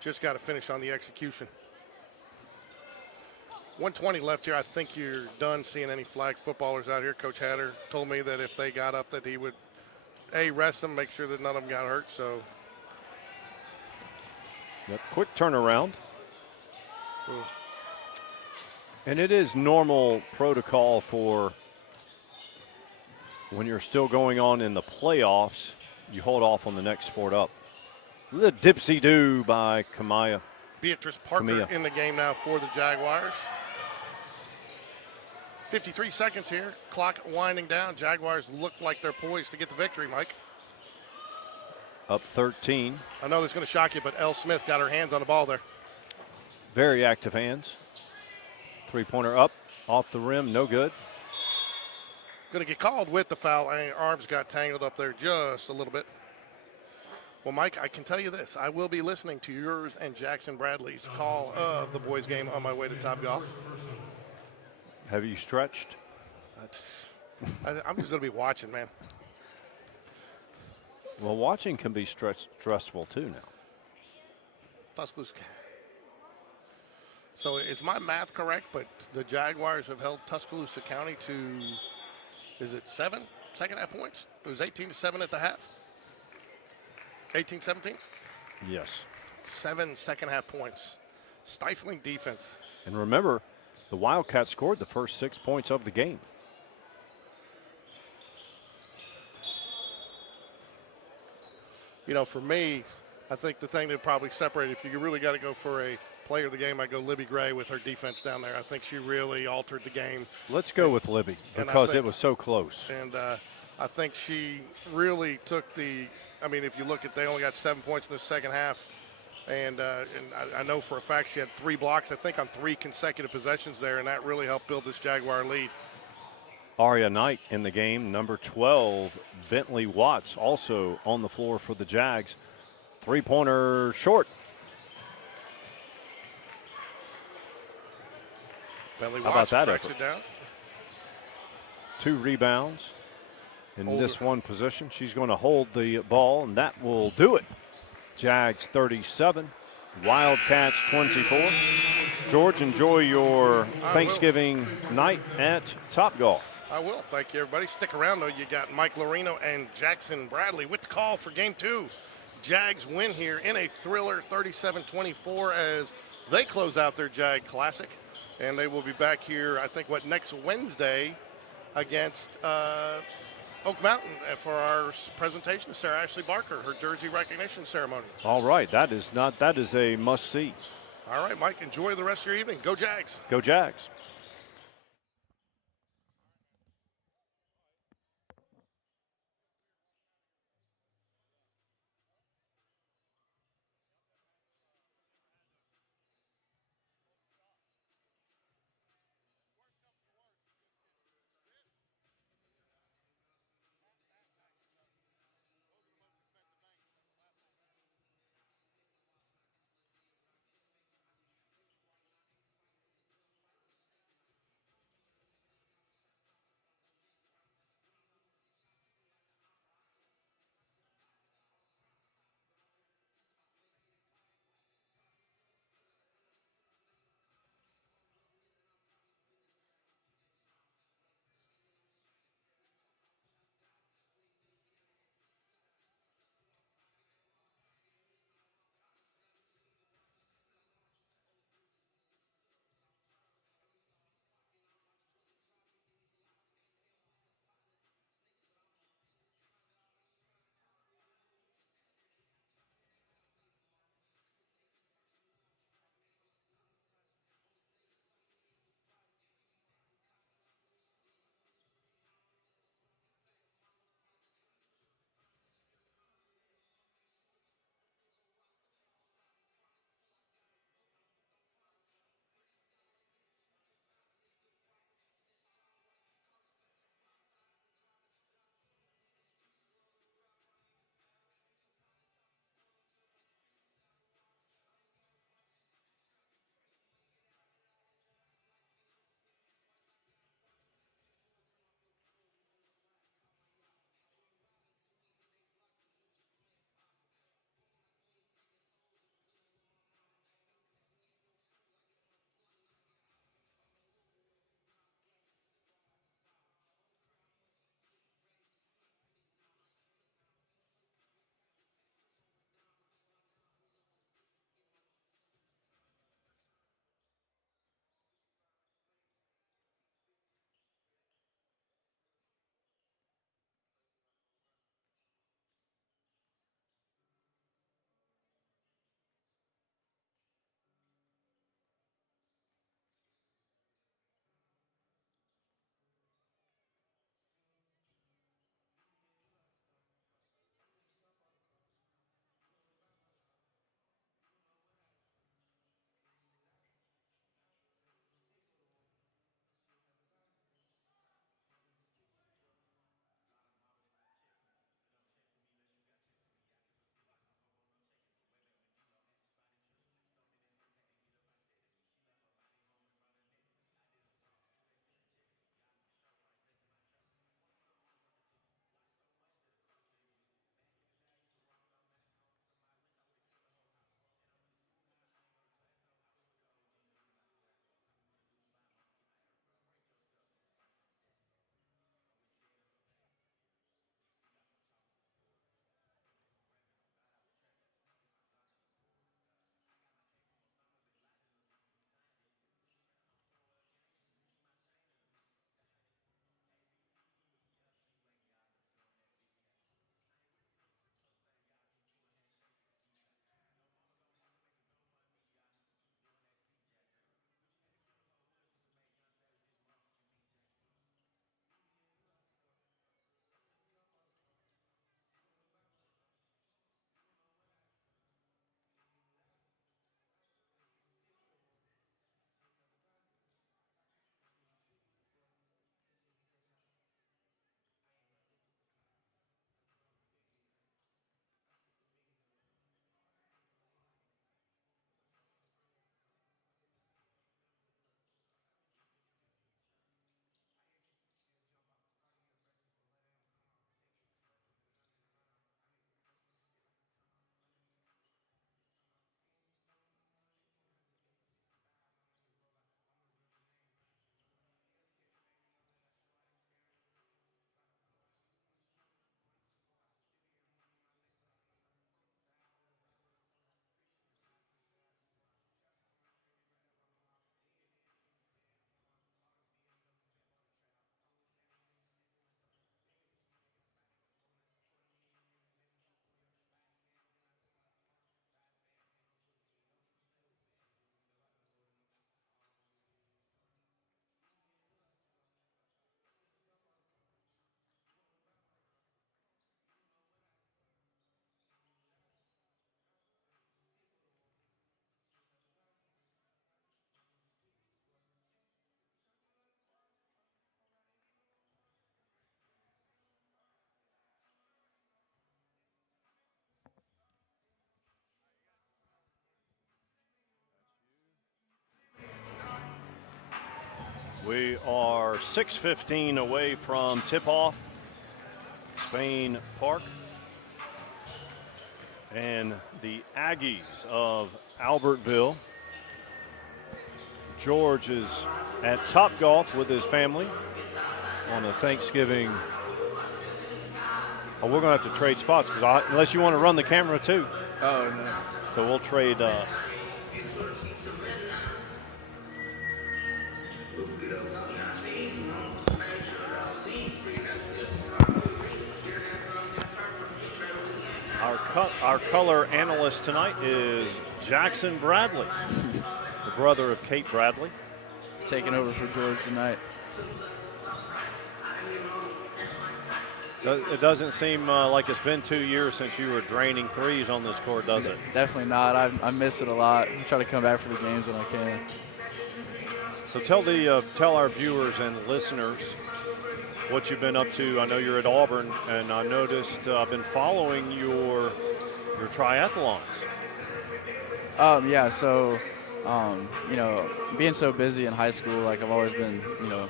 Just got to finish on the execution. 1:20 left here. I think you're done seeing any flag footballers out here. Coach Hatter told me that if they got up that he would, rest them, make sure that none of them got hurt. So, yep, quick turnaround. Ooh. And it is normal protocol for when you're still going on in the playoffs, you hold off on the next sport up. The dipsy-do by Camilla. Beatrice Parker in the game now for the Jaguars. 53 seconds here. Clock winding down. Jaguars look like they're poised to get the victory, Mike. Up 13. I know that's going to shock you, but L. Smith got her hands on the ball there. Very active hands. Three-pointer up, off the rim, no good. Going to get called with the foul. Arms got tangled up there just a little bit. Well, Mike, I can tell you this. I will be listening to yours and Jackson Bradley's call of the boys' game on my way to Topgolf. Have you stretched? I'm just going to be watching, man. Well, watching can be stressful too now. Tuscaloosa. So is my math correct? But the Jaguars have held Tuscaloosa County to, is it 7 second-half points? It was 18-7 at the half. 18-17? Yes. 7 second-half points. Stifling defense. And remember, the Wildcats scored the first 6 points of the game. For me, I think the thing that probably separated, if you really got to go for a player of the game, I go Libby Gray with her defense down there. I think she really altered the game. Let's go with Libby because it was so close. And I think she really took if you look at, they only got 7 points in the second half. And I know for a fact she had 3 blocks, I think, on 3 consecutive possessions there, and that really helped build this Jaguar lead. Aria Knight in the game, number 12, Bentley Watts also on the floor for the Jags. Three-pointer short. Bentley How Watts about that tracks effort? it down. 2 rebounds in this one position. She's going to hold the ball, and that will do it. Jags 37, Wildcats 24. George, enjoy your Thanksgiving night at Topgolf. I will. Thank you, everybody. Stick around, though. You got Mike Lorino and Jackson Bradley with the call for Game 2. Jags win here in a thriller, 37-24, as they close out their Jag Classic. And they will be back here, I think, next Wednesday against Oak Mountain for our presentation of Sarah Ashley Barker, her jersey recognition ceremony. All right. That is a must-see. All right, Mike. Enjoy the rest of your evening. Go Jags. Go Jags. We are 6:15 away from tip-off, Spain Park. And the Aggies of Albertville. George is at Topgolf with his family on a Thanksgiving. Oh, we're going to have to trade spots because unless you want to run the camera too. Oh, no. So we'll trade. Our color analyst tonight is Jackson Bradley, the brother of Kate Bradley. Taking over for George tonight. It doesn't seem like it's been 2 years since you were draining threes on this court, does it? Definitely not. I miss it a lot. I try to come back for the games when I can. So tell our viewers and listeners what you've been up to. I know you're at Auburn, and I noticed I've been following your triathlons. Yeah, so, you know, being so busy in high school, like I've always been, you know,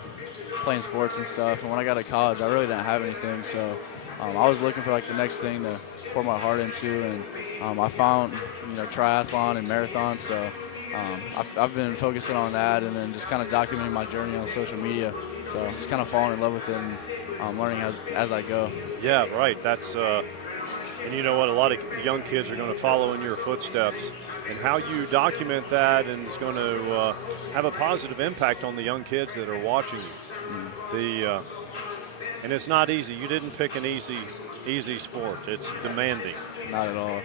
playing sports and stuff. And when I got to college, I really didn't have anything. So I was looking for like the next thing to pour my heart into. And I found, you know, triathlon and marathon. So I've been focusing on that and then just kind of documenting my journey on social media. So just kind of falling in love with it and learning as I go. Yeah, right. That's and you know what? A lot of young kids are going to follow in your footsteps. And how you document that and it's going to have a positive impact on the young kids that are watching you. And it's not easy. You didn't pick an easy sport. It's demanding. Not at all.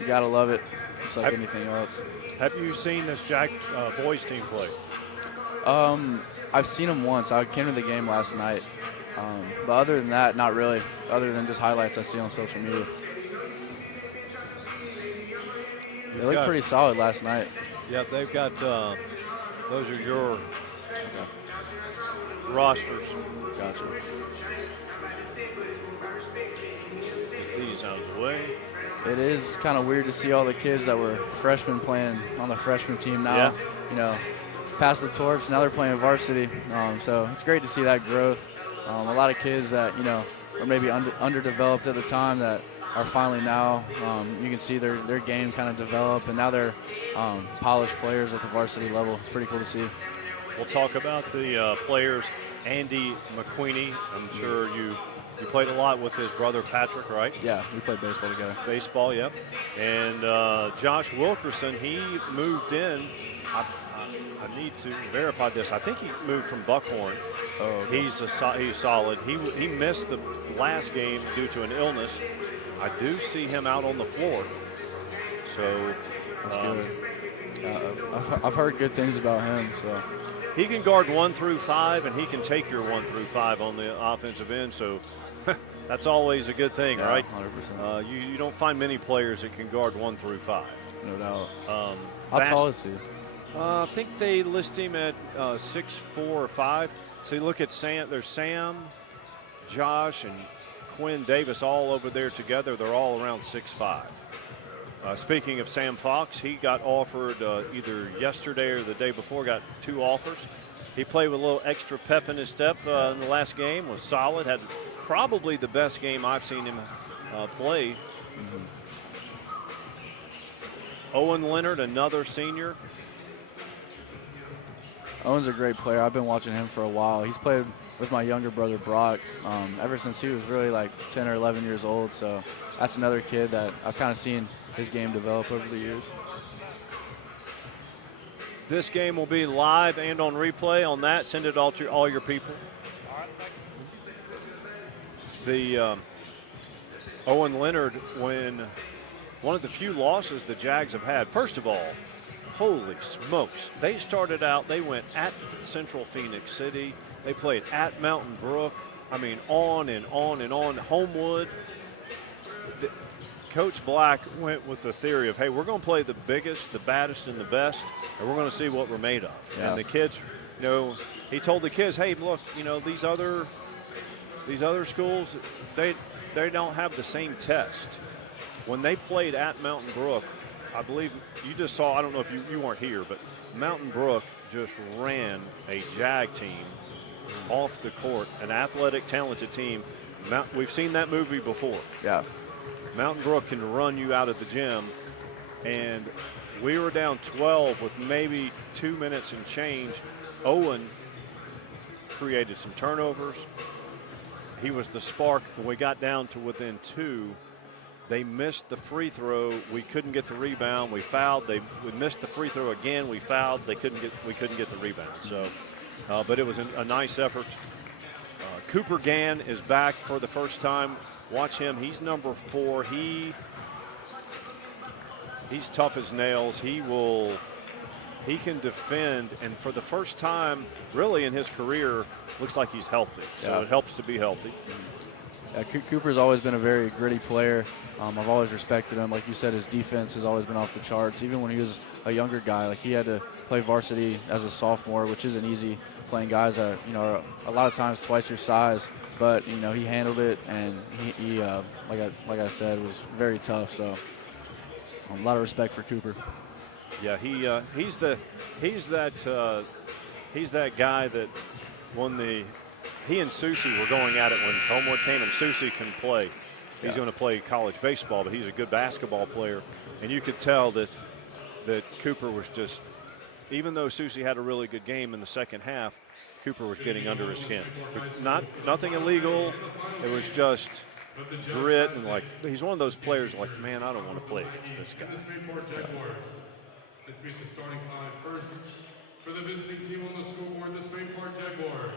You got to love it, just like anything else. Have you seen this boys team play? I've seen them once. I came to the game last night. But other than that, not really. Other than just highlights I see on social media. They looked pretty solid last night. Yeah, they've got those are your rosters. Gotcha. Get these out of the way. It is kind of weird to see all the kids that were freshmen playing on the freshman team now. Yeah. You know, pass the torch. Now they're playing varsity. So it's great to see that growth. A lot of kids that, you know, were maybe underdeveloped at the time that are finally now, you can see their game kind of develop, and now they're polished players at the varsity level. It's pretty cool to see. We'll talk about the players. Andy McQueenie, I'm sure you played a lot with his brother Patrick, right? Yeah, we played baseball together. Baseball, yep. And Josh Wilkerson, he moved in. I need to verify this. I think he moved from Buckhorn. Oh, okay. He's solid. He missed the last game due to an illness. I do see him out on the floor. So that's good. I've heard good things about him. So he can guard 1 through 5, and he can take your 1 through 5 on the offensive end. So that's always a good thing, yeah, right? 100%. You don't find many players that can guard 1 through 5. No doubt. How tall is he? I think they list him at 6'4" or 5". So you look at Sam. There's Sam, Josh, and Quinn Davis all over there together. They're all around 6'5". Speaking of Sam Fox, he got offered either yesterday or the day before, got 2 offers. He played with a little extra pep in his step in the last game, was solid, had probably the best game I've seen him play. Mm-hmm. Owen Leonard, another senior. Owen's a great player. I've been watching him for a while. He's played with my younger brother, Brock, ever since he was really like 10 or 11 years old. So that's another kid that I've kind of seen his game develop over the years. This game will be live and on replay. On that, send it all to all your people. The Owen Leonard, when one of the few losses the Jags have had. First of all, holy smokes. They started out, they went at Central Phoenix City. They played at Mountain Brook. I mean, on and on and on. Homewood. Coach Black went with the theory of, hey, we're going to play the biggest, the baddest, and the best, and we're going to see what we're made of. Yeah. And the kids, you know, he told the kids, hey, look, you know, these other schools, they don't have the same test. When they played at Mountain Brook, I believe you just saw, I don't know if you weren't here, but Mountain Brook just ran a Jag team off the court, an athletic, talented team. We've seen that movie before. Yeah. Mountain Brook can run you out of the gym, and we were down 12 with maybe 2 minutes and change. Owen created some turnovers. He was the spark. When we got down to within 2, they missed the free throw. We couldn't get the rebound. We fouled. We missed the free throw again. We fouled. We couldn't get the rebound. So, but it was a nice effort. Cooper Gann is back for the first time. Watch him. He's number 4. He's tough as nails. He can defend, and for the first time really in his career, looks like he's healthy. So it helps to be healthy. Yeah, Cooper's always been a very gritty player. I've always respected him. Like you said, his defense has always been off the charts. Even when he was a younger guy, like he had to play varsity as a sophomore, which isn't easy, playing guys that, you know, are a lot of times twice your size. But, you know, he handled it, and he like I said, was very tough. So a lot of respect for Cooper. Yeah, he's that guy that when he and Susie were going at it when Homewood came, and Susie can play. He's going to play college baseball, but he's a good basketball player. And you could tell that Cooper was just, even though Susie had a really good game in the second half, Cooper was getting under his skin. Nothing illegal. It was just grit, and like he's one of those players like, man, I don't want to play against this guy. Let's meet the starting 5 first. For the visiting team on the scoreboard, the Spain Park Jaguars.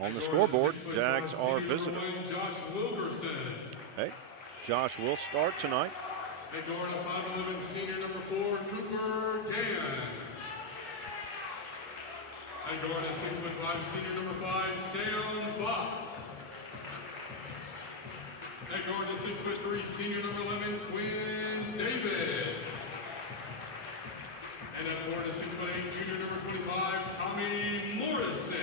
On the scoreboard, Jags are visiting. Josh Wilkerson. Hey, Josh will start tonight. And guard a 5'11" senior number 4, Cooper Gann. And guard a 6'5" senior number 5, Sam Fox. And guard a 6'3" senior number 11, Quinn Davis. And at guard a 6'8" junior number 25, Tommy Morrison.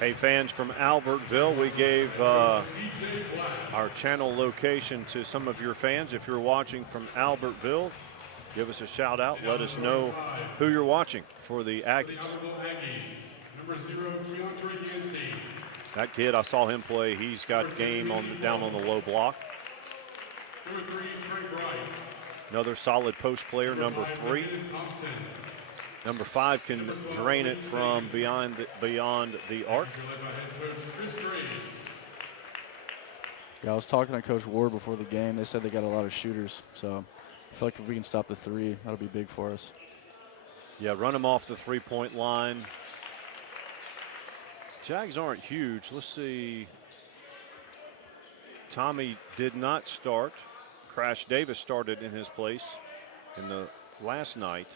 Hey, fans from Albertville, we gave our channel location to some of your fans. If you're watching from Albertville, give us a shout out. Let us know who you're watching for the Aggies. Number 0, Keontre Yancey. That kid, I saw him play. He's got game down on the low block. Number 3, Trey Bright. Another solid post player, number 3. Number 5 can drain it from beyond the arc. Yeah, I was talking to Coach Ward before the game. They said they got a lot of shooters. So I feel like if we can stop the 3, that'll be big for us. Yeah, run them off the 3-point line. Jags aren't huge. Let's see. Tommy did not start. Crash Davis started in his place in the last night.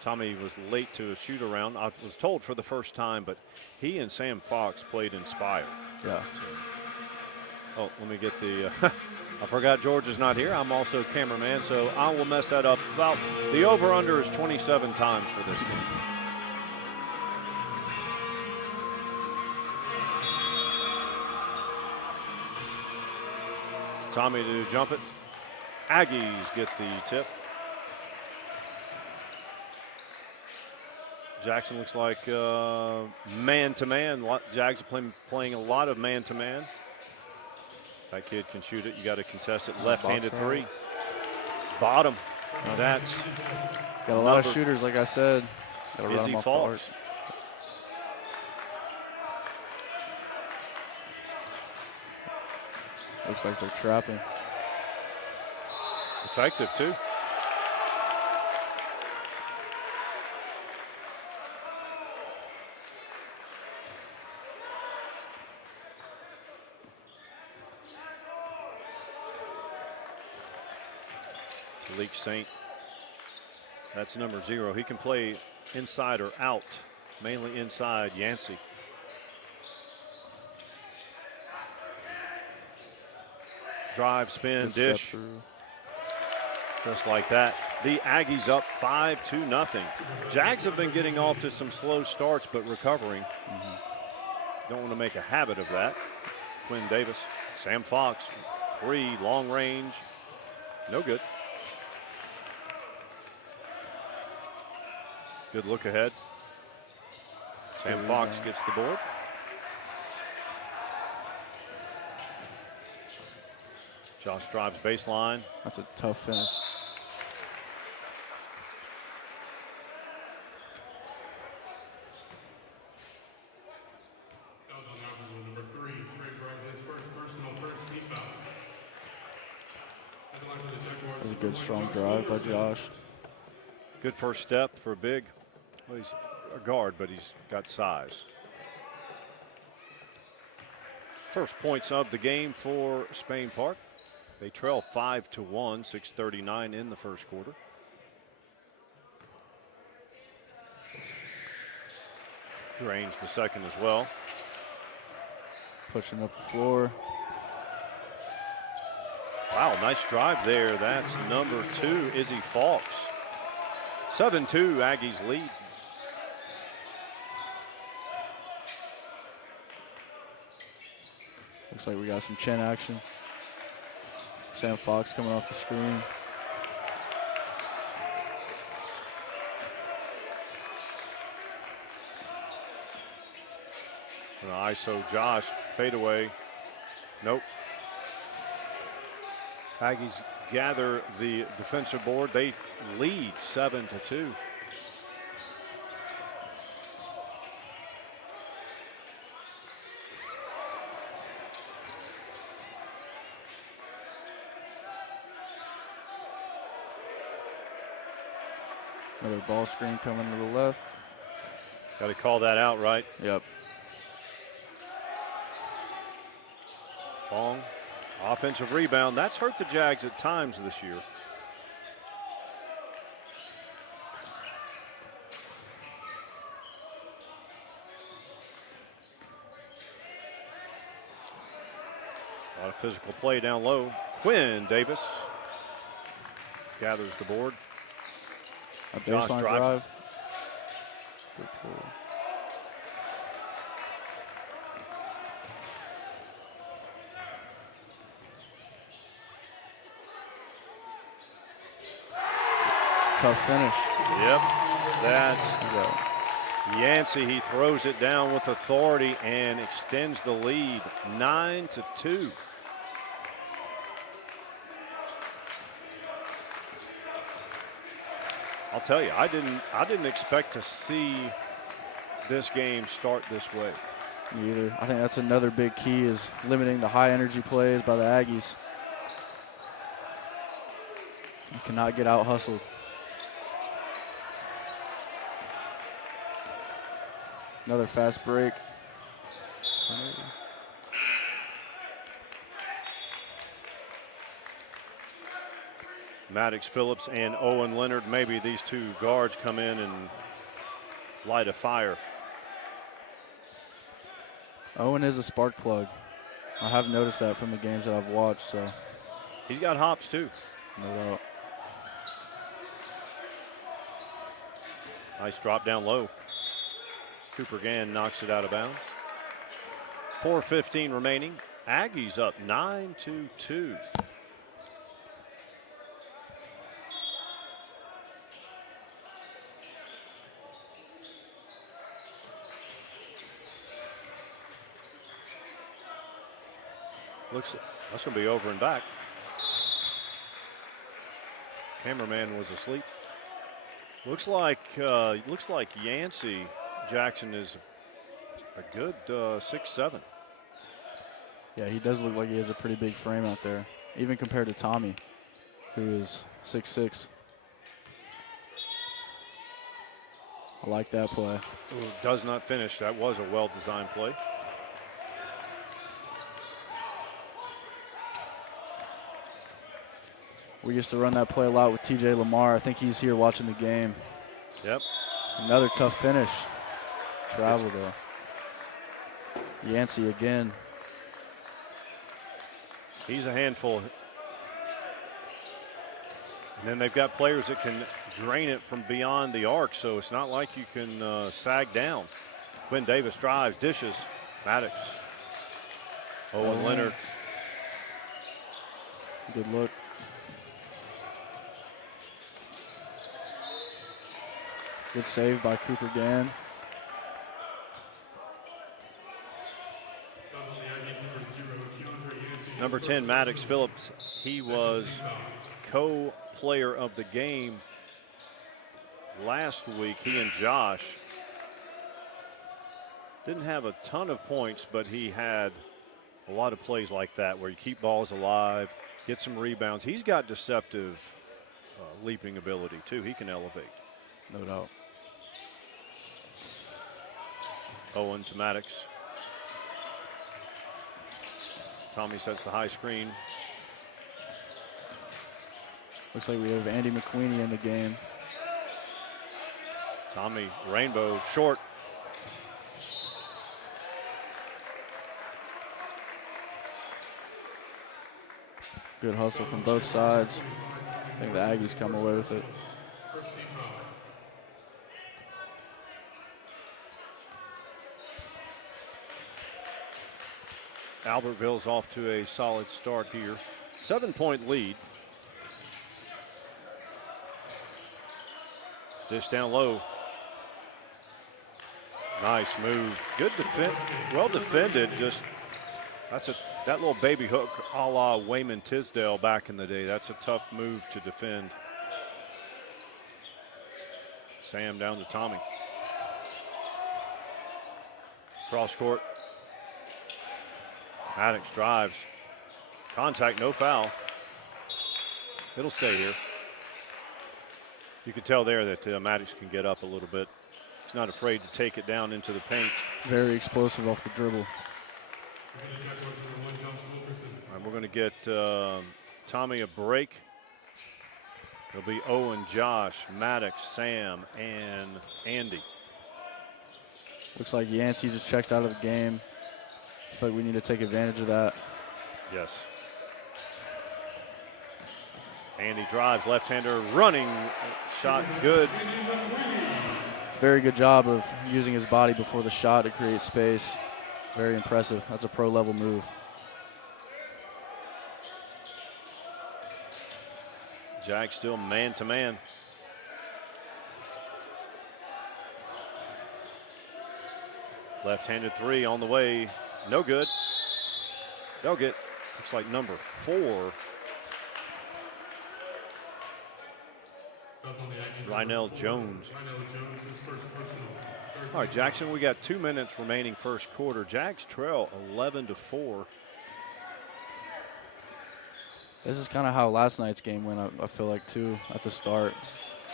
Tommy was late to a shoot around. I was told for the first time, but he and Sam Fox played inspired. Yeah. So, oh, let me get the I forgot George is not here. I'm also cameraman, so I will mess that up. About the over-under is 27 times for this game. Tommy to jump it. Aggies get the tip. Jackson looks like man-to-man. Jags are playing a lot of man-to-man. That kid can shoot it. You got to contest it. Left-handed 3. Bottom. Now that's got a lot of shooters, like I said. Got to run them off the arc. Looks like they're trapping. Effective, too. Malik Saint, that's number 0. He can play inside or out, mainly inside. Yancey. Drive, spin, dish. Just like that. The Aggies up 5-0. Jags have been getting off to some slow starts, but recovering. Don't want to make a habit of that. Quinn Davis. Sam Fox, 3, long range. No good. Good look ahead. Sam Fox gets the board. Josh drives baseline. That's a tough finish. Fouls on Albertville, number 3, Trey Bright, his first personal, first team foul. At the line for the Jaguars, That was a number good 1, strong Josh drive by Wilson. Josh. Good first step for a big. Well, he's a guard, but he's got size. First points of the game for Spain Park. They trail 5-1, 6:39 in the first quarter. Drains the second as well. Pushing up the floor. Wow, nice drive there. That's number 2, Izzy Fawkes. 7-2, Aggies lead. Looks like we got some chin action. Sam Fox coming off the screen. ISO Josh, fadeaway. Nope. Aggies gather the defensive board. They lead 7-2. Another ball screen coming to the left. Got to call that out, right? Yep. Long offensive rebound. That's hurt the Jags at times this year. A lot of physical play down low. Quinn Davis gathers the board. A Josh baseline drives. drive. Good pull. Tough finish. Yep, that's Yeah. Yancey. He throws it down with authority and extends the lead 9-2. I'll tell you, I didn't expect to see this game start this way. Me either. I think that's another big key is limiting the high energy plays by the Aggies. You cannot get out hustled. Another fast break. Maddox Phillips and Owen Leonard, maybe these two guards come in and light a fire. Owen is a spark plug. I have noticed that from the games that I've watched, so He's got hops too. no doubt. Nice drop down low. Cooper Gann knocks it out of bounds. 4:15 remaining. Aggies up 9-2. Looks, that's going to be over and back. Cameraman was asleep. Looks like Yancey Jackson is a good 6'7". Yeah, he does look like he has a pretty big frame out there, even compared to Tommy, who is 6'6". I like that play. Ooh, does not finish. That was a well-designed play. We used to run that play a lot with TJ Lamar. I think he's here watching the game. Yep. Another tough finish. Travel though. Yancey again. He's a handful. And then they've got players that can drain it from beyond the arc, so it's not like you can sag down. Quinn Davis drives, dishes. Maddox. Owen Leonard. Good look. Good save by Cooper Gann. Number 10, Maddox Phillips. He was co-player of the game last week. He and Josh didn't have a ton of points, but he had a lot of plays like that where you keep balls alive, get some rebounds. He's got deceptive leaping ability too. He can elevate. No doubt. Owen to Maddox. Tommy sets the high screen. Looks like we have Andy McQueenie in the game. Tommy, rainbow, short. Good hustle from both sides. I think the Aggies come away with it. Albertville's off to a solid start here. 7-point lead. Dish down low. Nice move. Good defense. Well defended. Just that little baby hook a la Wayman Tisdale back in the day. That's a tough move to defend. Sam down to Tommy. Cross court. Maddox drives. Contact, no foul. It'll stay here. You can tell there that Maddox can get up a little bit. He's not afraid to take it down into the paint. Very explosive off the dribble. All right, we're going to get Tommy a break. It'll be Owen, Josh, Maddox, Sam, and Andy. Looks like Yancey just checked out of the game. I feel like we need to take advantage of that. Yes. Andy drives, left-hander running, shot good. Very good job of using his body before the shot to create space. Very impressive. That's a pro-level move. Jag still man-to-man. Left-handed three on the way. No good. They'll get, looks like number 4. Rynell Jones. All right, Jackson, we got 2 minutes remaining first quarter. Jags trail 11-4. This is kind of how last night's game went, I feel like, too, at the start.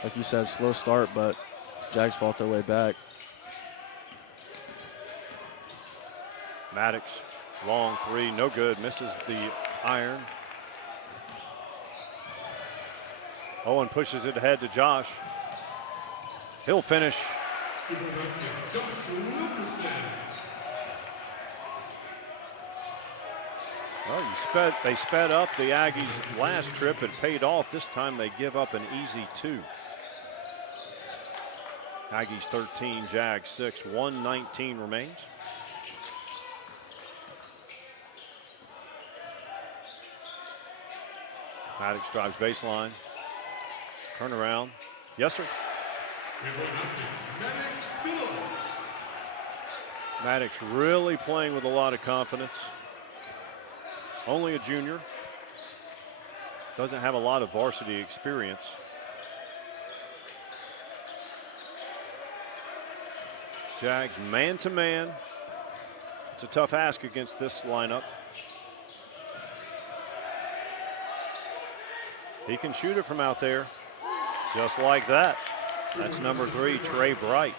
Like you said, slow start, but Jags fought their way back. Maddox, long three, no good, misses the iron. Owen pushes it ahead to Josh. He'll finish. Well, they sped up the Aggies last trip. It paid off. This time they give up an easy 2. Aggies 13, Jags 6, 1:19 remains. Maddox drives baseline. Turn around. Yes, sir. Maddox really playing with a lot of confidence. Only a junior. Doesn't have a lot of varsity experience. Jags man-to-man. It's a tough ask against this lineup. He can shoot it from out there, just like that. That's number 3, Trey Bright.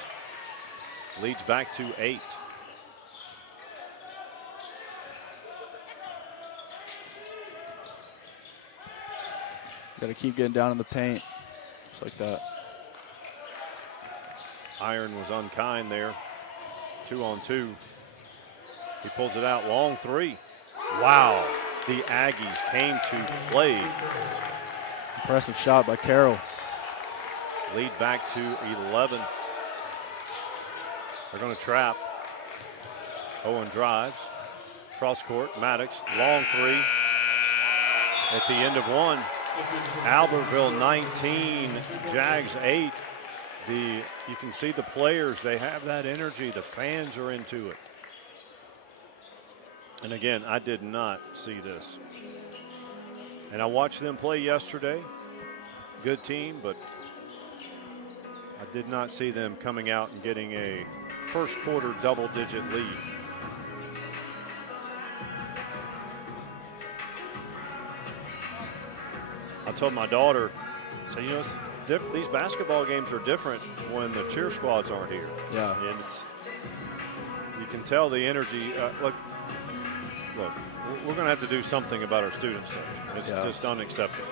Leads back to 8. Got to keep getting down in the paint, just like that. Iron was unkind there. 2-on-2. He pulls it out, long 3. Wow, the Aggies came to play. Impressive shot by Carroll. Lead back to 11. They're going to trap. Owen drives. Cross court, Maddox, long 3. At the end of 1. Albertville 19, Jags 8. You can see the players, they have that energy. The fans are into it. And again, I did not see this. And I watched them play yesterday. Good team, but I did not see them coming out and getting a first quarter double-digit lead. I told my daughter, so you know, these basketball games are different when the cheer squads aren't here. Yeah. And you can tell the energy. Look, we're going to have to do something about our student section. It's just unacceptable.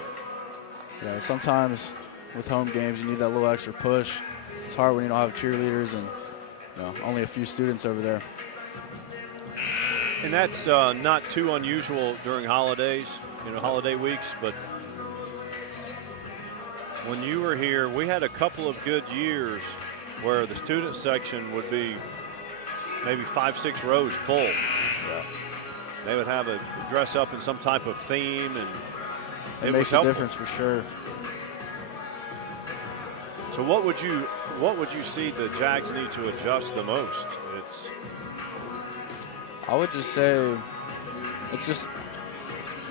Yeah, sometimes with home games, you need that little extra push. It's hard when you don't have cheerleaders and only a few students over there. And that's not too unusual during holidays, holiday weeks. But when you were here, we had a couple of good years where the student section would be maybe 5-6 rows full. Yeah. They would have a dress up in some type of theme, and it makes a difference for sure. So what would you see the Jags need to adjust the most? I would just say it's just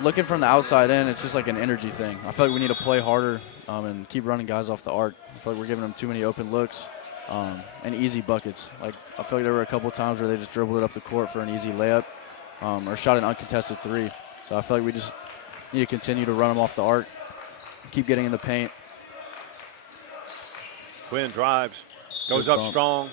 looking from the outside in. It's just like an energy thing. I feel like we need to play harder and keep running guys off the arc. I feel like we're giving them too many open looks and easy buckets. Like I feel like there were a couple of times where they just dribbled it up the court for an easy layup or shot an uncontested three. So I feel like we just need to continue to run them off the arc, keep getting in the paint. Quinn drives, goes up strong.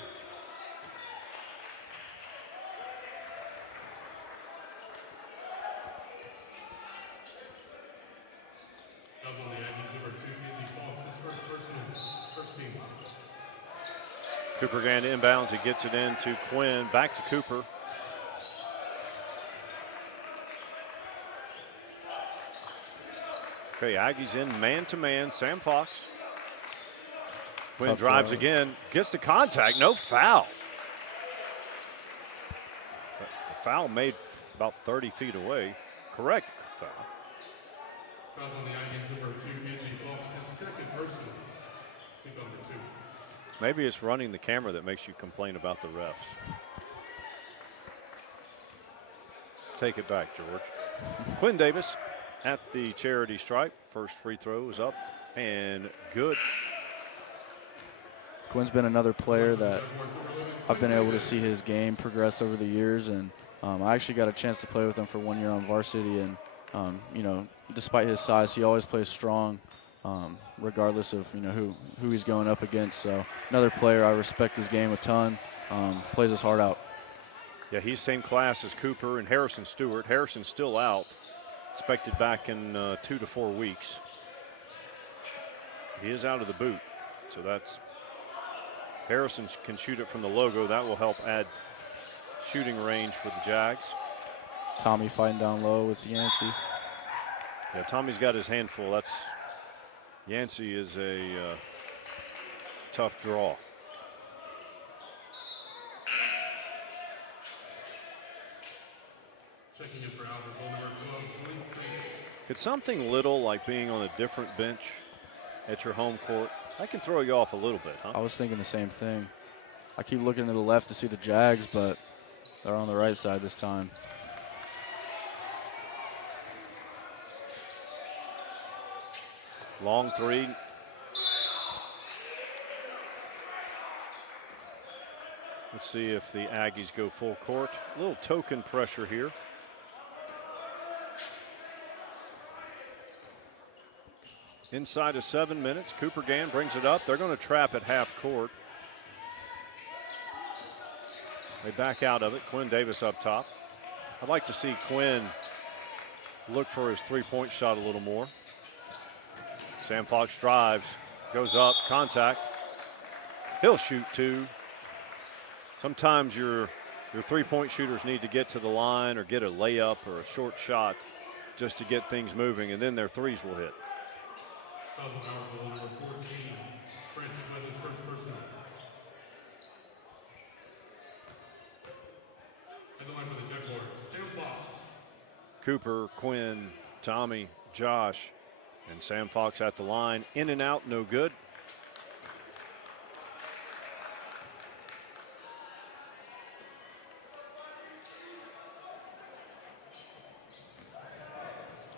Cooper going to inbounds. He gets it into Quinn. Back to Cooper. Okay, Aggies in man-to-man. Sam Fox. Quinn drives again. Gets the contact. No foul. The foul made about 30 feet away. Correct foul. Fouls on the Aggies, number 2, Izzy Fox, his second personal. Team number 2. Maybe it's running the camera that makes you complain about the refs. Take it back, George. Quinn Davis at the charity stripe. First free throw is up and good. Quinn's been another player that I've been able to see his game progress over the years, and I actually got a chance to play with him for 1 year on varsity, and despite his size, he always plays strong. Regardless of who he's going up against. So another player, I respect his game a ton, plays his heart out. Yeah, he's same class as Cooper and Harrison Stewart. Harrison's still out, expected back in 2 to 4 weeks. He is out of the boot, so that's Harrison can shoot it from the logo. That will help add shooting range for the Jags. Tommy fighting down low with Yancey. Yeah, Tommy's got his handful. That's Yancey is a tough draw. Checking in for Albertville, number 12, Could something little like being on a different bench at your home court, that can throw you off a little bit, huh? I was thinking the same thing. I keep looking to the left to see the Jags, but they're on the right side this time. Long three. Let's see if the Aggies go full court. A little token pressure here. Inside of 7 minutes, Cooper Gann brings it up. They're going to trap at half court. They back out of it. Quinn Davis up top. I'd like to see Quinn look for his three-point shot a little more. Sam Fox drives, goes up, contact. He'll shoot two. Sometimes your three-point shooters need to get to the line or get a layup or a short shot just to get things moving, and then their threes will hit. number 14, Prince with his first personal. At the line for the Jaguars, Sam Fox. Cooper, Quinn, Tommy, Josh, and Sam Fox at the line. In and out, no good.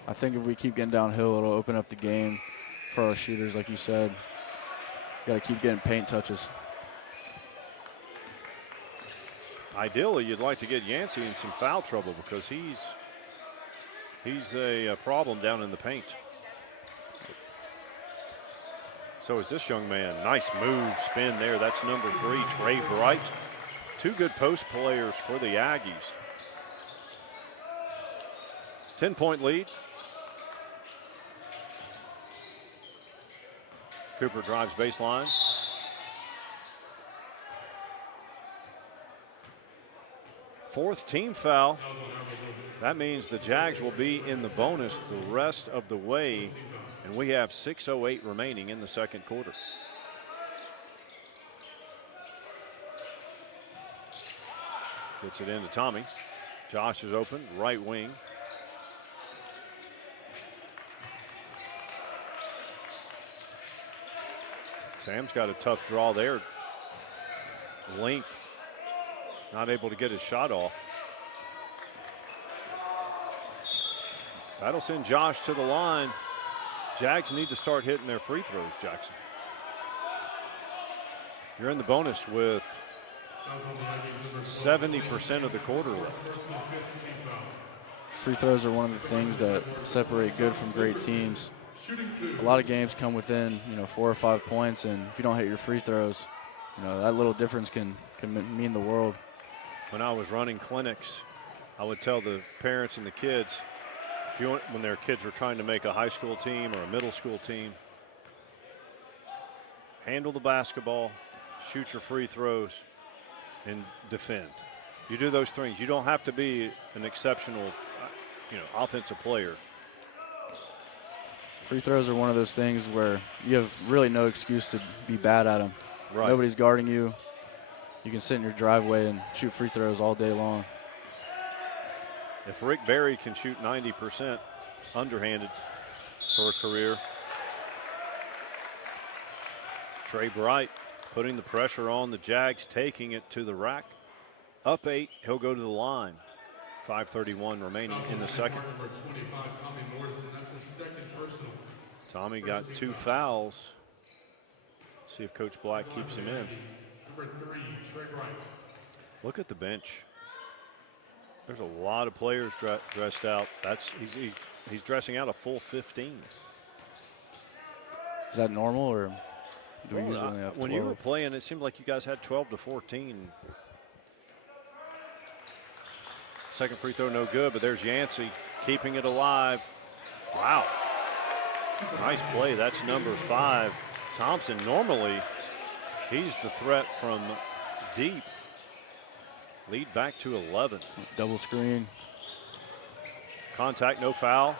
I think if we keep getting downhill, it'll open up the game for our shooters, like you said. Got to keep getting paint touches. Ideally, you'd like to get Yancey in some foul trouble because he's a problem down in the paint. So is this young man. Nice move, spin there. That's number 3, Trey Bright. 2 good post players for the Aggies. 10-point lead. Cooper drives baseline. Fourth team foul. That means the Jags will be in the bonus the rest of the way, and we have 6:08 remaining in the second quarter. Gets it into Tommy. Josh is open, right wing. Sam's got a tough draw there. Length. Not able to get his shot off. That'll send Josh to the line. Jags need to start hitting their free throws, Jackson. You're in the bonus with 70% of the quarter left. Free throws are one of the things that separate good from great teams. A lot of games come within, 4 or 5 points, and if you don't hit your free throws, that little difference can mean the world. When I was running clinics, I would tell the parents and the kids, when their kids were trying to make a high school team or a middle school team, handle the basketball, shoot your free throws, and defend. You do those things. You don't have to be an exceptional, offensive player. Free throws are one of those things where you have really no excuse to be bad at them. Right. Nobody's guarding you. You can sit in your driveway and shoot free throws all day long. If Rick Barry can shoot 90% underhanded for a career, Trey Bright putting the pressure on the Jags, taking it to the rack. Up 8, he'll go to the line. 5:31 remaining in the second. Tommy got 2 fouls. See if Coach Black keeps him in. Look at the bench. There's a lot of players dressed out. He's dressing out a full 15. Is that normal, or do we usually only have 12? When you were playing, it seemed like you guys had 12 to 14. Second free throw, no good, but there's Yancey keeping it alive. Wow. Nice play. That's number 5. Thompson, normally, he's the threat from deep. Lead back to 11. Double screen. Contact, no foul.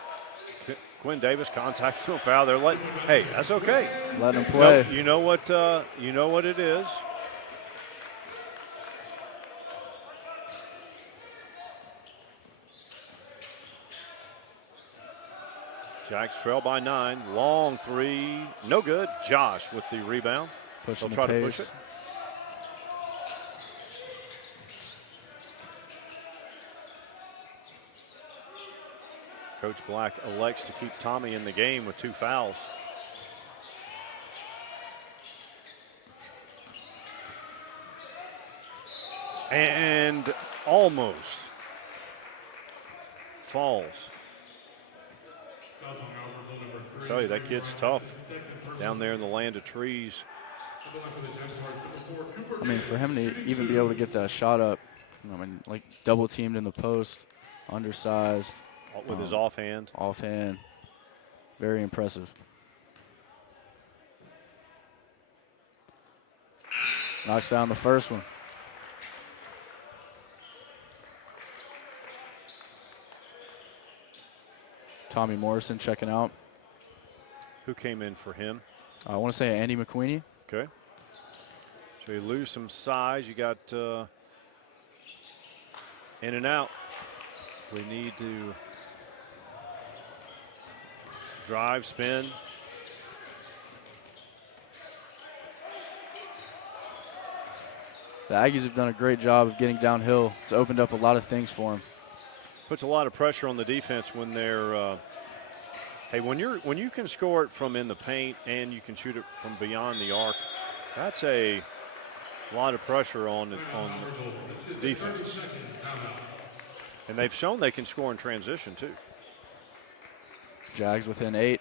Quinn Davis, contact, no foul. They're letting, hey, that's okay. Let him play. No, you know what it is. Jags trail by 9. Long 3, no good. Josh with the rebound. Pushing He'll try the to pace. push it. Coach Black elects to keep Tommy in the game with 2 fouls. And almost falls. I tell you, that kid's tough down there in the land of trees. I mean, for him to even be able to get that shot up, like double teamed in the post, undersized. With his offhand. Offhand. Very impressive. Knocks down the first one. Tommy Morrison checking out. Who came in for him? I want to say Andy McQueenie. Okay. So you lose some size. You got in and out. We need to drive, spin. The Aggies have done a great job of getting downhill. It's opened up a lot of things for them. Puts a lot of pressure on the defense when they're Hey, when you can score it from in the paint and you can shoot it from beyond the arc, that's a lot of pressure on defense. And they've shown they can score in transition too. Jags within 8.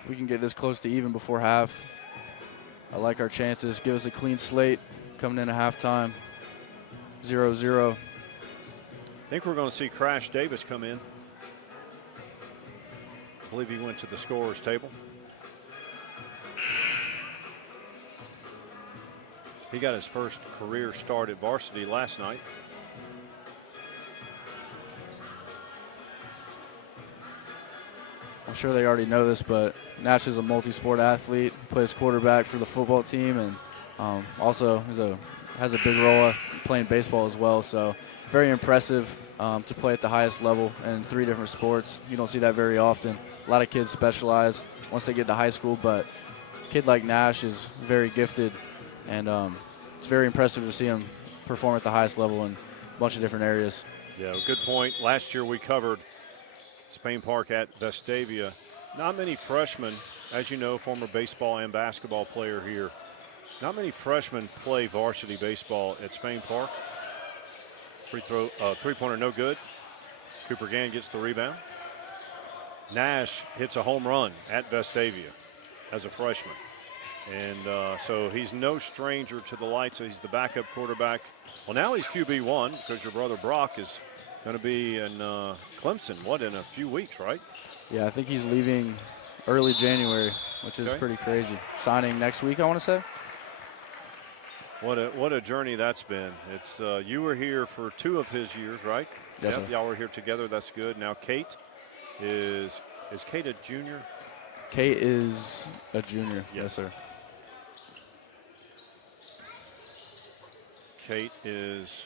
If we can get this close to even before half, I like our chances. Give us a clean slate coming into halftime. 0-0. I think we're going to see Crash Davis come in. I believe he went to the scorer's table. He got his first career start at varsity last night. I'm sure they already know this, but Nash is a multi-sport athlete, plays quarterback for the football team, and also has a big role playing baseball as well. So very impressive to play at the highest level in 3 different sports. You don't see that very often. A lot of kids specialize once they get to high school, but a kid like Nash is very gifted, and it's very impressive to see him perform at the highest level in a bunch of different areas. Yeah, good point. Last year we covered Spain Park at Vestavia. Not many freshmen, as you know, former baseball and basketball player here. Not many freshmen play varsity baseball at Spain Park. Three-pointer no good. Cooper Gann gets the rebound. Nash hits a home run at Vestavia as a freshman. And so he's no stranger to the lights. So he's the backup quarterback. Well, now he's QB1 because your brother Brock is going to be in Clemson, in a few weeks, right? Yeah, I think he's leaving early January, which is pretty crazy. Signing next week, I want to say. What a journey that's been. It's you were here for 2 of his years, right? Yes, yep, sir. Y'all were here together. That's good. Now Kate is Kate a junior? Kate is a junior. Yes, sir. Kate is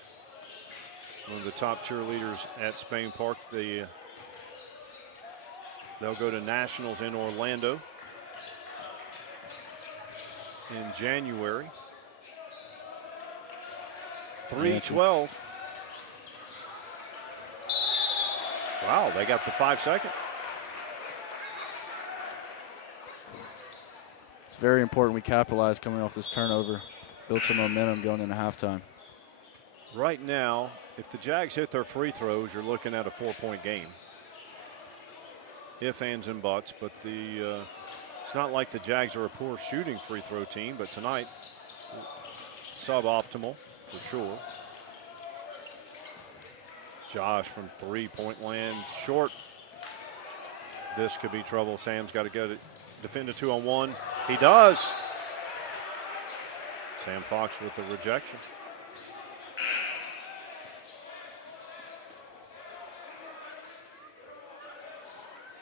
one of the top cheerleaders at Spain Park. They'll go to nationals in Orlando in January. 3:12. Wow, they got the 5 second. It's very important we capitalize coming off this turnover, build some momentum going into halftime. Right now, if the Jags hit their free throws, you're looking at a 4-point game. If, ands, and buts, but it's not like the Jags are a poor shooting free throw team, but tonight, suboptimal for sure. Josh from 3-point land, short. This could be trouble. Sam's got to go to defend a 2-on-1. He does. Sam Fox with the rejection.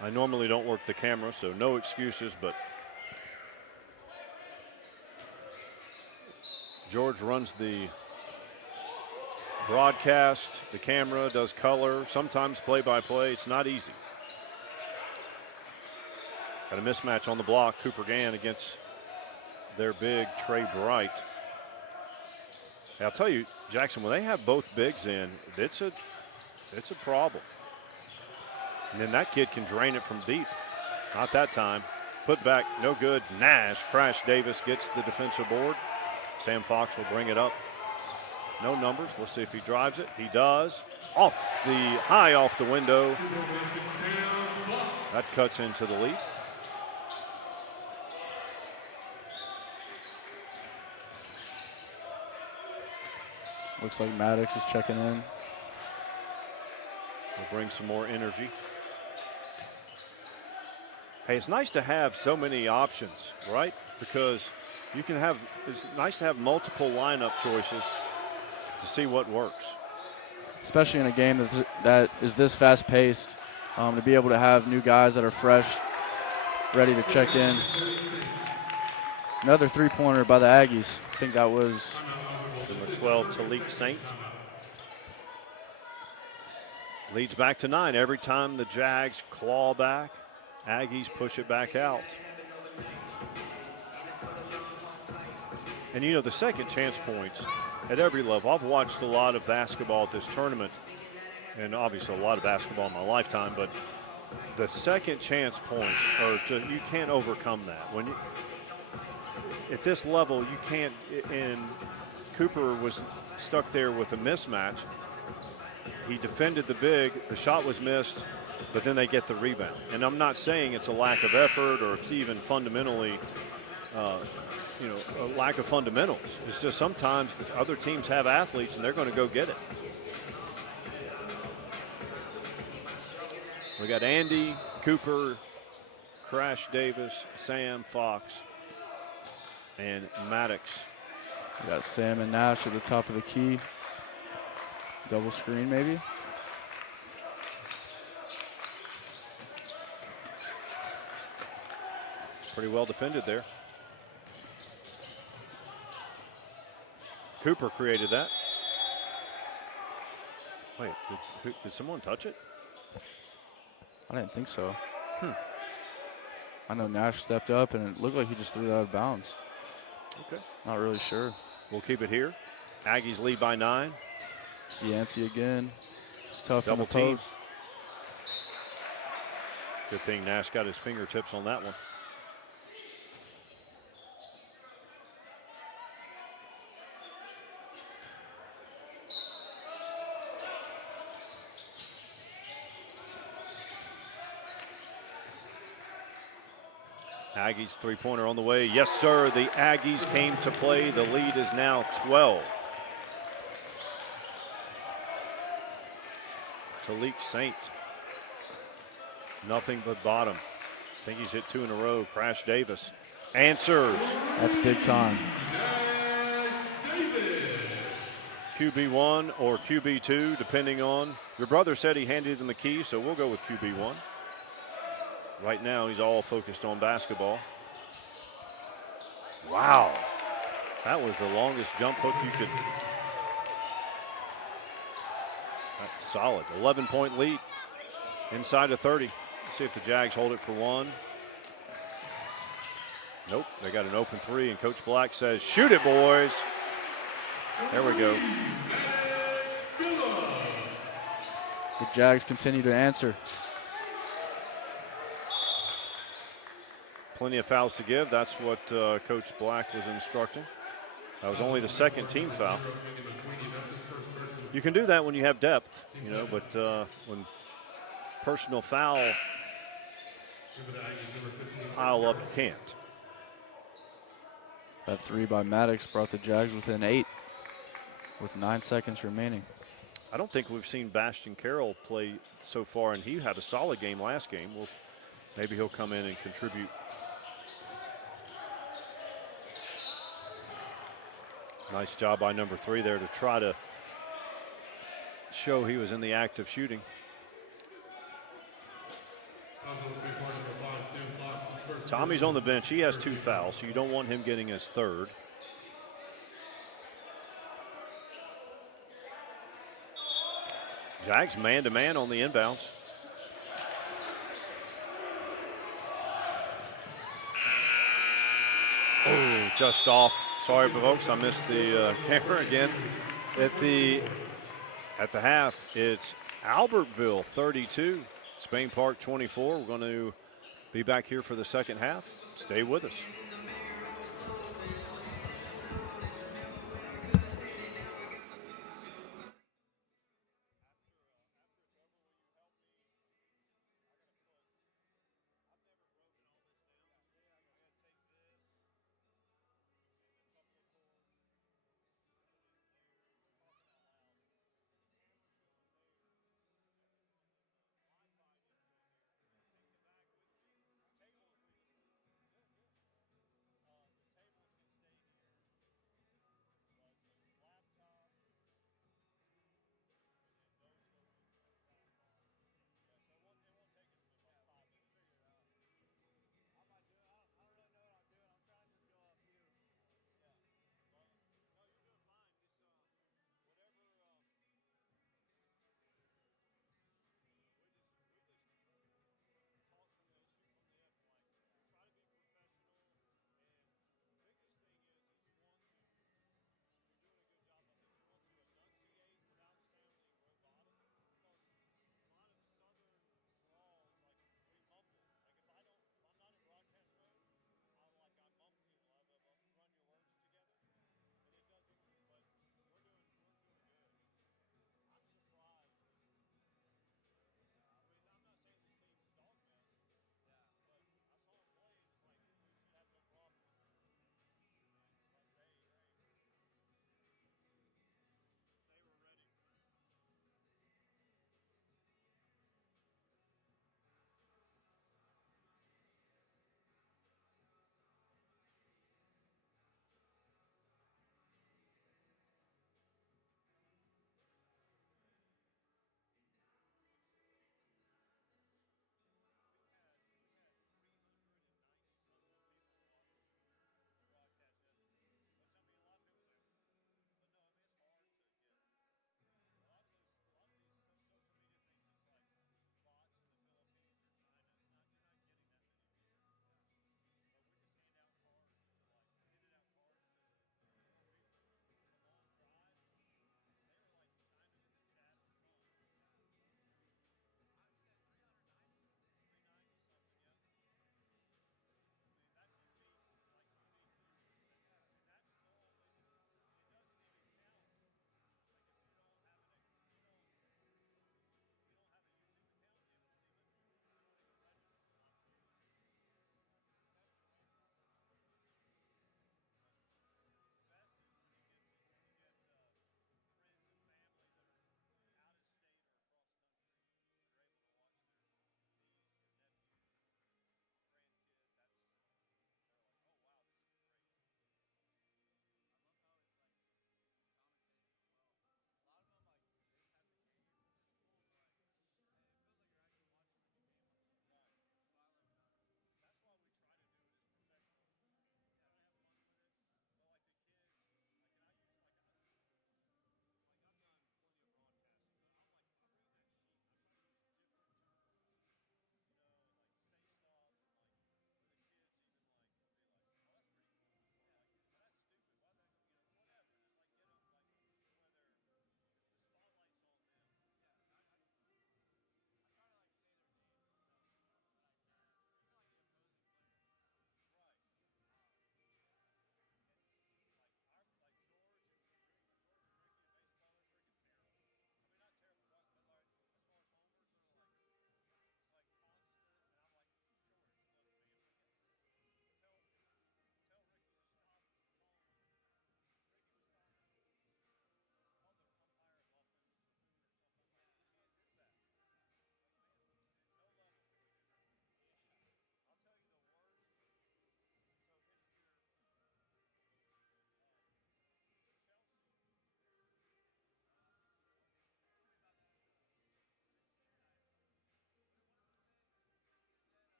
I normally don't work the camera, so no excuses, but George runs the broadcast, the camera, does color, sometimes play-by-play. It's not easy. Got a mismatch on the block. Cooper Gann against their big Trey Bright. Hey, I'll tell you, Jackson, when they have both bigs in, it's a problem. And then that kid can drain it from deep. Not that time. Put back, no good. Nash, Crash Davis gets the defensive board. Sam Fox will bring it up. No numbers. Let's see if he drives it. He does. High off the window. That cuts into the lead. Looks like Maddox is checking in. Will bring some more energy. Hey, it's nice to have so many options, right? Because it's nice to have multiple lineup choices to see what works. Especially in a game that is this fast-paced, to be able to have new guys that are fresh, ready to check in. Another three-pointer by the Aggies. I think that was number 12, Talik Saint. Leads back to 9. Every time the Jags claw back, Aggies push it back out. And you know, the second chance points at every level. I've watched a lot of basketball at this tournament, and obviously a lot of basketball in my lifetime, but the second chance points you can't overcome that. When you, at this level, you can't. And Cooper was stuck there with a mismatch. He defended the big. The shot was missed, but then they get the rebound. And I'm not saying it's a lack of effort or it's even fundamentally, a lack of fundamentals. It's just sometimes other teams have athletes and they're going to go get it. We got Andy, Cooper, Crash Davis, Sam, Fox, and Maddox. We got Sam and Nash at the top of the key. Double screen maybe. Pretty well defended there. Cooper created that. Wait, did someone touch it? I didn't think so. I know Nash stepped up and it looked like he just threw it out of bounds. Okay. Not really sure. We'll keep it here. Aggies lead by 9. See Yancey again. It's tough Double in the team. post. Good thing Nash got his fingertips on that one. Aggies three-pointer on the way. Yes, sir. The Aggies came to play. The lead is now 12. Talik Saint. Nothing but bottom. I think he's hit 2 in a row. Crash Davis answers. That's big time. QB1 or QB2, depending on. Your brother said he handed him the key, so we'll go with QB1. Right now, he's all focused on basketball. Wow. That was the longest jump hook you could. That's solid. 11-point lead inside of 30. Let's see if the Jags hold it for one. Nope. They got an open 3, and Coach Black says, shoot it, boys. There we go. The Jags continue to answer. Plenty of fouls to give. That's what Coach Black was instructing. That was only the second team foul. You can do that when you have depth, but when personal foul pile up, you can't. That 3 by Maddox brought the Jags within 8 with 9 seconds remaining. I don't think we've seen Bastion Carroll play so far, and he had a solid game last game. Well, maybe he'll come in and contribute. Nice job by number 3 there to try to show he was in the act of shooting. Tommy's on the bench. He has 2 fouls, so you don't want him getting his 3rd. Jags man-to-man on the inbounds. Oh, just off. Sorry, folks, I missed the camera again. At the half, it's Albertville 32, Spain Park 24. We're going to be back here for the second half. Stay with us.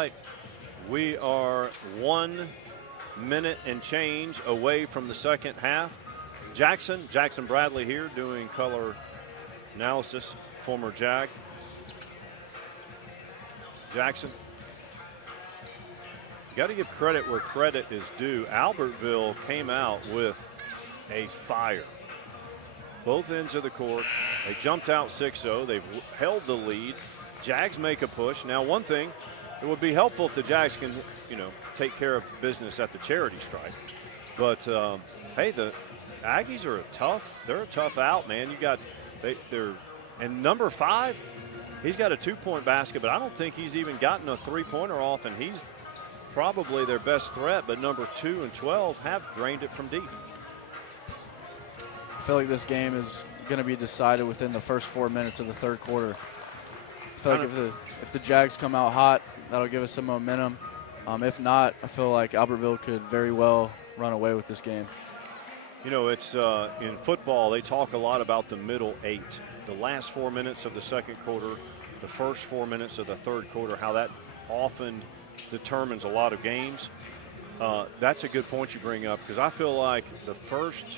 right. We are 1 minute and change away from the second half. Jackson Bradley here doing color analysis, former Jag. Jackson, you got to give credit where credit is due. Albertville came out with a fire. Both ends of the court. They jumped out 6-0. They've held the lead. Jags make a push. Now, one thing, it would be helpful if the Jags can, take care of business at the charity stripe. But, hey, the Aggies are they're a tough out, man. And number 5, he's got a 2-point basket, but I don't think he's even gotten a 3-pointer off, and he's probably their best threat. But number 2 and 12 have drained it from deep. I feel like this game is going to be decided within the first 4 minutes of the third quarter. I feel like if the Jags come out hot, that'll give us some momentum. If not, I feel like Albertville could very well run away with this game. It's in football, they talk a lot about the middle 8. The last 4 minutes of the second quarter, the first 4 minutes of the third quarter, how that often determines a lot of games. That's a good point you bring up, because I feel like the first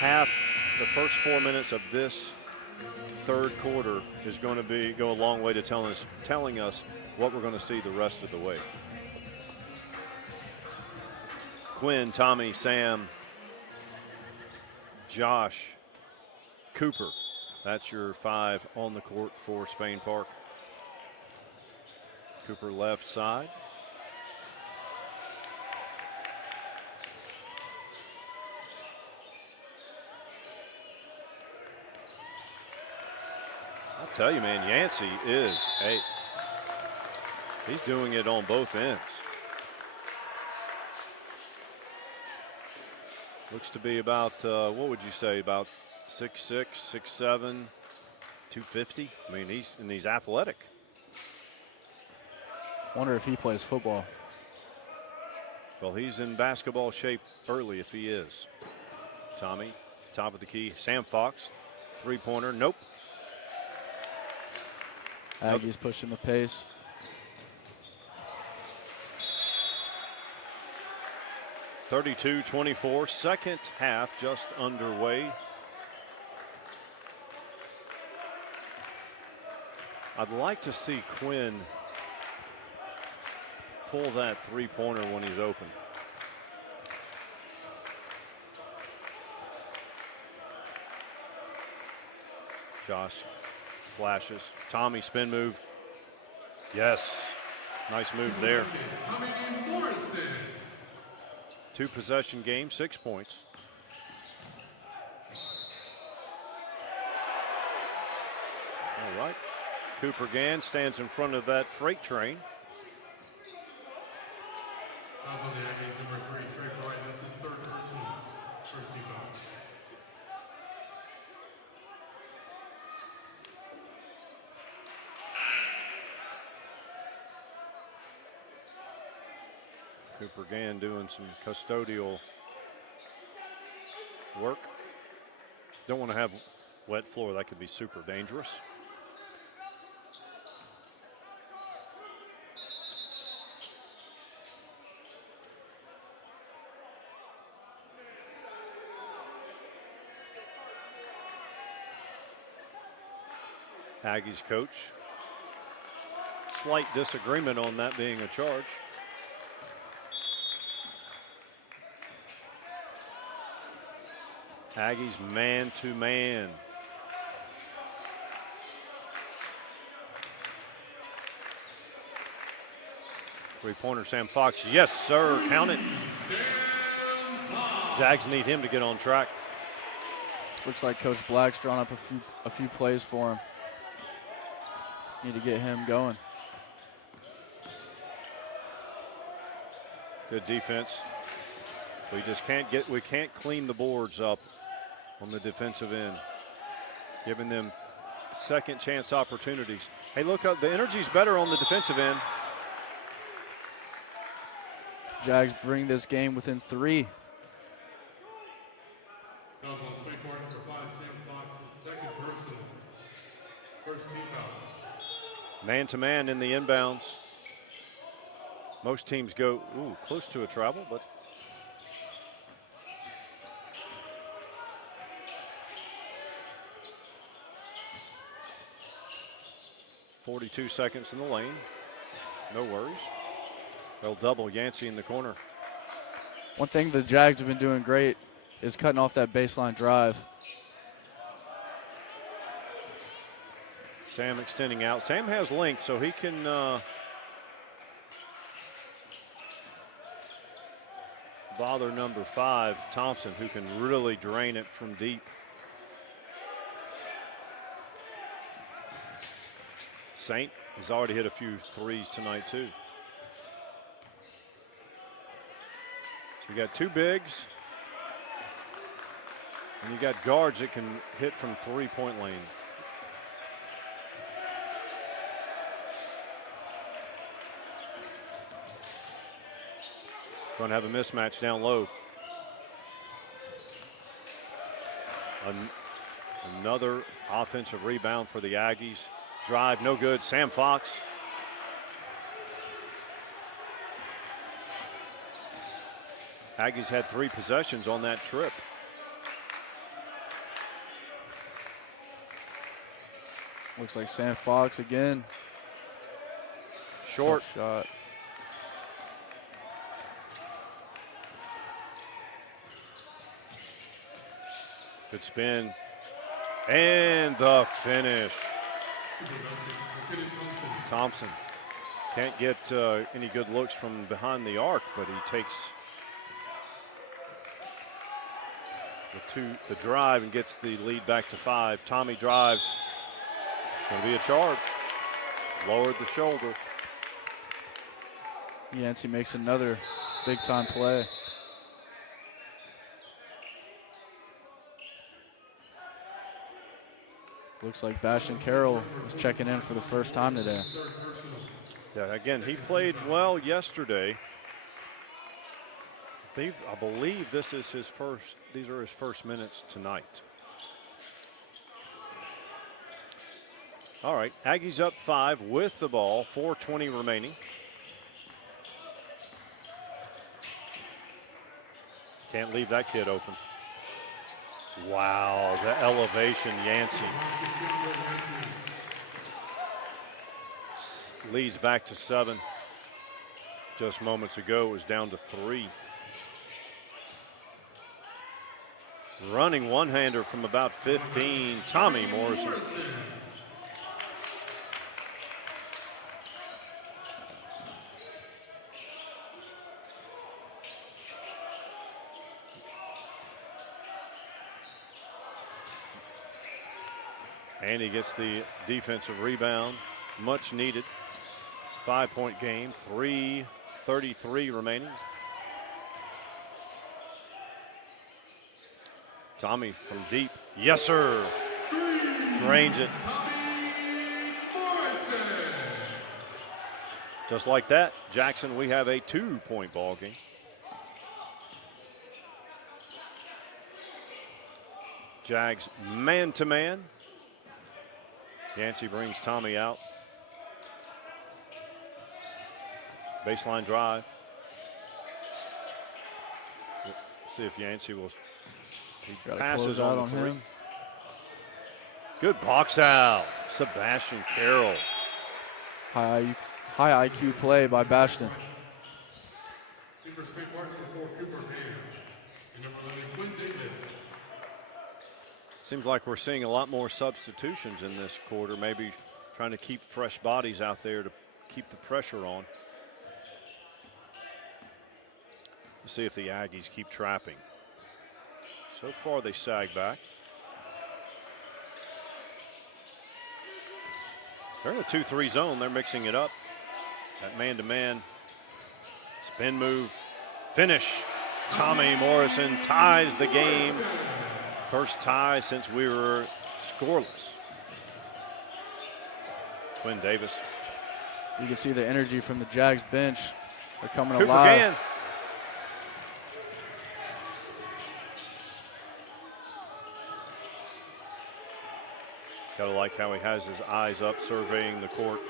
4 minutes of this third quarter is going to go a long way to telling us what we're going to see the rest of the way. Quinn, Tommy, Sam, Josh, Cooper. That's your 5 on the court for Spain Park. Cooper left side. I'll tell you, man, Yancey he's doing it on both ends. Looks to be about, what would you say, about 6'6", 6'7", 250. I mean, he's athletic. Wonder if he plays football. Well, he's in basketball shape early if he is. Tommy, top of the key. Sam Fox, 3-pointer, nope. Aggies pushing the pace. (32-24), second half just underway. I'd like to see Quinn pull that 3-pointer when he's open. Josh flashes. Tommy, spin move. Yes. Nice move there. 2-possession game, 6 points. All right. Cooper Gann stands in front of that freight train. Fouls on the Aggies, number 3, Trey Bright. That's his 3rd personal. First 2 fouls. Cooper Gann doing some custodial work. Don't want to have wet floor. That could be super dangerous. Aggies coach. Slight disagreement on that being a charge. Aggies man-to-man. Three-pointer, Sam Fox. Yes, sir. Count it. Jags need him to get on track. Looks like Coach Black's drawn up a few plays for him. Need to get him going. Good defense. We can't clean the boards up on the defensive end, giving them second chance opportunities. Hey, look, the energy's better on the defensive end. Jags bring this game within 3. Fouls on Spain Park, number 5, Sam Fox, his 2nd personal. First 2 fouls. Man-to-man in the inbounds. Most teams go close to a travel, but .42 seconds in the lane. No worries. They'll double Yancey in the corner. One thing the Jags have been doing great is cutting off that baseline drive. Sam extending out. Sam has length, so he can bother number 5, Thompson, who can really drain it from deep. Saint has already hit a few threes tonight, too. So you got 2 bigs, and you got guards that can hit from 3-point lane. Going to have a mismatch down low. Another offensive rebound for the Aggies. Drive, no good. Sam Fox. Aggies had 3 possessions on that trip. Looks like Sam Fox again. Short shot. Good spin. And the finish. Thompson can't get any good looks from behind the arc, but he takes the drive and gets the lead back to 5. Tommy drives. It's going to be a charge. Lowered the shoulder. Yancey makes another big-time play. Looks like Bastion Carroll is checking in for the first time today. Yeah, again, he played well yesterday. I believe this is his first. These are his first minutes tonight. All right, Aggies up 5 with the ball, 4:20 remaining. Can't leave that kid open. Wow, the elevation, Yancey. Leads back to 7. Just moments ago, it was down to 3. Running one-hander from about 15, Tommy Morrison. And he gets the defensive rebound, much needed. 5-point game, 3:33 remaining. Tommy from deep, yes sir, drains it. Just like that, Jackson, we have a 2-point ball game. Jags man-to-man. Yancey brings Tommy out. Baseline drive. See if Yancey will. He passes on the 3. Good box out. Sebastian Carroll. High IQ play by Bastion. Seems like we're seeing a lot more substitutions in this quarter, maybe trying to keep fresh bodies out there to keep the pressure on. Let's see if the Aggies keep trapping. So far they sag back. They're in a 2-3 zone. They're mixing it up. That man-to-man spin move. Finish. Tommy Morrison ties the game. First tie since we were scoreless. Quinn Davis. You can see the energy from the Jags bench. They're coming Cooper alive. Gann. Gotta like how he has his eyes up surveying the court.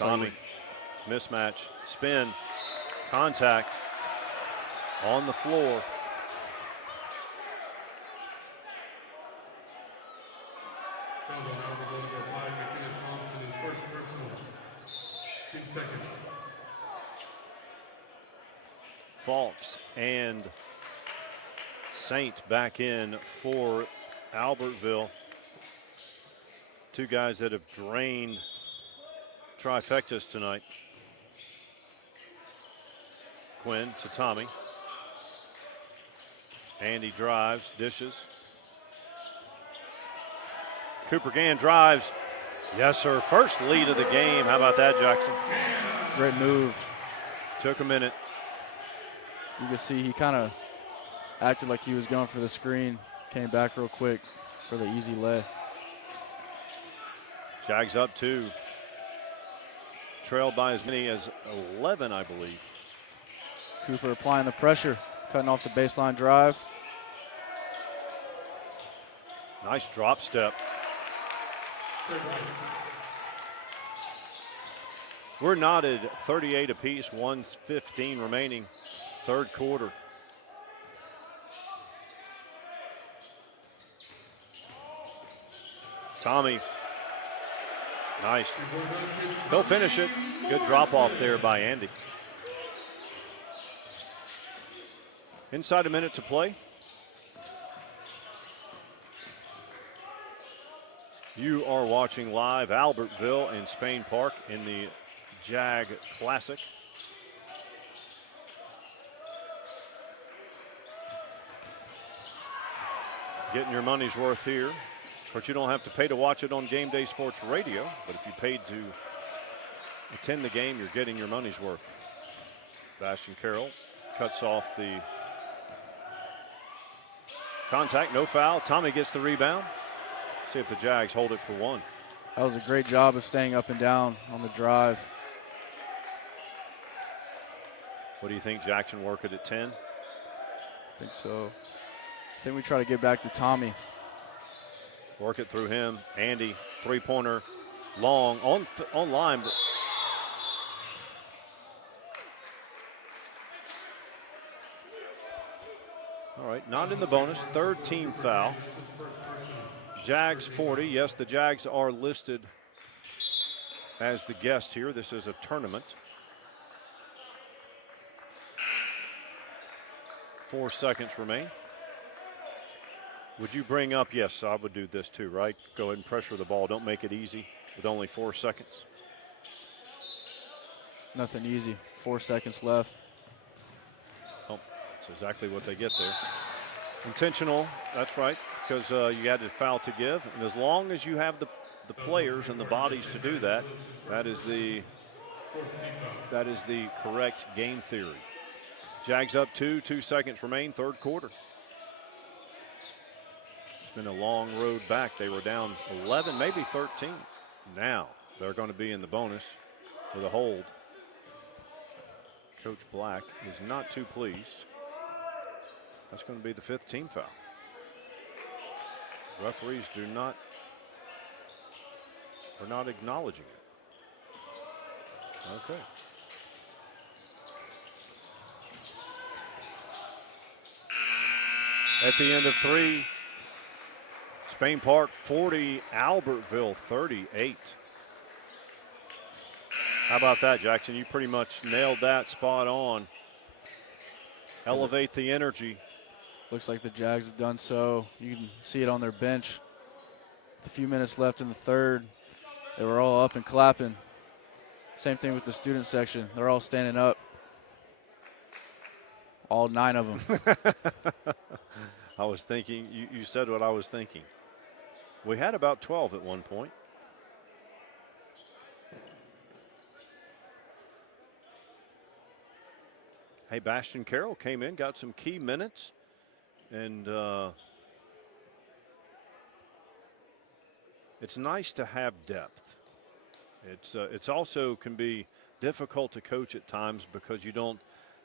Tommy, like mismatch, spin, contact on the floor. Fouls on Albertville number 5, McKenna Thompson, his first personal. Team second. Falks and Saint back in for Albertville. Two guys that have drained trifectas tonight. Quinn to Tommy. Andy drives, dishes. Cooper Gann drives. Yes, sir. First lead of the game. How about that, Jackson? great move. Took a minute. You can see he kind of acted like he was going for the screen, came back real quick for the easy lay. Jags up 2. Trailed by as many as 11, I believe. Cooper applying the pressure, cutting off the baseline drive. Nice drop step. We're knotted 38 apiece, 1:15 remaining, third quarter. Tommy, nice. He'll finish it. Good drop off there by Andy. Inside a minute to play. You are watching live Albertville and Spain Park in the Jag Classic. Getting your money's worth here. But you don't have to pay to watch it on GameDay Sports Radio. But if you paid to attend the game, you're getting your money's worth. Bastion Carroll cuts off the contact, no foul. Tommy gets the rebound. See if the Jags hold it for one. That was a great job of staying up and down on the drive. What do you think, Jackson? Work it at 10? I think so. I think we try to get back to Tommy. Work it through him. Andy, three-pointer, long, on line. But all right, not in the bonus. Third team foul. Jags 40. Yes, the Jags are listed as the guests here. This is a tournament. 4 seconds remain. Would you bring up? Yes, I would do this too, right? Go ahead and pressure the ball. Don't make it easy with only 4 seconds. Nothing easy. 4 seconds left. Oh, that's exactly what they get there. Intentional, that's right, because you had a foul to give. And as long as you have the players and the bodies to do that, that is the correct game theory. Jags up 2 seconds remain, third quarter. It's been a long road back. They were down 11, maybe 13. Now they're going to be in the bonus with a hold. Coach Black is not too pleased. That's going to be the 5th team foul. Referees are not acknowledging it. Okay. At the end of 3, Spain Park 40, Albertville 38. How about that, Jackson? You pretty much nailed that spot on. Elevate the energy. Looks like the Jags have done so. You can see it on their bench. With a few minutes left in the third, they were all up and clapping. Same thing with the student section. They're all standing up. All 9 of them. I was thinking, you said what I was thinking. We had about 12 at one point. Hey, Bastion Carroll came in, got some key minutes, and it's nice to have depth. It's also can be difficult to coach at times because you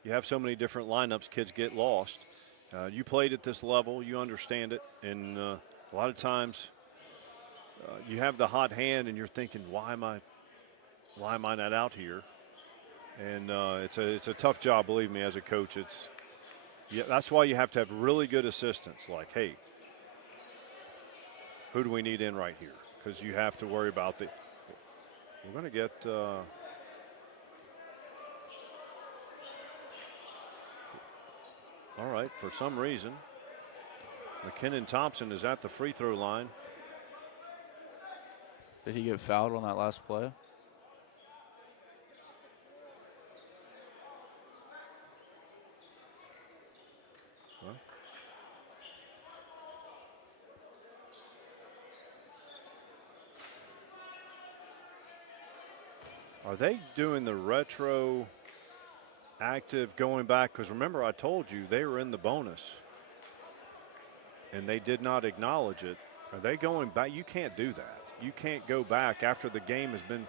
have so many different lineups, kids get lost. You played at this level, you understand it, and a lot of times you have the hot hand and you're thinking, why am I why am I not out here? And it's a tough job, believe me, as a coach. That's why you have to have really good assistants. Like, hey, who do we need in right here? Because you have to worry about we're going to get. All right, for some reason, McKinnon Thompson is at the free throw line. Did he get fouled on that last play? Are they doing the retro active going back? Because remember, I told you they were in the bonus and they did not acknowledge it. Are they going back? You can't do that. You can't go back after the game has been.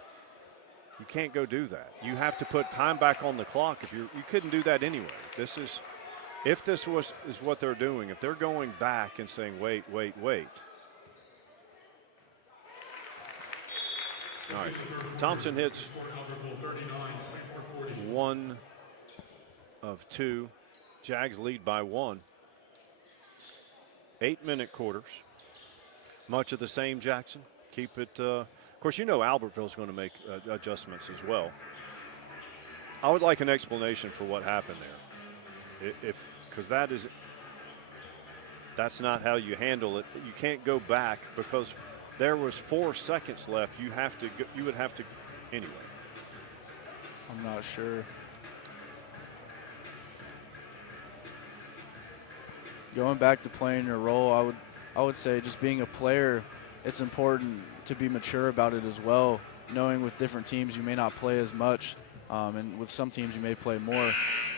You can't go do that. You have to put time back on the clock. You couldn't do that anyway. If this is what they're doing, if they're going back and saying, wait. All right, Thompson hits 1 of 2. Jags lead by 1. 8-minute quarters. Much of the same, Jackson. Keep it. Of course, you know Albertville's going to make adjustments as well. I would like an explanation for what happened there. Because that's not how you handle it. You can't go back because there was 4 seconds left. You would have to anyway. I'm not sure. Going back to playing your role, I would say just being a player, it's important to be mature about it as well. Knowing with different teams you may not play as much, and with some teams you may play more.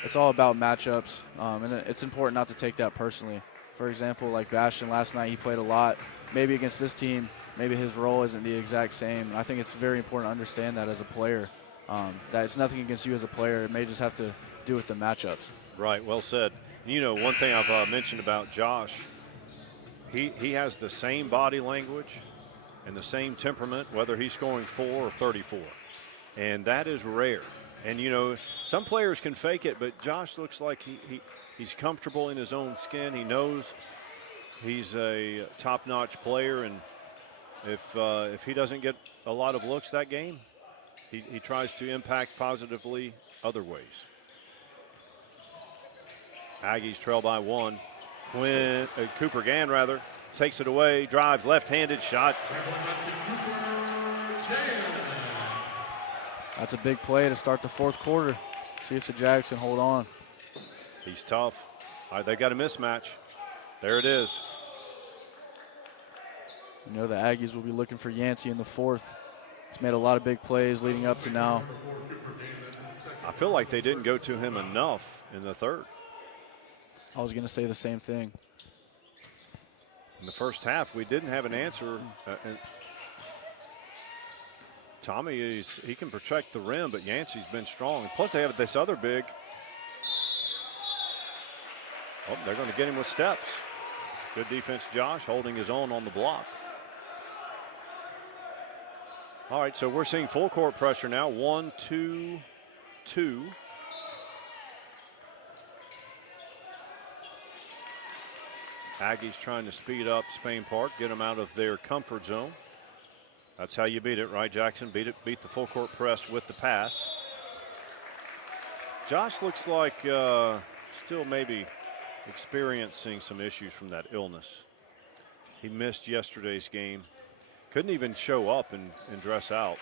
It's all about matchups, and it's important not to take that personally. For example, like Bastion last night, he played a lot. Maybe against this team, maybe his role isn't the exact same. And I think it's very important to understand that as a player, that it's nothing against you as a player. It may just have to do with the matchups. Right, well said. You know, one thing I've mentioned about Josh, he has the same body language and the same temperament, whether he's scoring 4 or 34. And that is rare. And, you know, some players can fake it, but Josh looks like he's comfortable in his own skin. He knows he's a top-notch player, and if he doesn't get a lot of looks that game, he tries to impact positively other ways. Aggies trail by 1. Cooper Gann, rather, takes it away, drives, left-handed shot. That's a big play to start the 4th quarter. See if the Jags can hold on. He's tough. All right, they got a mismatch. There it is. You know the Aggies will be looking for Yancey in the 4th. He's made a lot of big plays leading up to now. I feel like they didn't go to him enough in the 3rd. I was going to say the same thing. In the first half, we didn't have an answer. Tommy, he can protect the rim, but Yancey's been strong. Plus, they have this other big. Oh, they're going to get him with steps. Good defense, Josh, holding his own on the block. All right, so we're seeing full court pressure now. 1, 2, 2. Aggies trying to speed up Spain Park, get them out of their comfort zone. That's how you beat it, right, Jackson? Beat the full court press with the pass. Josh looks like still maybe experiencing some issues from that illness. He missed yesterday's game. Couldn't even show up and dress out.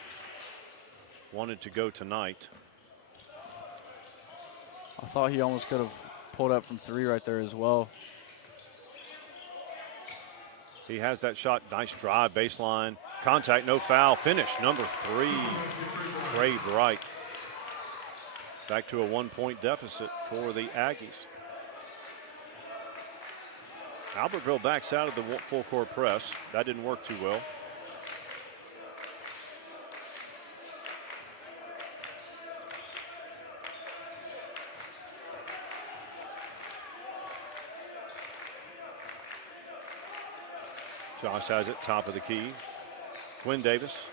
Wanted to go tonight. I thought he almost could have pulled up from 3 right there as well. He has that shot. Nice drive, baseline. Contact, no foul. Finish, number 3. Trey Bright. Back to a 1-point deficit for the Aggies. Albertville backs out of the full court press. That didn't work too well. Josh has it, top of the key. Quinn Davis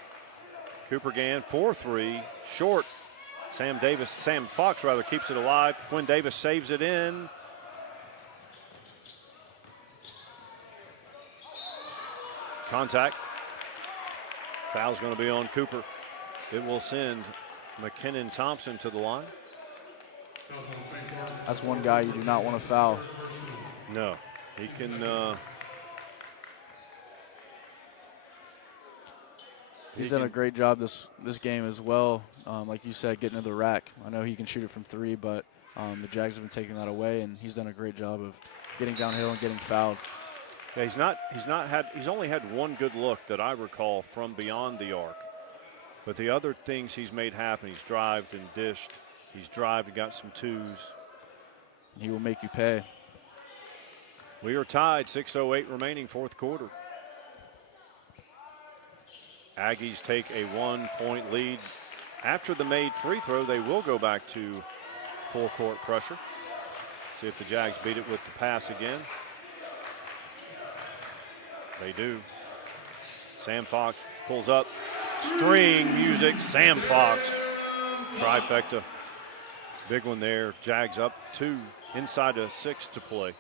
Cooper Gann, 4-3, short. Sam Fox keeps it alive. Quinn Davis saves it in. Contact. Foul's going to be on Cooper. It will send McKinnon Thompson to the line. That's one guy you do not want to foul. No, he can. He's done a great job this game as well. Like you said, getting to the rack. I know he can shoot it from three, but the Jags have been taking that away, and he's done a great job of getting downhill and getting fouled. Yeah, he's only had one good look that I recall from beyond the arc. But the other things he's made happen, he's drived and dished. He's drived and got some twos. He will make you pay. We are tied, 6:08 remaining, fourth quarter. Aggies take a 1-point lead. After the made free throw, they will go back to full court pressure. See if the Jags beat it with the pass again. They do. Sam Fox pulls up. String music, Sam Fox. Trifecta. Big one there. Jags up 2, inside of 6 to play.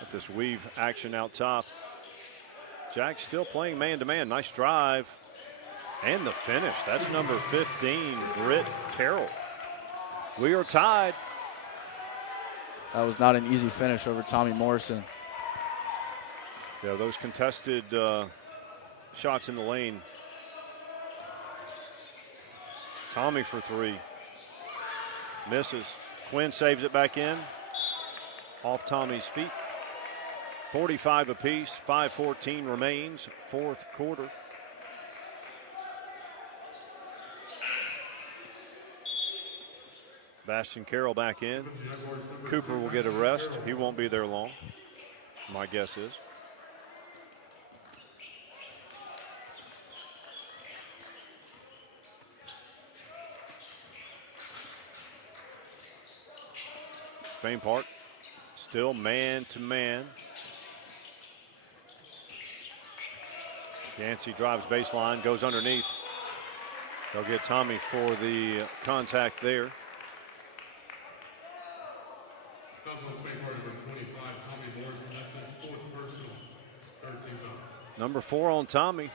At this weave action out top. Jags still playing man-to-man. Nice drive. And the finish. That's number 15, Britt Carroll. We are tied. That was not an easy finish over Tommy Morrison. Yeah, those contested shots in the lane. Tommy for 3. Misses. Quinn saves it back in. Off Tommy's feet. 45 apiece. 5:14 remains. Fourth quarter. Bastion Carroll back in. Cooper will get a rest. He won't be there long, my guess is. Spain Park still man-to-man. Yancey drives baseline, goes underneath. They'll get Tommy for the contact there. Number 4 on Tommy. He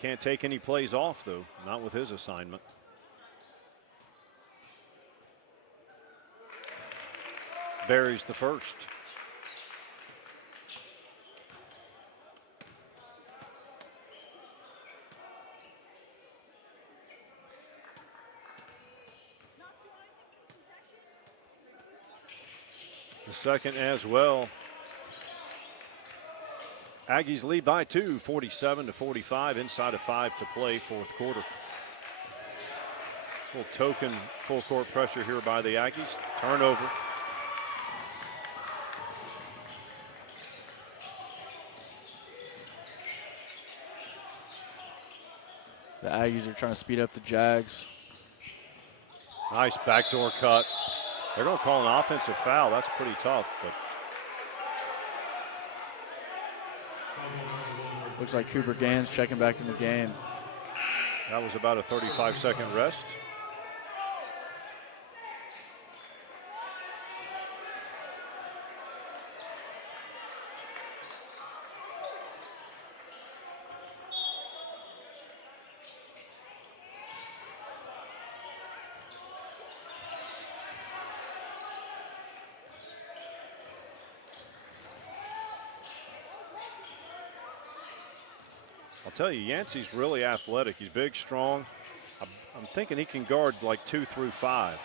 can't take any plays off, though, not with his assignment. Buries the first. The second as well. Aggies lead by 2, 47-45, inside of 5 to play, fourth quarter. Little token full court pressure here by the Aggies. Turnover. The Aggies are trying to speed up the Jags. Nice backdoor cut. They're going to call an offensive foul. That's pretty tough, but looks like Cooper Gann's checking back in the game. that was about a 35-second rest. I'll tell you, Yancey's really athletic. He's big, strong. I'm thinking he can guard like 2 through 5.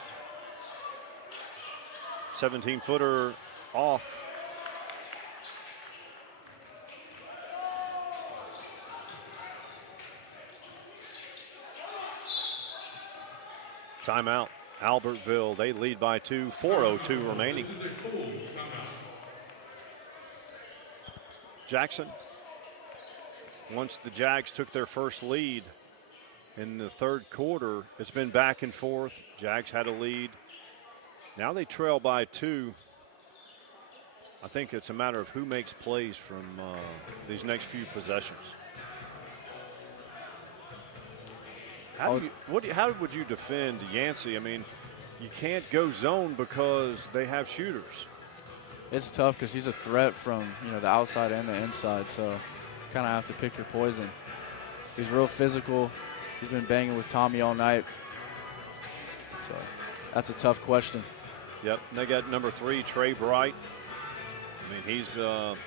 17-footer off. Timeout. Albertville, they lead by 2, 4:02 remaining. Jackson. Once the Jags took their first lead in the third quarter, it's been back and forth. Jags had a lead. Now they trail by 2. I think it's a matter of who makes plays from these next few possessions. How would you defend Yancey? I mean, you can't go zone because they have shooters. It's tough because he's a threat from the outside and the inside, so kind of have to pick your poison. He's real physical. He's been banging with Tommy all night, so that's a tough question. Yep, and they got number 3, Trey Bright. I mean, he's a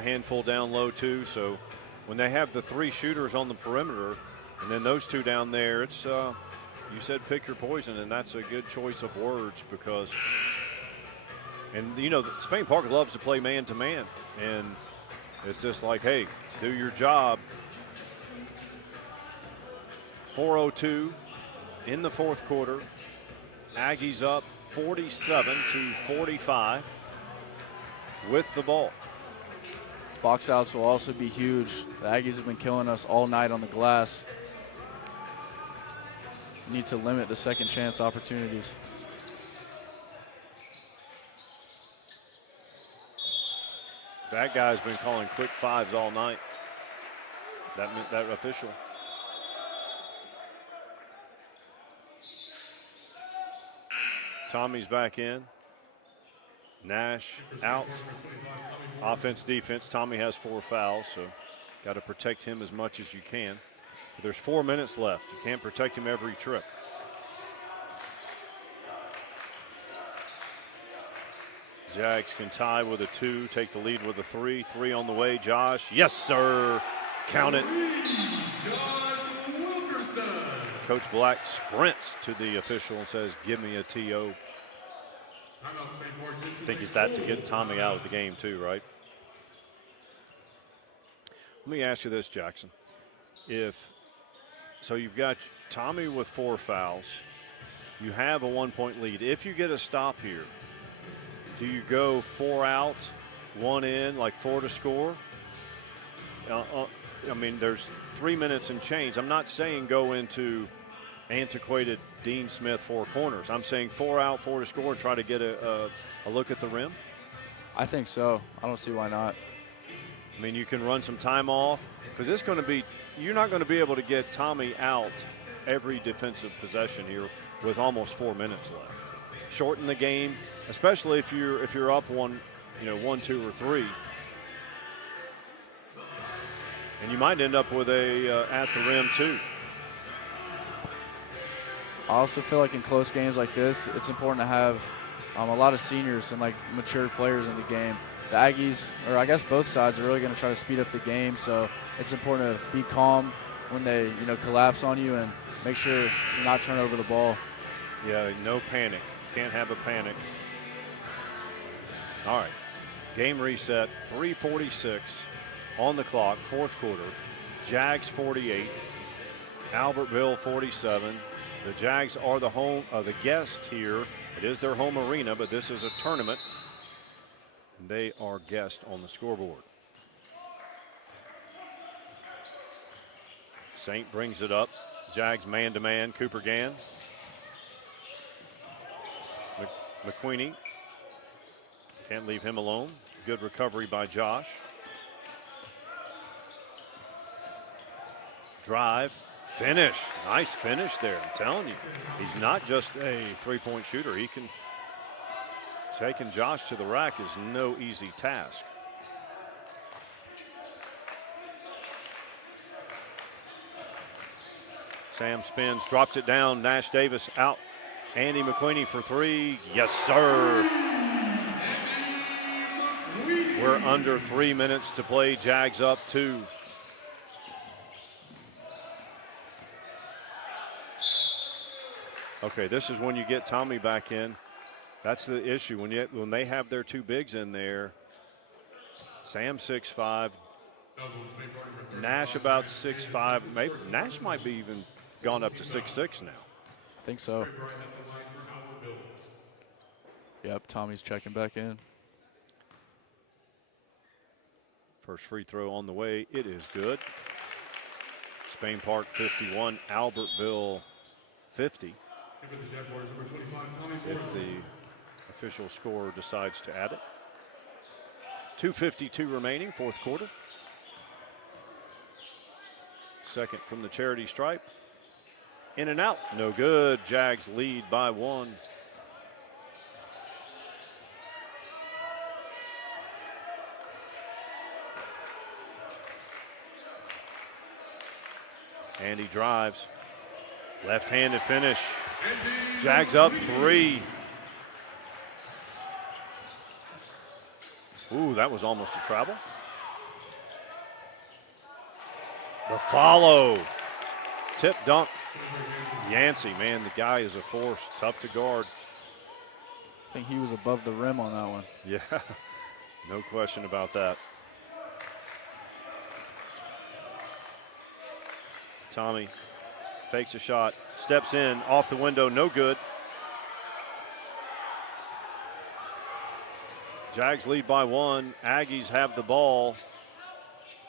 handful down low too. So when they have the 3 shooters on the perimeter, and then those 2 down there, it's you said pick your poison, and that's a good choice of words because, and Spain Park loves to play man to man, and it's just like, hey, do your job. 4:02 in the 4th quarter. Aggies up 47-45 with the ball. Box outs will also be huge. The Aggies have been killing us all night on the glass. Need to limit the second chance opportunities. That guy's been calling quick 5s all night. That official. Tommy's back in. Nash out. Offense, defense. Tommy has 4 fouls, so got to protect him as much as you can. But there's 4 minutes left. You can't protect him every trip. Jags can tie with a 2, take the lead with a 3. 3 on the way. Josh, yes, sir. Count it. Coach Black sprints to the official and says, give me a TO. I think he's that to get Tommy out of the game too, right? Let me ask you this, Jackson. So you've got Tommy with 4 fouls. You have a 1-point lead. If you get a stop here, do you go 4 out, 1 in, like 4 to score? I mean, there's 3 minutes and change. I'm not saying go into antiquated Dean Smith 4 corners. I'm saying 4 out, 4 to score, and try to get a look at the rim. I think so. I don't see why not. I mean, you can run some time off because it's going to be, you're not going to be able to get Tommy out every defensive possession here with almost 4 minutes left. Shorten the game, especially if you're up 1, 2 or 3. And you might end up with a at the rim too. I also feel like in close games like this, it's important to have a lot of seniors and mature players in the game. The Aggies, or I guess both sides, are really going to try to speed up the game, so it's important to be calm when they collapse on you and make sure you're not turn over the ball. Yeah, no panic. Can't have a panic. All right, game reset. 3:46 on the clock. 4th quarter. Jags 48, Albertville 47. The Jags are the guest here. It is their home arena, but this is a tournament. And they are guest on the scoreboard. Saint brings it up. Jags man-to-man. Cooper Gann. McQueenie. Can't leave him alone. Good recovery by Josh. Drive. Finish. Nice finish there. I'm telling you. He's not just a 3-point shooter. He can. Taking Josh to the rack is no easy task. Sam spins, drops it down. Nash Davis out. Andy McQueenie for 3. Yes, sir. We're under 3 minutes to play. Jags up 2. Okay, this is when you get Tommy back in. That's the issue when they have their 2 bigs in there. Sam 6'5", Nash about 6'5". Maybe Nash might be even gone up to 6'6" now. I think so. Yep, Tommy's checking back in. First free throw on the way. It is good. Spain Park 51, Albertville 50. If the official scorer decides to add it. 2:52 remaining, fourth quarter. Second from the charity stripe. In and out, no good. Jags lead by 1. And he drives. Left-handed finish. Jags up 3. Ooh, that was almost a travel. The follow. Tip dunk. Yancey, man, the guy is a force. Tough to guard. I think he was above the rim on that one. Yeah, no question about that. Tommy fakes a shot, steps in, off the window, no good. Jags lead by 1. Aggies have the ball.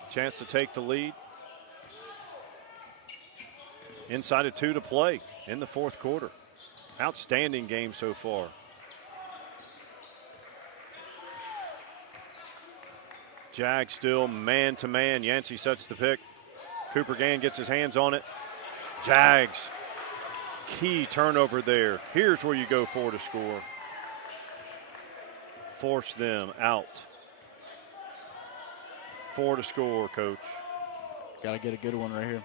Chance to take the lead. Inside of 2 to play in the fourth quarter. Outstanding game so far. Jags still man-to-man. Yancey sets the pick. Cooper Gann gets his hands on it. Jags, key turnover there. Here's where you go for to score. Force them out. 4 to score, Coach. Got to get a good one right here.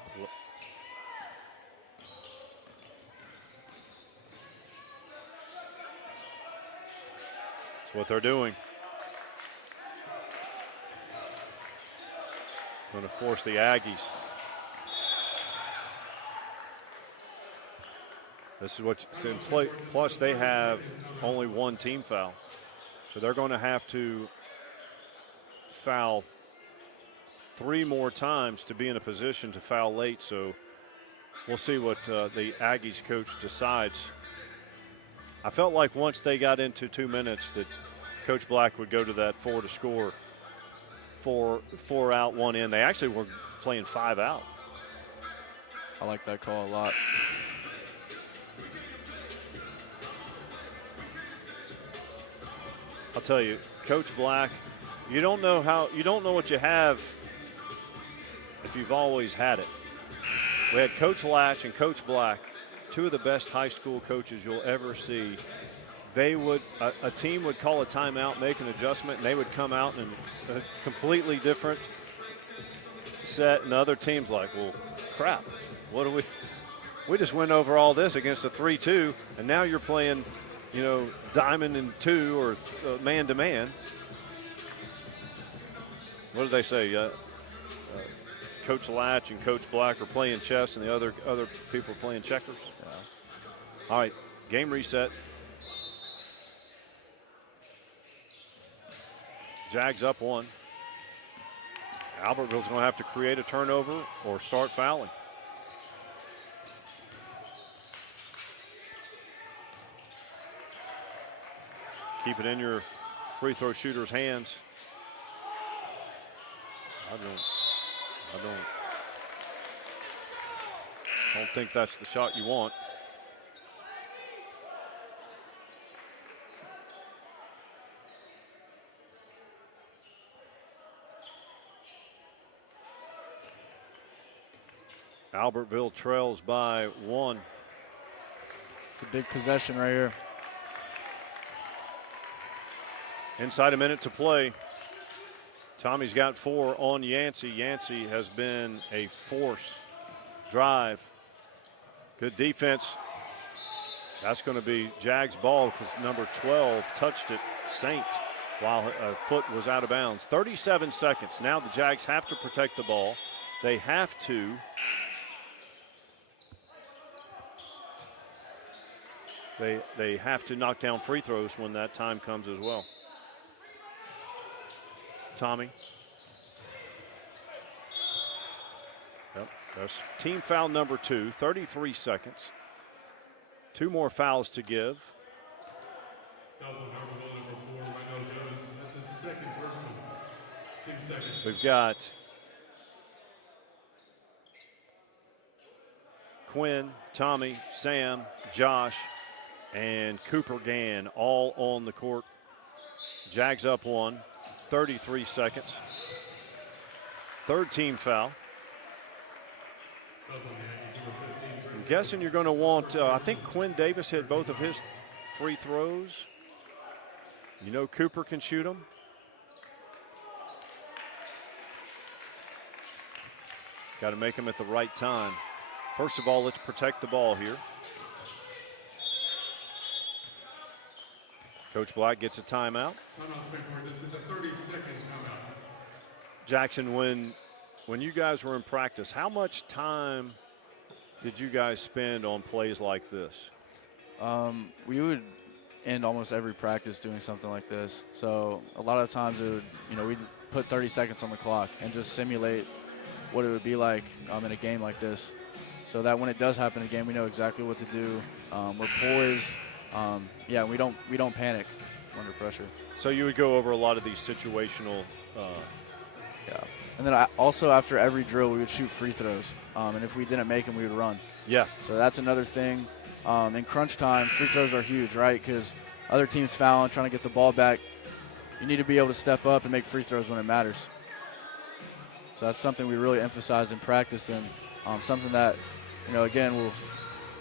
That's what they're doing. Going to force the Aggies. This is what it's in play. Plus, they have only 1 team foul. So they're going to have to foul 3 more times to be in a position to foul late. So we'll see what the Aggies coach decides. I felt like once they got into 2 minutes that Coach Black would go to that 4 to score. 4 out, 1 in. They actually were playing 5 out. I like that call a lot. I'll tell you, Coach Black, you don't know what you have if you've always had it. We had Coach Latch and Coach Black, 2 of the best high school coaches you'll ever see. They would, a team would call a timeout, make an adjustment, and they would come out in a completely different set, and the other team's like, well, crap, what do we just went over all this against a 3-2, and now you're playing, diamond and 2 or man-to-man. What do they say? Coach Latch and Coach Black are playing chess, and the other people are playing checkers. Yeah. All right, game reset. Jags up 1. Albertville's going to have to create a turnover or start fouling. Keep it in your free throw shooter's hands. I don't think that's the shot you want. Albertville trails by 1. It's a big possession right here. Inside a minute to play. Tommy's got 4 on Yancey. Yancey has been a force. Drive. Good defense. That's going to be Jags' ball because number 12 touched it, Saint, while a foot was out of bounds. 37 seconds. Now the Jags have to protect the ball. They have to They have to knock down free throws when that time comes as well. Tommy. Yep, that's team foul number 2, 33 seconds. 2 more fouls to give. Fouls on Albertville number 4, Randall Jones. That's his second personal. Team second. We've got Quinn, Tommy, Sam, Josh, and Cooper Gann all on the court. Jags up 1. 33 seconds. Third team foul. I'm guessing you're going to want, I think Quinn Davis hit both of his free throws. You know Cooper can shoot them. Got to make them at the right time. First of all, let's protect the ball here. Coach Black gets a timeout. This is a 30-second timeout. Jackson, when you guys were in practice, how much time did you guys spend on plays like this? We would end almost every practice doing something like this. So a lot of times it would, we'd put 30 seconds on the clock and just simulate what it would be like in a game like this, so that when it does happen in a game, we know exactly what to do. We're poised. We don't panic under pressure. So you would go over a lot of these situational. And then also after every drill, we would shoot free throws. And if we didn't make them, we would run. Yeah. So that's another thing. In crunch time, free throws are huge, right? Because other teams fouling, trying to get the ball back. You need to be able to step up and make free throws when it matters. So that's something we really emphasize in practice, and something that, again, will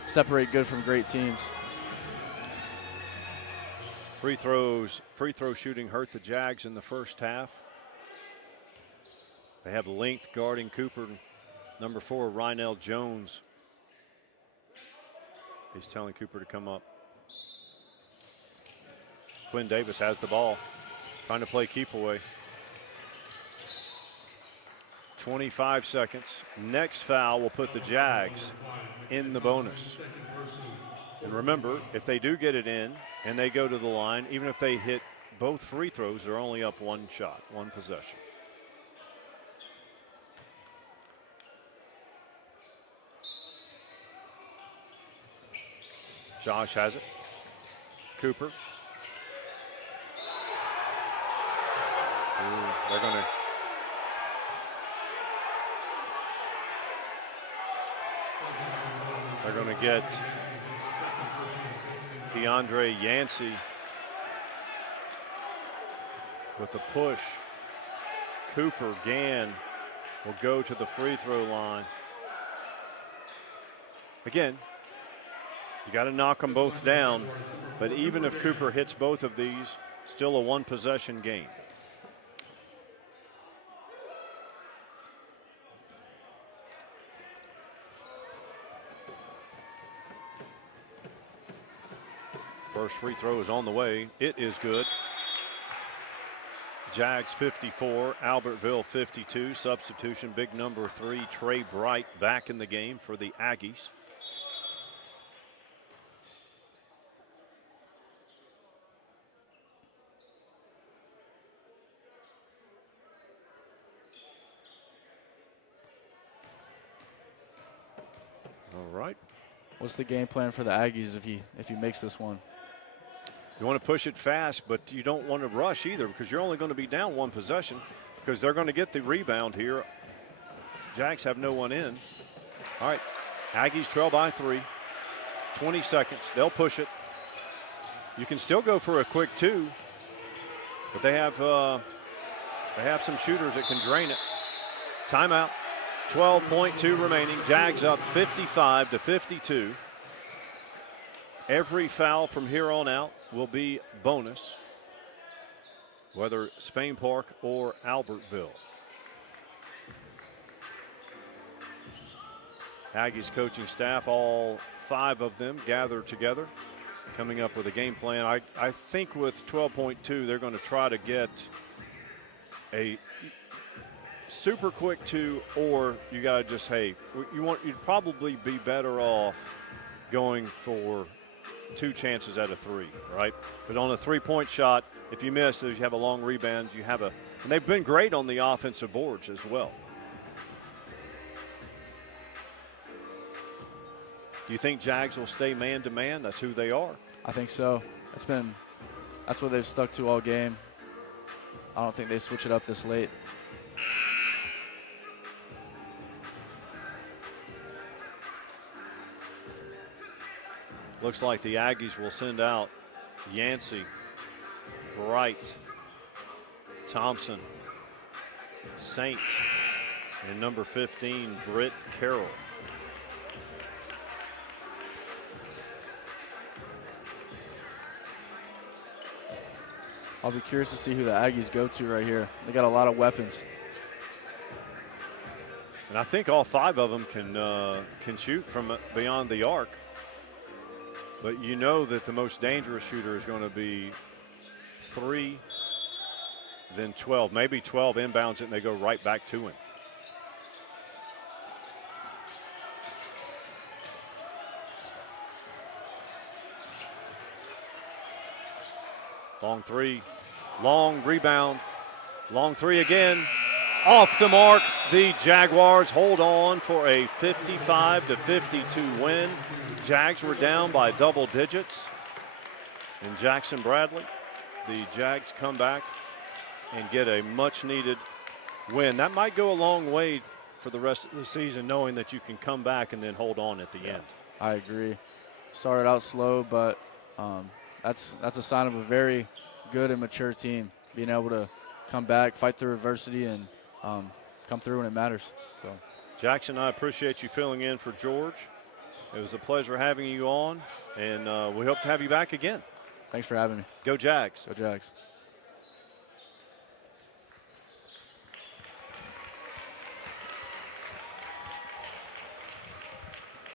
separate good from great teams. Free throw shooting hurt the Jags in the first half. They have length guarding Cooper. Number 4, Rynell Jones. He's telling Cooper to come up. Quinn Davis has the ball, trying to play keep away. 25 seconds. Next foul will put the Jags in the bonus. And remember, if they do get it in and they go to the line, even if they hit both free throws, they're only up one shot, one possession. Josh has it. Cooper. They're going to. They're going to get Keandre Yancey with a push. Cooper Gann will go to the free throw line. Again, you got to knock them both down, but even if Cooper hits both of these, still a one possession game. First free throw is on the way. It is good. Jags 54, Albertville 52. Substitution, big number 3, Trey Bright back in the game for the Aggies. All right. What's the game plan for the Aggies if he makes this one? You want to push it fast, but you don't want to rush either, because you're only going to be down one possession, because they're going to get the rebound here. Jags have no one in. All right, Aggies trail by 3. 20 seconds. They'll push it. You can still go for a quick 2, but they have some shooters that can drain it. Timeout. 12.2 remaining. Jags up 55-52. Every foul from here on out will be bonus, whether Spain Park or Albertville. Aggies coaching staff, all 5 of them gathered together, coming up with a game plan. I think with 12.2, they're going to try to get a super quick 2, or you got to just, hey, you'd probably be better off going for 2 chances at a 3, right? But on a 3-point shot, if you miss, you have a long rebound, and they've been great on the offensive boards as well. Do you think Jags will stay man-to-man? That's who they are. I think so. That's what they've stuck to all game. I don't think they switch it up this late. Looks like the Aggies will send out Yancey, Bright, Thompson, Saint, and number 15, Britt Carroll. I'll be curious to see who the Aggies go to right here. They got a lot of weapons. And I think all 5 of them can shoot from beyond the arc. But you know that the most dangerous shooter is going to be 3, then 12. Maybe 12 inbounds it and they go right back to him. Long 3, long rebound, long 3 again. Off the mark, the Jaguars hold on for a 55-52 win. Jags were down by double digits. And Jackson Bradley, the Jags come back and get a much-needed win. That might go a long way for the rest of the season, knowing that you can come back and then hold on at the end. I agree. Started out slow, but that's a sign of a very good and mature team, being able to come back, fight through adversity, and come through when it matters. So, Jackson, I appreciate you filling in for George. It was a pleasure having you on, and we hope to have you back again. Thanks for having me. Go Jags. Go Jags.